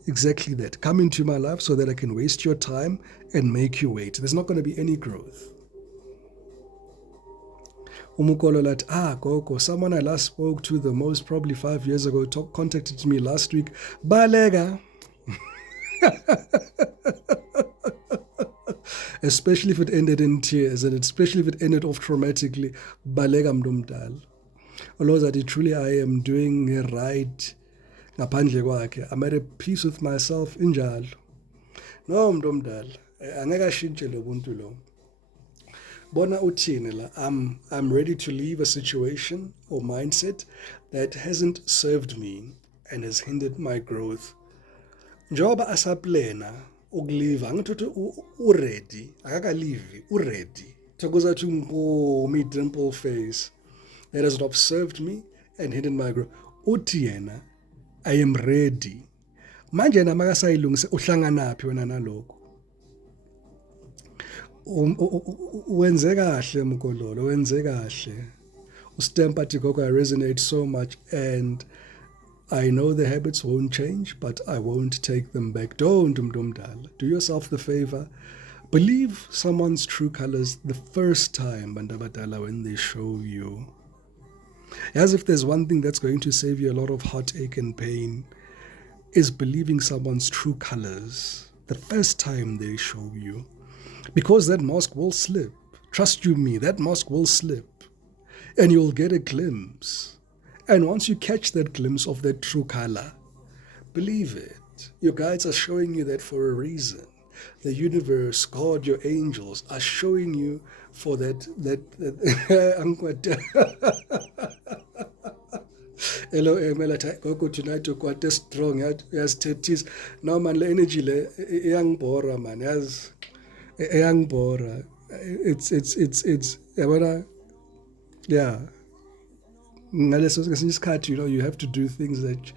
exactly that. Come into my life so that I can waste your time and make you wait. There's not going to be any growth. Umukolo like, Gogo, someone I last spoke to the most probably 5 years ago contacted me last week. Balega. Especially if it ended in tears, and especially if it ended off traumatically. Balega mdumdal. Although that truly I am doing right. Ngaphandle kwakhe. I'm at a peace with myself injalo. No mdumdal. Angeka shintshe lo buntu lo. Bona uthini la, I'm ready to leave a situation or mindset that hasn't served me and has hindered my growth. Njoba asaplena ukuliva ngithuthi uready akakalivi uready thokoza ukuthi ngomi dimple face that has not served me and hidden my growth. Uthi yena I am ready. Manje na makasayilungise uhlanganaphi wena nalokho? Wenze kahle mkololo, wenze kahle. Ustempa athi Gogo, I resonate so much and I know the habits won't change, but I won't take them back. Don't, Mdumdala. Do yourself the favor. Believe someone's true colors the first time, Bandabadala, when they show you. As if there's one thing that's going to save you a lot of heartache and pain, is believing someone's true colors the first time they show you. Because that mask will slip. Trust you me, that mask will slip. And you'll get a glimpse. And once you catch that glimpse of that true color, believe it. Your guides are showing you that for a reason. The universe, God, your angels are showing you for that hello Melata Gogo, tonight you're quite strong. Yes, tetis. No man, the energy le young bora man. Yes, young bora. It's yeah. Ngaleso isikhathi, you have to do things that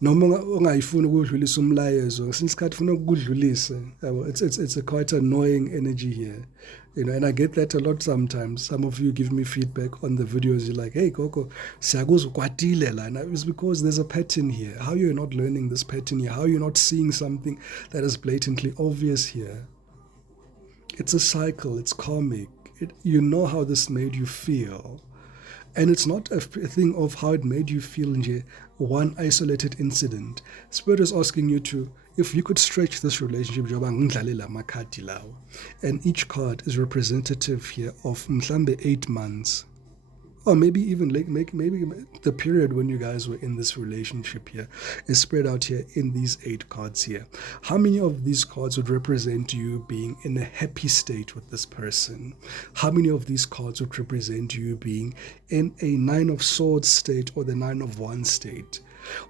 noma ungayifuni ukudlulisa umlayezo ngesinye isikhathi ufuna ukudlulisa. It's a quite annoying energy here, and I get that a lot sometimes. Some of you give me feedback on the videos. You're like, hey Gogo, siyakuzwa ukwatile lana. It's because there's a pattern here. How you're not learning this pattern here? How you're not seeing something that is blatantly obvious here? It's a cycle. It's karmic. You know how this made you feel. And it's not a thing of how it made you feel in one isolated incident. Spirit is asking you to, if you could stretch this relationship, and each card is representative here of mhlambe 8 months. Or maybe even maybe the period when you guys were in this relationship here is spread out here in these 8 cards here. How many of these cards would represent you being in a happy state with this person? How many of these cards would represent you being in a 9 of Swords state or the 9 of Wands state?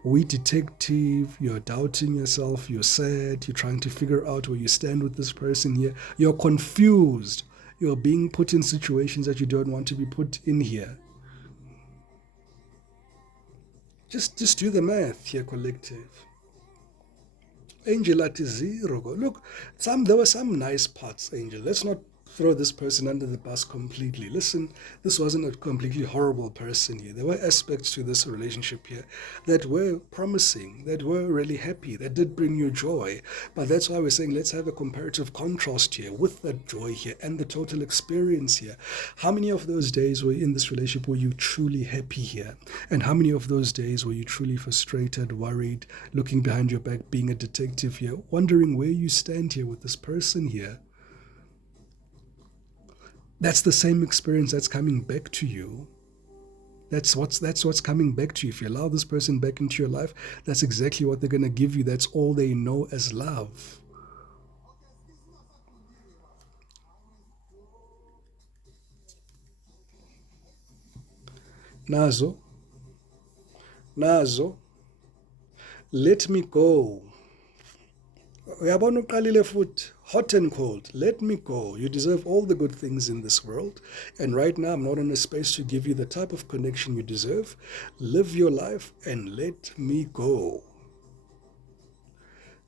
We detective, you're doubting yourself, you're sad, you're trying to figure out where you stand with this person here. You're confused. You're being put in situations that you don't want to be put in here. Just do the math here, collective. Angel at 0. Look, there were some nice parts, Angel. Let's not throw this person under the bus completely. Listen, this wasn't a completely horrible person here. There were aspects to this relationship here that were promising, that were really happy, that did bring you joy. But that's why we're saying let's have a comparative contrast here with that joy here and the total experience here. How many of those days were in this relationship were you truly happy here? And how many of those days were you truly frustrated, worried, looking behind your back, being a detective here, wondering where you stand here with this person here? That's the same experience that's coming back to you. That's what's coming back to you. If you allow this person back into your life, that's exactly what they're going to give you. That's all they know as love. Nazo, let me go. Uyabona uqalile futhi, hot and cold. Let me go. You deserve all the good things in this world. And right now, I'm not in a space to give you the type of connection you deserve. Live your life and let me go.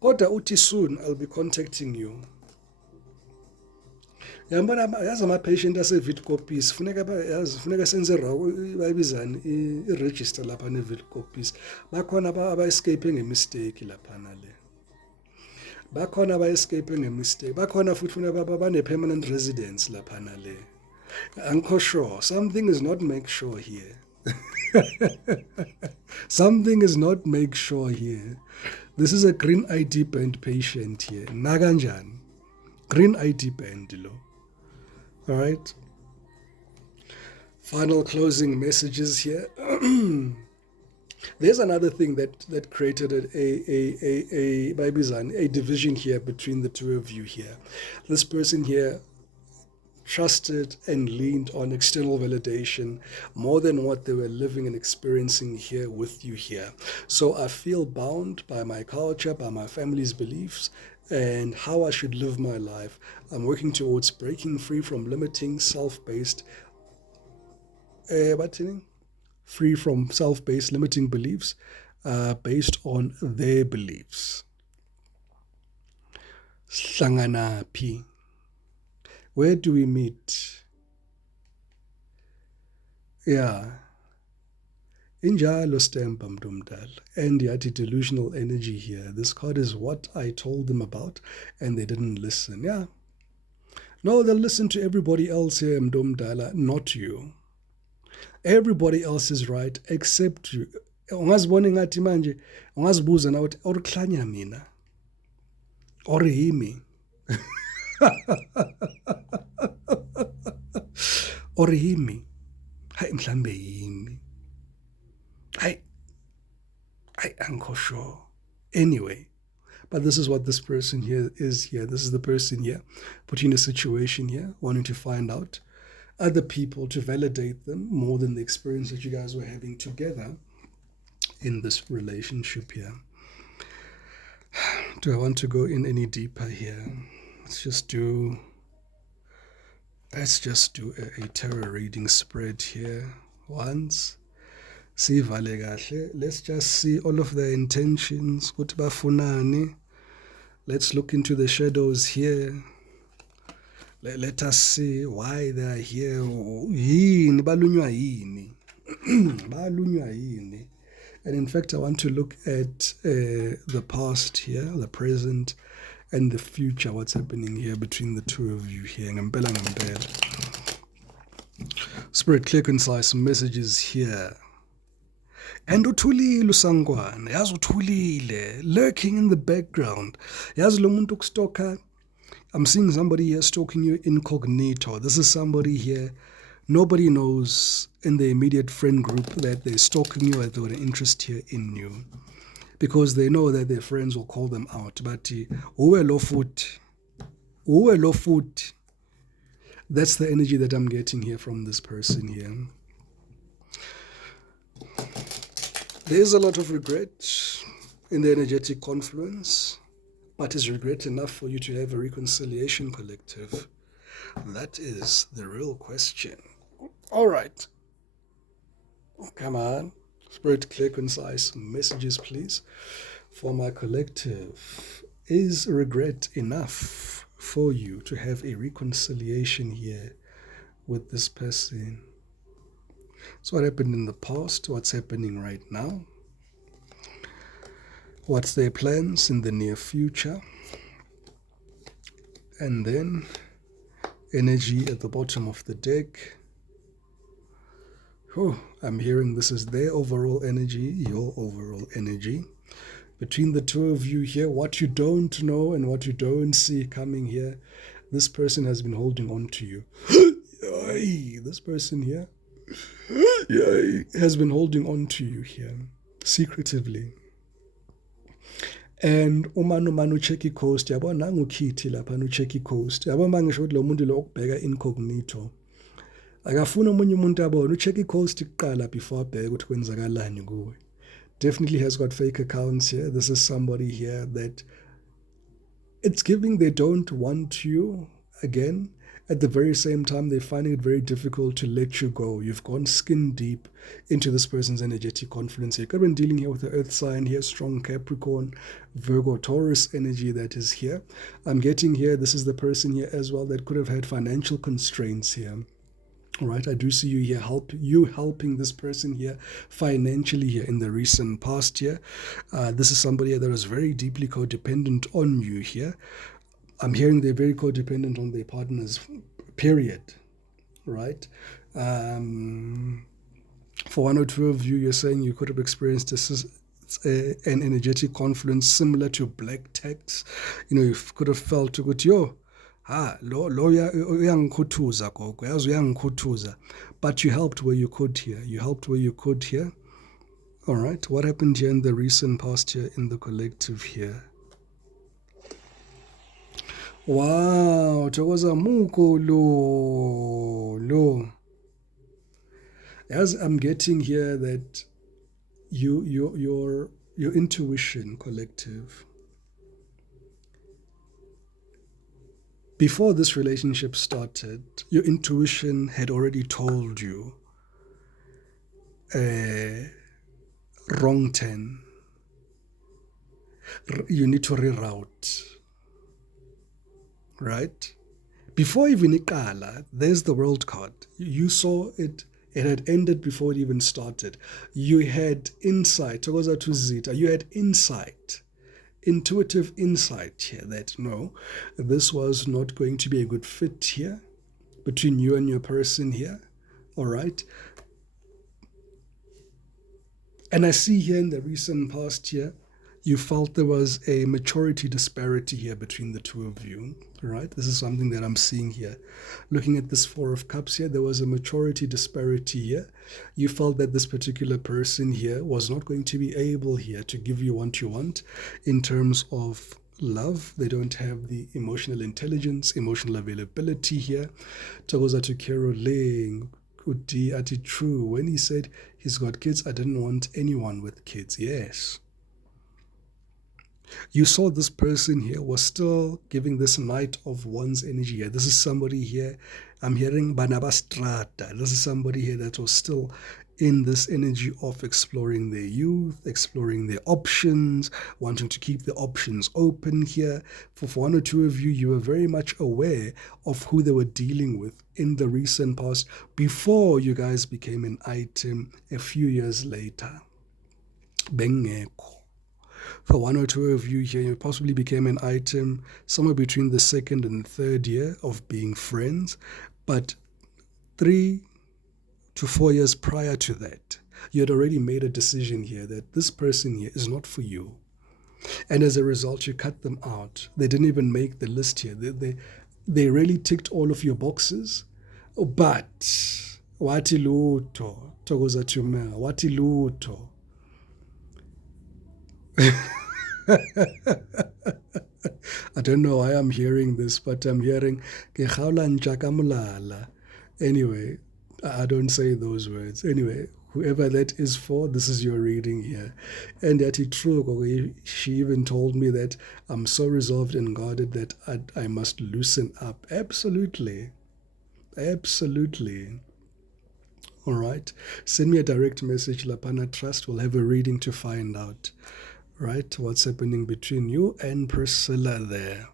Kodwa uthi soon, I'll be contacting you. Yazi ama-patient ase-Vidcopies funeka senze bayibizani i-register lapha ne-Vidcopies. Bakhona aba-escape ngemistake laphana le. Bakhona aba-escape ngemistake. Bakhona futhi funeka bane-permanent residence laphana le. Angikho sure. Something is not make sure here. Something is not make sure here. This is a green ID band patient here. Naganjan. Green ID band lo. All right. Final closing messages here. There's another thing that created a division here between the two of you here. This person here trusted and leaned on external validation more than what they were living and experiencing here with you here. So I feel bound by my culture, by my family's beliefs, and how I should live my life. I'm working towards breaking free from limiting self-based free from self-based limiting beliefs based on their beliefs. Hlanganapi. Where do we meet? Yeah. Injalo stempa mntumdala. And yati delusional energy here. This card is what I told them about and they didn't listen. Yeah. No, they'll listen to everybody else here, mntumdala, not you. Everybody else is right except you. Ungazibona ngathi manje ungazibuza na uthi orklanya mina or yimi or yimi hayi mhlambe yimi hayi angikho sure anyway. But this is what this person here is here. This is the person here put you in a situation here wanting to find out other people, to validate them more than the experience that you guys were having together in this relationship here. Do I want to go in any deeper here? Let's just do a tarot reading spread here once. See vale kahle. Let's just see all of their intentions. Ukuthi bafunani. Let's look into the shadows here. Let us see why they are here. Yini balunywa yini? Balunywa yini? And in fact, I want to look at the past here, the present, and the future. What's happening here between the two of you here? Ngempela ngempela. Spirit, clear, concise messages here. And uthulile usangwana, yazi uthulile, lurking in the background. Yazi lo muntu ukustalker. I'm seeing somebody here stalking you incognito. This is somebody here. Nobody knows in the immediate friend group that they're stalking you or they've got an interest here in you. Because they know that their friends will call them out. But uwe lo futhi. That's the energy that I'm getting here from this person here. There is a lot of regret in the energetic confluence. But is regret enough for you to have a reconciliation, collective? That is the real question. All right. Come on. Spirit, clear, concise messages, please. For my collective, is regret enough for you to have a reconciliation here with this person? So what happened in the past? What's happening right now? What's their plans in the near future? And then energy at the bottom of the deck. Oh, I'm hearing this is their overall energy, your overall energy. Between the two of you here, what you don't know and what you don't see coming here, this person has been holding on to you. This person here has been holding on to you here, secretively. And uma ucheck coast, yabona ngukhithi lapha ucheck coast. Yabo mangisho ukuthi lo muntu lo ukubheka incognito. Akafuna omunye umuntu abone ucheck coast kuqala before abheke ukuthi kwenzakalani kuwe. Definitely has got fake accounts here. This is somebody here that it's giving they don't want you again. At the very same time, they're finding it very difficult to let you go. You've gone skin deep into this person's energetic confidence. You could have been dealing here with the earth sign here, strong Capricorn, Virgo, Taurus energy that is here. I'm getting here, this is the person here as well that could have had financial constraints here. All right, I do see you here helping this person here financially here in the recent past year. This is somebody that was very deeply codependent on you here. I'm hearing they're very codependent on their partners, period. Right? For one or two of you, you're saying you could have experienced an energetic confluence similar to black tax. You could have felt to go to yo. Lo uyangikhuthuza gogo, yazi uyangikhuthuza. But you helped where you could here. You helped where you could here. All right. What happened here in the recent past year in the collective here? Wow, thokoza muko lo. As I'm getting here that your intuition collective, before this relationship started, your intuition had already told you wrong turn. You need to reroute. Right? Before even Ikala, there's the world card. You saw it. It had ended before it even started. You had insight. Togoza to Zita. You had insight. Intuitive insight here that no, this was not going to be a good fit here between you and your person here. All right. And I see here in the recent past year, you felt there was a maturity disparity here between the two of you, right? This is something that I'm seeing here. Looking at this Four of Cups here, there was a maturity disparity here. You felt that this particular person here was not going to be able here to give you what you want in terms of love. They don't have the emotional intelligence, emotional availability here. Togoza to Caroline, Kuti Ati True. When he said he's got kids, I didn't want anyone with kids. Yes. You saw this person here was still giving this Knight of Wands energy here. This is somebody here, I'm hearing Banabastrata. This is somebody here that was still in this energy of exploring their youth, exploring their options, wanting to keep the options open here. For one or two of you, you were very much aware of who they were dealing with in the recent past before you guys became an item a few years later. Bengeko. For one or two of you here, you possibly became an item somewhere between the second and third year of being friends. But 3 to 4 years prior to that, you had already made a decision here that this person here is not for you. And as a result, you cut them out. They didn't even make the list here. They really ticked all of your boxes. But, wati luto, togoza tumea, wati luto. I don't know why I'm hearing this, but I'm hearing anyway, I don't say those words. Anyway, whoever that is for, this is your reading here. And yet true, she even told me that I'm so resolved and guarded that I must loosen up. Absolutely. Absolutely. All right. Send me a direct message, Lapana Trust. We'll have a reading to find out, right, what's happening between you and Priscilla there.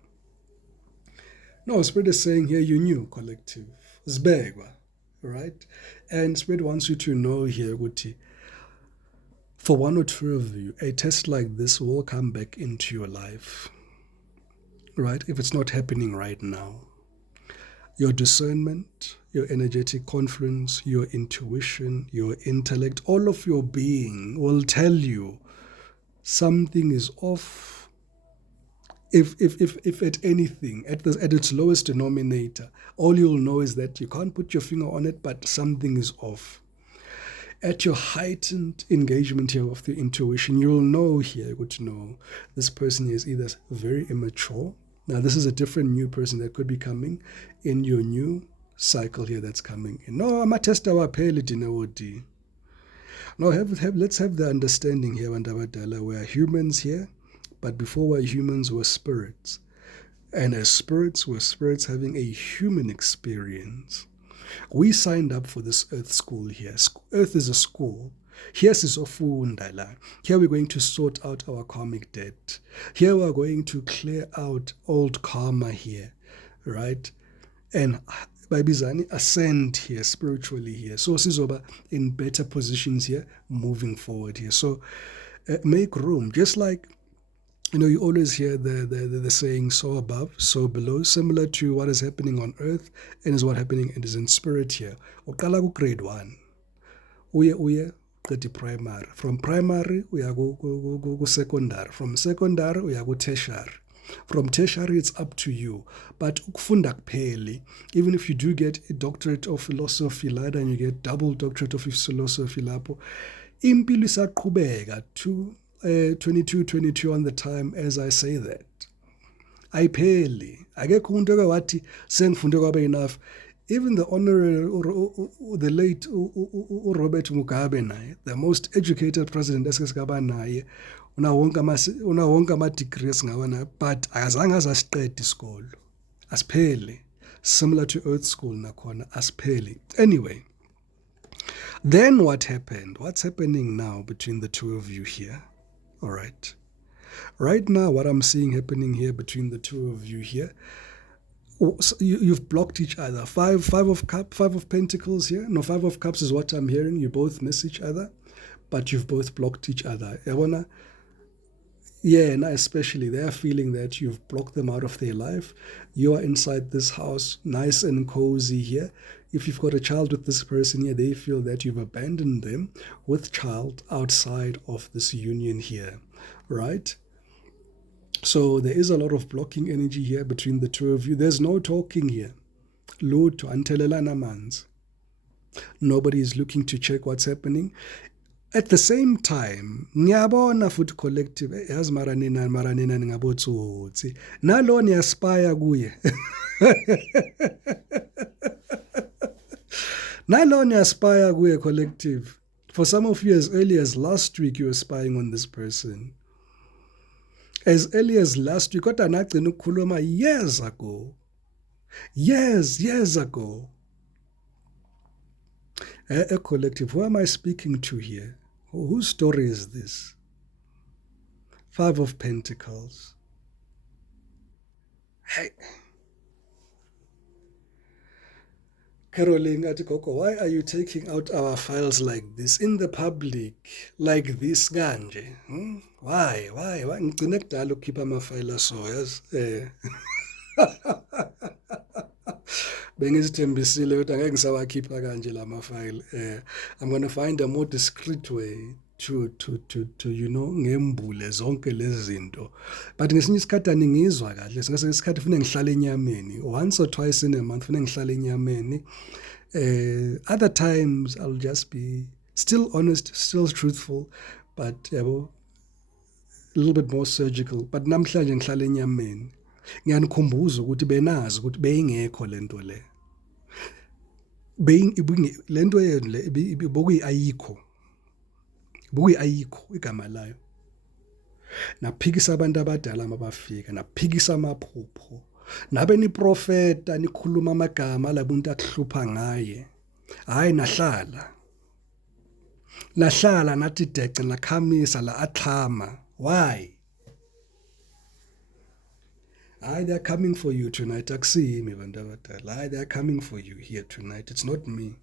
No, Spirit is saying here, you knew, collective. Zbegwa, right? And Spirit wants you to know here, Guti, for one or two of you, a test like this will come back into your life, right? If it's not happening right now. Your discernment, your energetic confluence, your intuition, your intellect, all of your being will tell you something is off. If at anything, at its lowest denominator, all you'll know is that you can't put your finger on it, but something is off. At your heightened engagement here of the intuition, you'll know here, good to know, this person is either very immature. Now, this is a different new person that could be coming in your new cycle here that's coming in. No, I'm a tester wa pheli dinawodi. No, let's have the understanding here, Bandabadala. We are humans here, but before we're humans, we're spirits. And as spirits, we're spirits having a human experience. We signed up for this Earth school here. Earth is a school. Here we're going to sort out our karmic debt. Here we're going to clear out old karma here, right? And Baibizani ascend here, spiritually here. So Sizoba in better positions here, moving forward here. So make room, just like you always hear the saying, so above, so below, similar to what is happening on earth and is what happening is in spirit here. Uqala grade 1. Uye qedi primary. From primary, we are go secondary. From secondary, we are go tertiary. From tertiary, it's up to you. But ukufunda kupheli, even if you do get a doctorate of philosophy later and you get double doctorate of philosophy lapho, impilo isaqhubeka to 22 on the time as I say that. Ayipheli. Akekho umuntu owathi sengifunde kwabe enough. Even the honorary, the late Robert Mugabe naye, the most educated president esikaba naye, una wonke ama-degrees ngawana, but akazange asiqede isikolo. Asipheli. Similar to Earth School nakhona, asipheli. Anyway, then what happened? What's happening now between the two of you here? All right. Right now, what I'm seeing happening here between the two of you here, you've blocked each other. Five of pentacles here. No, 5 of cups is what I'm hearing. You both miss each other, but you've both blocked each other. Yeah, and especially they're feeling that you've blocked them out of their life. You are inside this house, nice and cozy here. If you've got a child with this person here, they feel that you've abandoned them with child outside of this union here, right? So there is a lot of blocking energy here between the two of you. There's no talking here. Lutho antelelana manzi. Nobody is looking to check what's happening. At the same time, ngiyabona futhi collective yazi mara nina ningabotsotsi. Nalo niyaspire kuye. Nalo niyaspire kuye collective. For some of you, as early as last week, you were spying on this person. As early as last week, kodwa nagcina ukukhuluma years ago. Years ago. A collective, who am I speaking to here? Whose story is this? 5 of Pentacles. Hey. Caroline Atikoko, why are you taking out our files like this in the public, like this kanje? Why? Ngicine kudala ukukhipha amafile so, yes. Bengizithembisile ukuthi angeke ngisawakhipha kanje la mafile. I'm going to find a more discreet way to ngembule zonke lezi zinto. But ngesinye isikhathi aningizwa kahle. Ngesinye isikhathi ufuna ngihlale enyameni. Once or twice in a month ufuna ngihlale enyameni. Other times I'll just be still honest, still truthful, but a little bit more surgical. But namhlanje ngihlale enyameni. Ngiyanikhumbuza ukuthi benazi ukuthi beyingekho lento le. Lento le bokuyayikho. Bokuyayikho igama layo. Naphikisa abantu abadala mabafika, naphikisa amaphupho. Nabe ni profeta nikhuluma amagama labuntu akuhlupha ngaye. Hayi nahlala. lahlala nathi dece lakhamisa la atlhama. Why? They're coming for you tonight. Akusimi bantu abadala. They're coming for you here tonight. It's not me.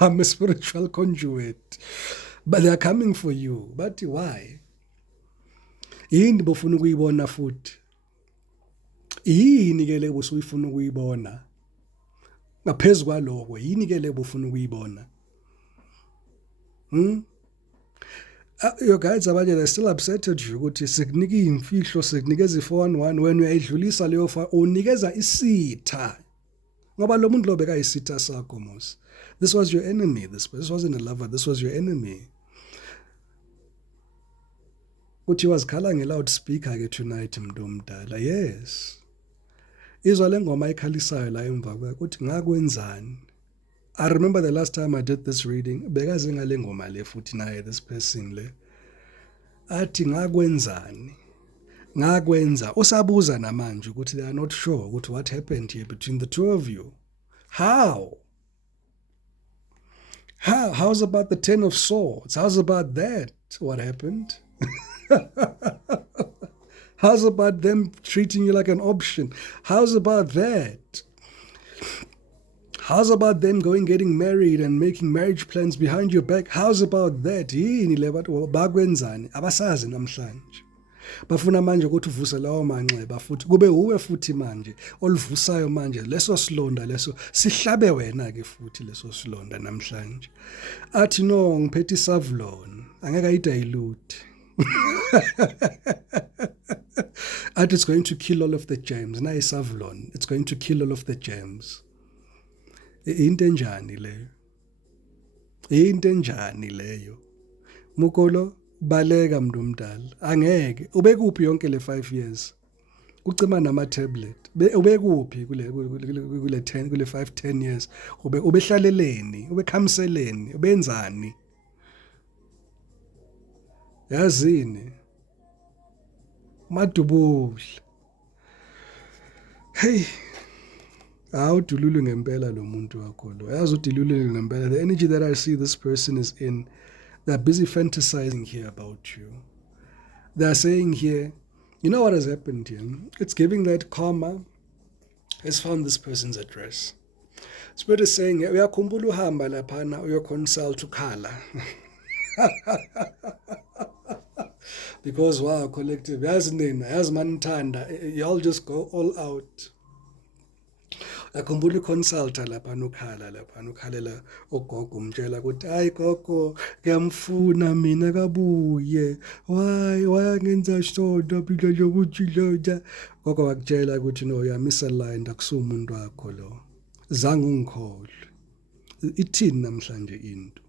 I'm a spiritual conduit. But they're coming for you. But why? Yini bofuna ukuyibona futhi? Yini ke le busuyifuna ukuyibona? Ngaphezulu kwaloko, yini ke le bofuna ukuyibona? Your guides abanye they're still upset at you ukuthi sikunika imfihlo sikunikeza i411 when uyayidlulisa leyo fa unikeza isitha. Ngoba lo muntu lo bekayisitha sakho mos. This was your enemy. This wasn't a lover. This was your enemy. Uthi wazikhala nge-loudspeaker ke tonight mntu omdala. Yes. Izwa le ngoma ekhalisayo la emva kwakho uthi ngakwenzani. I remember the last time I did this reading, bekaze ngale ngoma le futhi naye this person le. Athi ngakwenzani. Ngakwenza usabuza namanje ukuthi they are not sure ukuthi what happened here between the two of you. How? How's about the 10 of swords? How's about that? What happened? How's about them treating you like an option? How's about that? How's about them getting married and making marriage plans behind your back? How's about that? Yini le bathu bakwenzani? Abasazi namhlanje. Bafuna manje ukuthi uvuse lawo manxeba futhi kube uwe futhi manje oluvusayo manje leso silonda leso sihlabe wena ke futhi leso silonda namhlanje. Athi no ngiphethe isavlon angeke ayidilute. And it's going to kill all of the germs. Na isavlon, it's going to kill all of the germs. Into enjani leyo? Into enjani leyo? Mukolo baleka mntu omdala. Angeke ubekuphi yonke le 5 years? Ucima nama tablet. Ubekuphi kule 5-10 years? Ubehlaleleni, ubekhamseleni, ubenzani? Yazini. Madubuhle. Hey. Awudululu ngempela lo muntu wakho lo. Yazi udululu ngempela. The energy that I see this person is in, they're busy fantasizing here about you. They're saying here, you know what has happened here? It's giving that karma has found this person's address. Spirit is saying, uyakhumbula uhamba laphana uyoconsult ukhala. Because wow, collective, yazi nina, yazi manithanda, y'all just go all out. Akhumbula iconsulta laphana ukhalela ogogo umtshela ukuthi hayi gogo ngiyamfuna mina kabuye why ngenza shonda phela nje ukuthi loja gogo wakutshela ukuthi no ya misaligned akusumuntu wakho lo zange ungikhohle ithini namhlanje into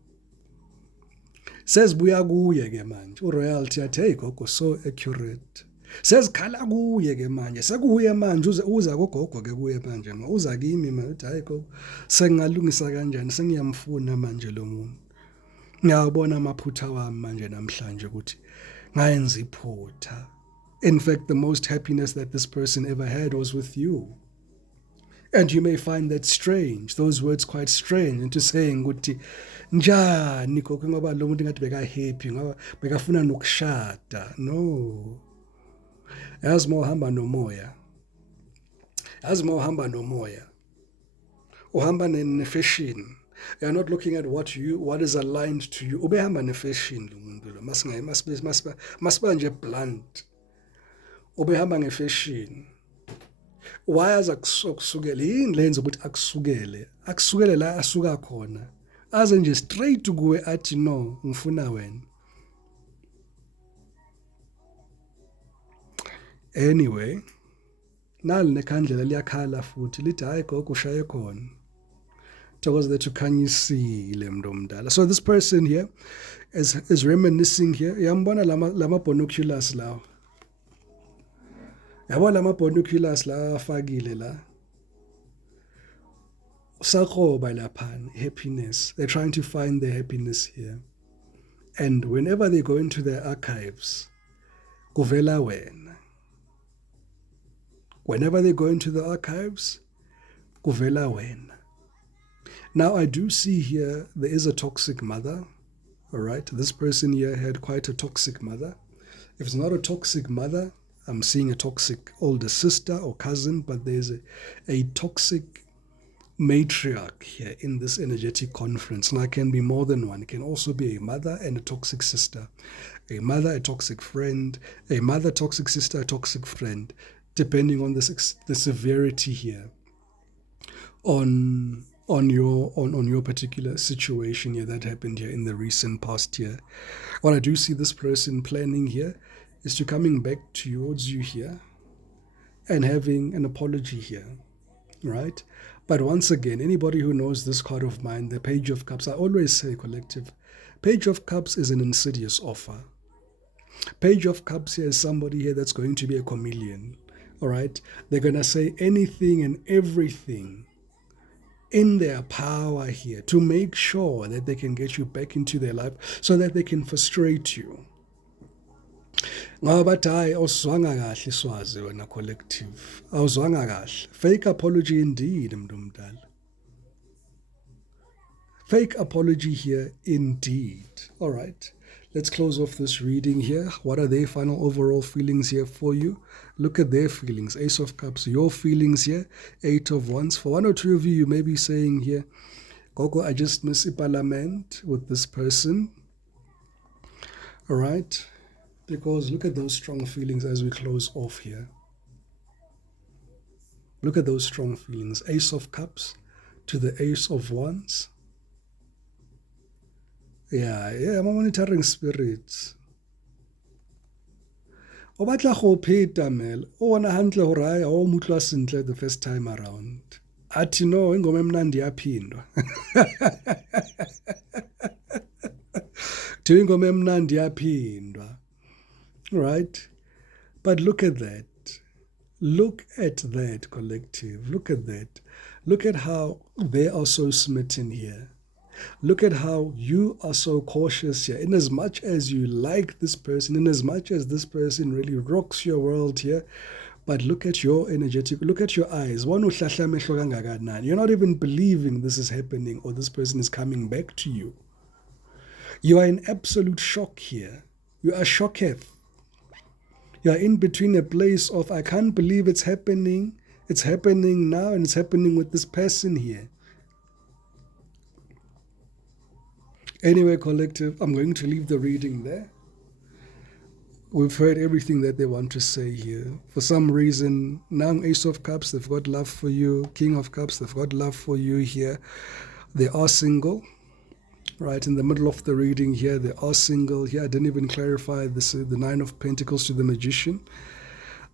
sezibuya kuye ke manje uroyalty yathi hey gogo so accurate sezikhala kuye ke manje sekuye manje uza kogogo ke kuye manje uza kimi manje uthi hayi gogo sengalungisa kanjani sengiyamfuna manje lo muntu ngiyabona amaphutha wami manje namhlanje ukuthi ngayenza iphutha. In fact, the most happiness that this person ever had was with you. And you may find that strange, those words quite strange, into saying ukuthi njani gogo ngoba lo muntu ngathi beka happy ngoba bekafuna nokushada. No. Yazi mohamba nomoya. Yazi mohamba nomoya. Uhamba ne-fashion. You're not looking at what is aligned to you. Ubehamba ne-fashion lo muntu lo. Masiba nje blunt. Ubehamba nge-fashion. Why aza kusukela yini lenza ukuthi akusukele? Akusukele la asuka khona. Aze nje straight kuwe athi no, ngifuna wena. Anyway, nali nekhandlela liyakhala futhi lithi hayi gogo ushaye khona. Because that ukhanyisile mntu omdala. So this person here is reminiscing here. Yambona lama binoculars lawo. Yabo lama binoculars la afakile la. Usakhoba lapha happiness. They're trying to find their happiness here. And whenever they go into their archives, kuvela wena. Whenever they go into the archives, kuvela wena. Now, I do see here there is a toxic mother. All right. This person here had quite a toxic mother. If it's not a toxic mother, I'm seeing a toxic older sister or cousin, but there's a toxic matriarch here in this energetic conference. Now, it can be more than one. It can also be a mother and a toxic sister, a mother, a toxic friend, a mother, toxic sister, a toxic friend, depending on the severity here on your particular situation here that happened here in the recent past year. What I do see this person planning here is to coming back towards you here and having an apology here, right? But once again, anybody who knows this card of mine, the Page of Cups, I always say, collective, Page of Cups is an insidious offer. Page of Cups here is somebody here that's going to be a chameleon, all right? They're going to say anything and everything in their power here to make sure that they can get you back into their life so that they can frustrate you. Ngoba bathi hayi awuzwanga kahle Swazi wena collective, awuzwanga kahle. Fake apology indeed, mntu mdala. Fake apology here indeed. All right, let's close off this reading here. What are their final overall feelings here for you? Look at their feelings. Ace of Cups, your feelings here. Eight of Wands. For one or two of you, you may be saying here, Gogo, I just miss Parliament with this person. All right, because look at those strong feelings as we close off here. Look at those strong feelings. Ace of Cups to the Ace of Wands. Yeah, I'm monitoring spirits. O batla go pheta mel o bona hantle gore ai o mutlwa sentle the first time around. Athi no ingoma emnandi yaphindwa. To ingoma emnandi yaphindwa. Right? But look at that. Look at that, collective. Look at that. Look at how they are so smitten here. Look at how you are so cautious here. In as much as you like this person, in as much as this person really rocks your world here, but look at your energetic, look at your eyes. You're not even believing this is happening or this person is coming back to you. You are in absolute shock here. You are shocketh. You are in between a place of, I can't believe it's happening. It's happening now and it's happening with this person here. Anyway, collective, I'm going to leave the reading there. We've heard everything that they want to say here. For some reason, now Ace of Cups, they've got love for you. King of Cups, they've got love for you here. They are single. Right, in the middle of the reading here, they are single. Here, I didn't even clarify this, the Nine of Pentacles to the Magician.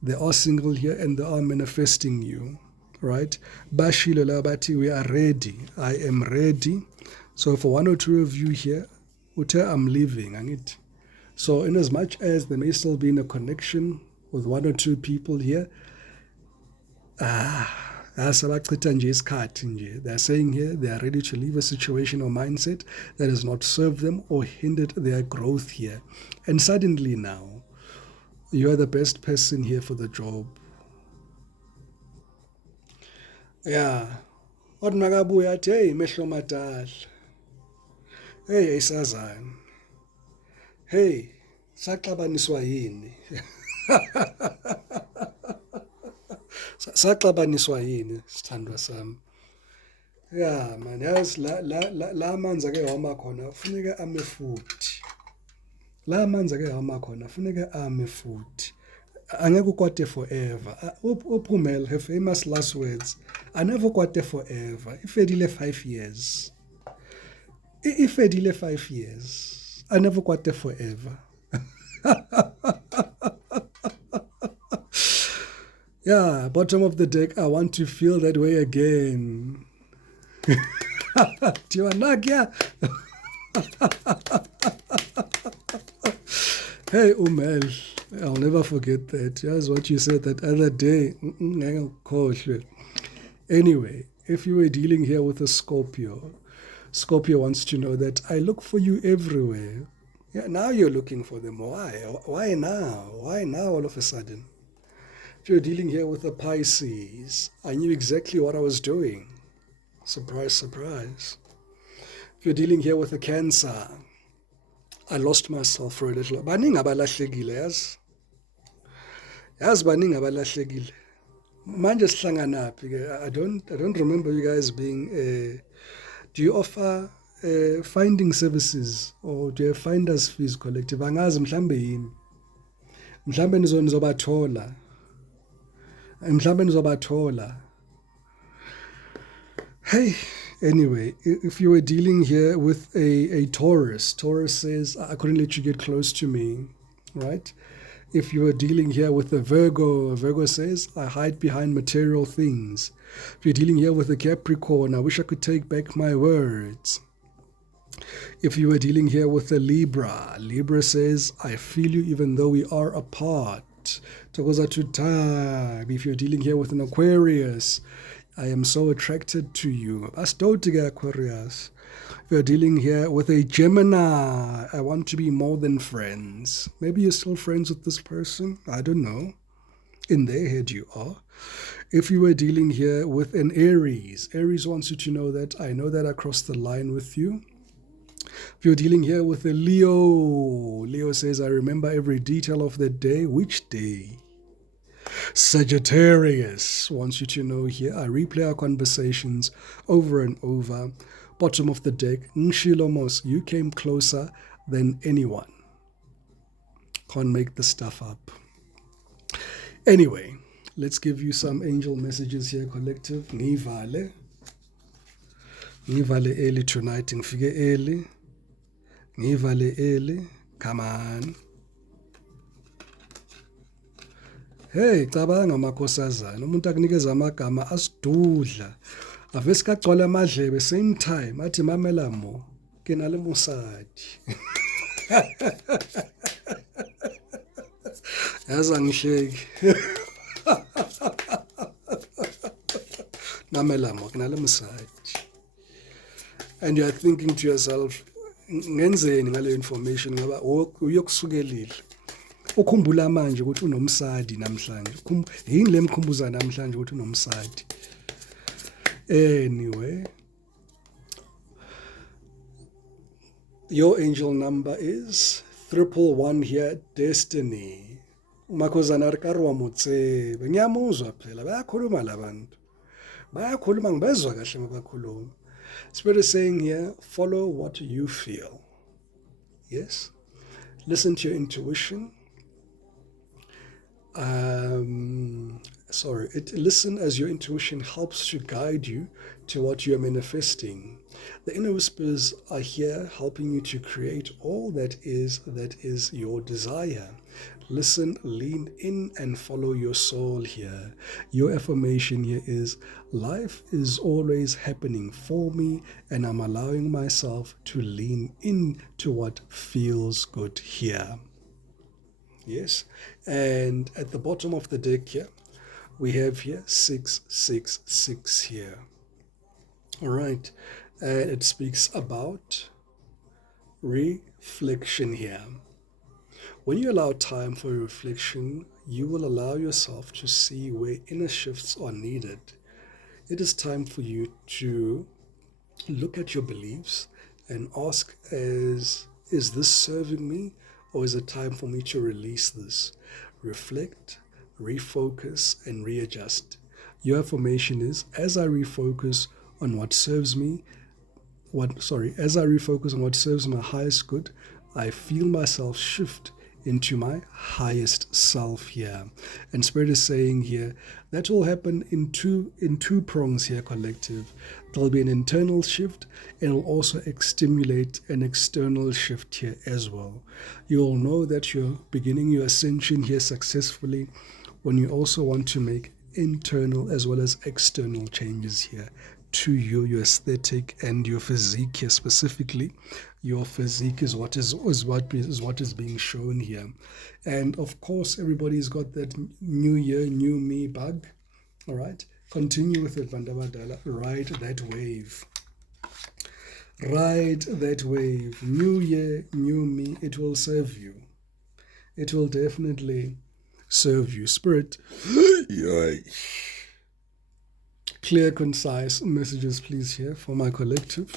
They are single here and they are manifesting you. Right? Bashilo Labati, we are ready. I am ready. So for one or two of you here, I'm leaving. So in as much as there may still be in a connection with one or two people here, they're saying here they are ready to leave a situation or mindset that has not served them or hindered their growth here. And suddenly now, you are the best person here for the job. Yeah. Hey, mehlo madala. Hey, isazana. Hey, saxabaniswa yini? Saxabaniswa yini sithandwa sami? Yeah, man, yazi la manzi ake homa khona kufuneka ame futhi. La manzi ake homa khona kufuneka ame futhi. Angeke ukwate forever. Uphumela, her famous last words. I never kwate forever. Ifedile 5 years. Ifedile 5 years. I never kwate forever. Yeah, bottom of the deck, I want to feel that way again. Do you want to Hey, Umel, I'll never forget that. That's what you said that other day. Anyway, if you were dealing here with a Scorpio, Scorpio wants to know that I look for you everywhere. Yeah, now you're looking for them. Why? Why now? Why now all of a sudden? If you're dealing here with a Pisces, I knew exactly what I was doing. Surprise, surprise. If you're dealing here with a cancer, I lost myself for a little. Baningi abalahlekile yazi. Yazi baningi abalahlekile. Manje sihlanganaphi ke? I don't remember you guys being do you offer finding services or do you have finders fees collective? Angazi mhlambe yini. Mhlambe nizobathola. Mhlambe nizobathola. Hey, anyway, if you were dealing here with a Taurus, Taurus says, I couldn't let you get close to me, right? If you were dealing here with a Virgo says, I hide behind material things. If you're dealing here with a Capricorn, I wish I could take back my words. If you were dealing here with a Libra says, I feel you even though we are apart. If you're dealing here with an Aquarius, I am so attracted to you. Astotiga Aquarius. If you're dealing here with a Gemini, I want to be more than friends. Maybe you're still friends with this person. I don't know. In their head you are. If you were dealing here with an Aries, Aries wants you to know that I know that I crossed the line with you. If you're dealing here with a Leo, Leo says, I remember every detail of the day. Which day? Sagittarius wants you to know here, I replay our conversations over and over. Bottom of the deck, Nshilomos, you came closer than anyone. Can't make this stuff up. Anyway, let's give you some angel messages here, collective. Ngivale early tonight. Ngifike early. Ngivale early. Come on. Hey, cabanga makhosazana, umuntu akunikeza amagama asidudla. Ave sikagcwala amadlebe same time athi mamela mo ke nale musadi. Yazi angihleki. Mamela mo ke nale musadi. And you are thinking to yourself, ngenzeni ngale information ngoba uyokusukelile. Ukhumbula manje ukuthi unomsadi namhlanje. Yini lemkhumbuza namhlanje ukuthi unomsadi. Anyway, your angel number is 111 here, Destiny. Umakhosana rikarwa motsebe. Ngiyamuzwa phela bayakhuluma labantu. Bayakhuluma ngibezwa kahle ngobakhuluma. Spirit is saying here, follow what you feel. Yes? Listen to your intuition. Listen as your intuition helps to guide you to what you are manifesting. The inner whispers are here helping you to create all that is your desire. Listen, lean in and follow your soul here. Your affirmation here is, life is always happening for me and I'm allowing myself to lean in to what feels good here. Yes, and at the bottom of the deck here, we have here 666 here. All right, and it speaks about reflection here. When you allow time for reflection, you will allow yourself to see where inner shifts are needed. It is time for you to look at your beliefs and ask, is this serving me? Or is it time for me to release this? Reflect, refocus, and readjust. Your affirmation is, as I refocus on what serves me, as I refocus on what serves my highest good, I feel myself shift into my highest self here. And Spirit is saying here, that will happen in two prongs here, collective. There'll be an internal shift and it will also stimulate an external shift here as well. You'll know that you're beginning your ascension here successfully when you also want to make internal as well as external changes here to you, your aesthetic and your physique here specifically. Your physique is what is being shown here. And of course, everybody's got that new year, new me bug. All right, continue with it, Vandabadala. Ride that wave. Ride that wave. New year, new me. It will serve you. It will definitely serve you. Spirit. Clear, concise messages, please, here for my collective.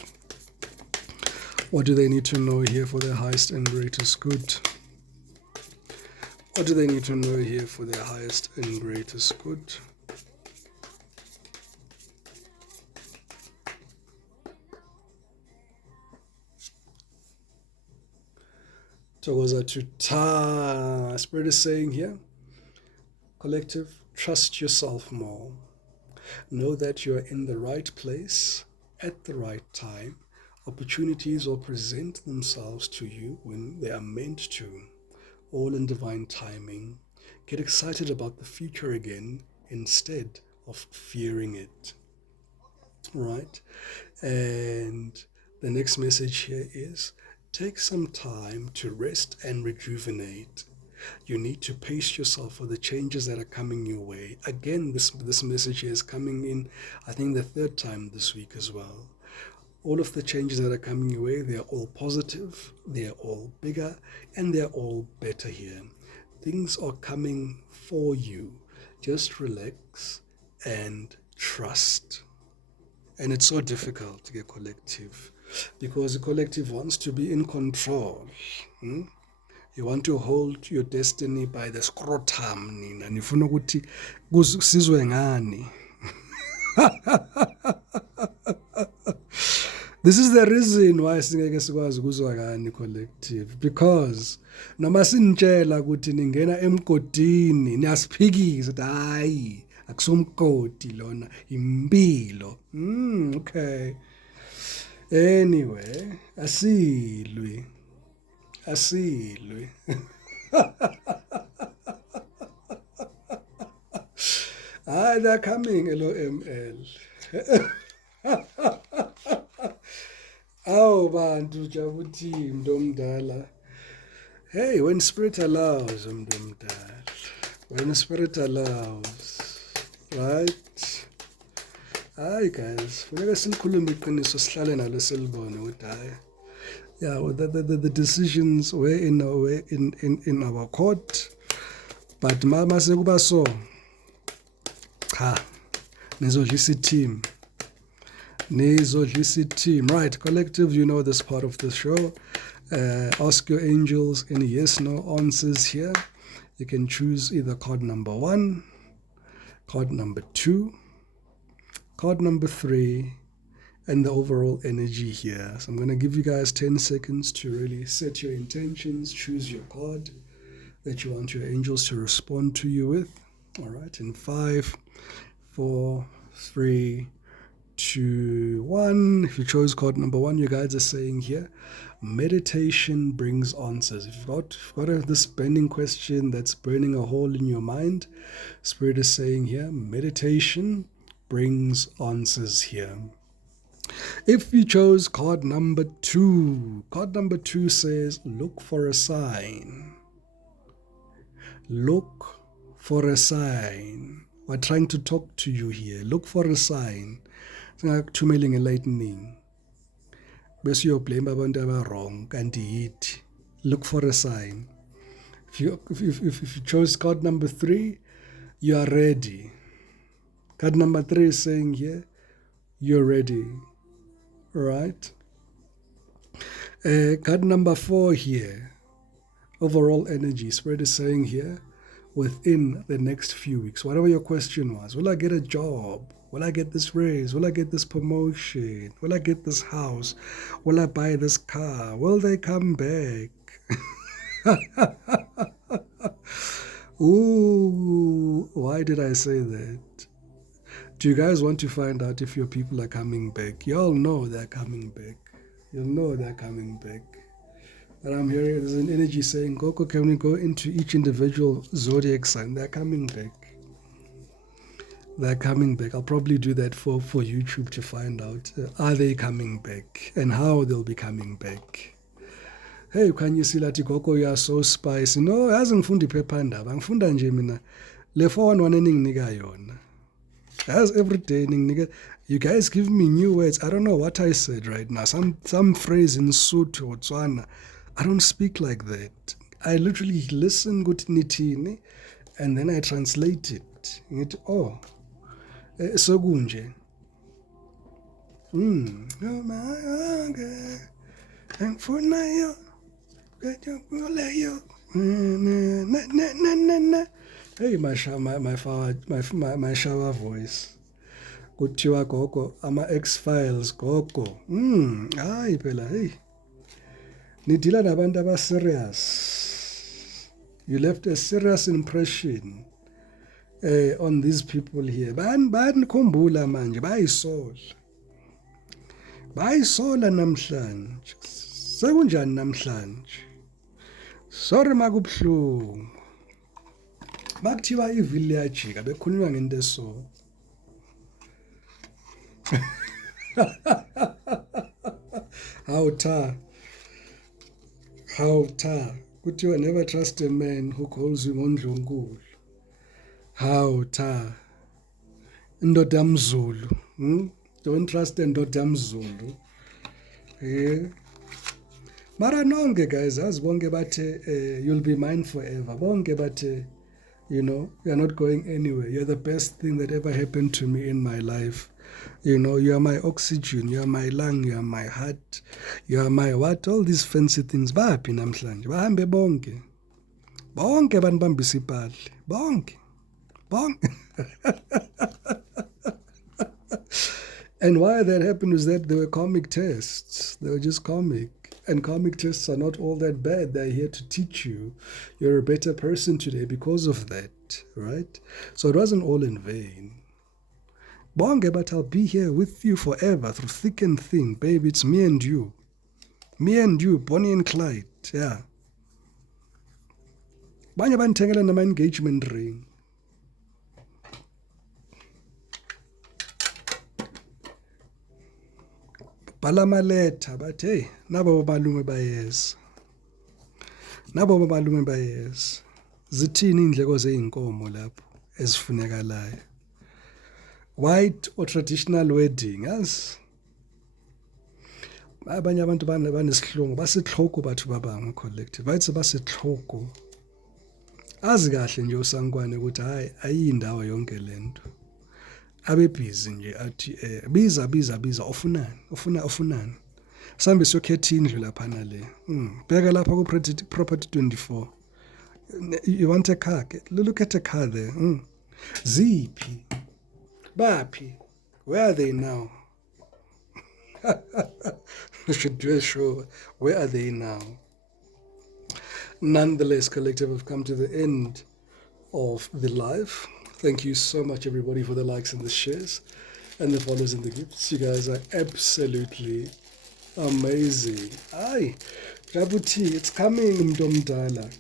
What do they need to know here for their highest and greatest good? What do they need to know here for their highest and greatest good? Togoza to ta. Spirit is saying here, collective, trust yourself more. Know that you are in the right place at the right time. Opportunities will present themselves to you when they are meant to, all in divine timing. Get excited about the future again instead of fearing it. Right? And the next message here is, take some time to rest and rejuvenate. You need to pace yourself for the changes that are coming your way. Again, this message is coming in, I think, the third time this week as well. All of the changes that are coming your way, they are all positive, they are all bigger, and they're all better here. Things are coming for you. Just relax and trust. And it's so difficult to get collective because the collective wants to be in control. You want to hold your destiny by the scrotum, nina. Nifuna ukuthi kusizwe ngani. This is the reason why singeke sikwazi ukuzwa ngani collective, because noma sinitshela ukuthi ningena emgodini niyasiphikisa ukuthi hayi akusumgodi lona impilo. Okay. Anyway, asilwi. They're coming, LOML. Awu bantu jabuthi mntomdala. Hey, when spirit allows, mntomdala. When spirit allows. Right? Hi guys, funeka silikhulume iqiniso sihlale nalo silibone ukuthi hayi. Yeah, well, the decisions were in our court, but mama sekuba so. Nizodlisa team. Right, collective, you know this part of the show. Ask your angels any yes/no answers here. You can choose either card number 1, card number 2, card number 3, and the overall energy here. So I'm going to give you guys 10 seconds to really set your intentions, choose your card that you want your angels to respond to you with. All right, in 5, 4, 3, 2, 1. If you chose card number 1, you guys are saying here, meditation brings answers. If you've got this burning question that's burning a hole in your mind, Spirit is saying here, meditation brings answers here. If you chose card number 2, card number 2 says, look for a sign. Look for a sign. We're trying to talk to you here. Look for a sign. Singakuthumeling a lightning. Bese you blame abantu aba wrong and hit. Look for a sign. If you chose card number 3, you are ready. Card number 3 is saying here, you're ready. Right? Card number 4 here, overall energy. Spirit is saying here, within the next few weeks, whatever your question was, will I get a job? Will I get this raise? Will I get this promotion? Will I get this house? Will I buy this car? Will they come back? Ooh, why did I say that? Do you guys want to find out if your people are coming back? Y'all know they're coming back. You'll know they're coming back. But I'm hearing there's an energy saying, Coco, can we go into each individual zodiac sign? They're coming back. They're coming back. I'll probably do that for YouTube to find out, are they coming back and how they'll be coming back. Hey, can you see that Coco, you are so spicy? No, azangifundi iphephandaba. Angifunda nje mina le 411 enginginika yona. As every day, you guys give me new words. I don't know what I said right now. Some phrase in Sotho or Tswana. I don't speak like that. I literally listen good nitini and then I translate it. Oh, Sokunje. Angifuna yo. Hey, my shower voice. Kuthiwa gogo ama-X-Files gogo. Hayi phela hey. Nidila nabantu aba-serious. You left a serious impression on these people here. Bayanikhumbula manje, bayisola namhlanje. Sekunjani namhlanje? Sorry makubuhlungu. Bakuthiwa ivili liyajika bekhulunywa ngento eso. How ta. Kuthiwa never trust a man who calls you ngoNdlunkulu. How ta. Indoda yamZulu. Don't trust indoda yamZulu. Mara nonke guys, as bonke bathe you'll be mine forever. Bonke bathe, you know, you're not going anywhere. You're the best thing that ever happened to me in my life. You know, you are my oxygen, you are my lung, you are my heart, you are my what? All these fancy things. Baphi namhlanje? Bahambe bonke. Bonke banibambisa ipahla. Bonke. And why that happened was that they were comic tests. They were just comic. And comic tests are not all that bad. They're here to teach you. You're a better person today because of that, right? So it wasn't all in vain. Bonke, but I'll be here with you forever through thick and thin. Baby, it's me and you. Me and you, Bonnie and Clyde, yeah. Banye banithengela nama-engagement ring. Bhala amaletha bathi hey nabo balume bayeza. Zithini indleko zeinkomo lapho ezifunekalayo. White or traditional wedding, as abanye abantu banesihlungu basihloko bathu babanga collective. Bathi basihloko. Azi kahle nje usankwane ukuthi hayi ayindawo yonke lento. Abe busy nje athi biza ofunani. Sambe siyokhetha indlu lapha na le. Bheka lapha ku property 24. You want a car? Look at a car there. Ziphi? Baphi? Where are they now? We should do a show. Where are they now? Nonetheless, collective, have come to the end of the live. Thank you so much, everybody, for the likes and the shares and the follows and the gifts. You guys are absolutely amazing. Aye, Jabuti, it's coming, Mdomdala,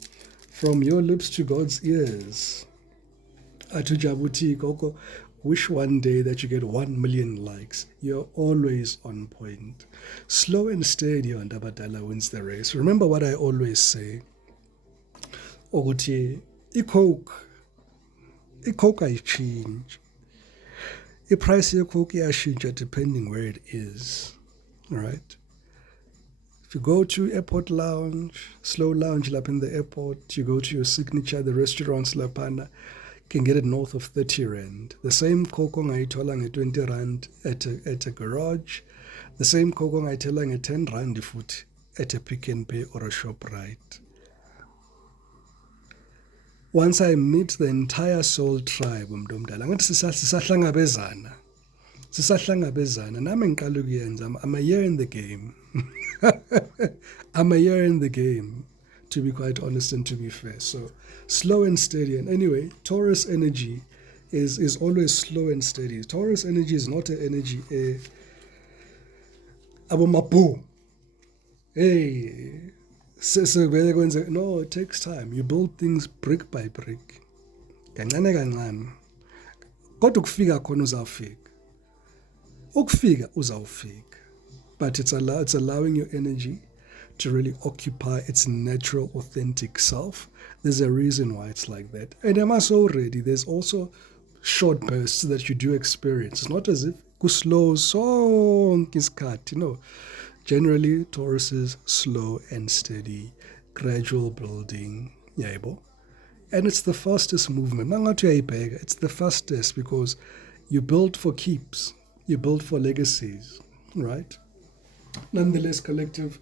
from your lips to God's ears. Atu Jabuti, Koko, wish one day that you get 1 million likes. You're always on point. Slow and steady on Dabadala wins the race. Remember what I always say. Oguti, iCoke ayichange. The price of Coke iyashintsha depending where it is. All right. If you go to airport lounge, slow lounge up in the airport, you go to your signature, the restaurants lapana, can get it north of 30 rand. The same Coke ongayithola nge-20 rand at a garage. The same Coke ongayithola nge-10 rand foot at a Pick n Pay or a ShopRite. Once I meet the entire soul tribe, Mdomdala, ngathi sisahlangabezana, nami ngiqala ukuyenza. I'm a year in the game. I'm a year in the game, to be quite honest and to be fair. So slow and steady. And anyway, Taurus energy is always slow and steady. Taurus energy is not an energy. Abomabu. Hey. No, it takes time. You build things brick by brick. Kancane. Kodwa ukufika khona uzawufika. Ukufika uzawufika. But it's allowing your energy to really occupy its natural, authentic self. There's a reason why it's like that. And I must already, there's also short bursts that you do experience. It's not as if go slow, so cut, you know. Generally, Taurus is slow and steady, gradual building, yabo. And it's the fastest movement. It's the fastest because You build for keeps, you build for legacies, right? Nonetheless, collective,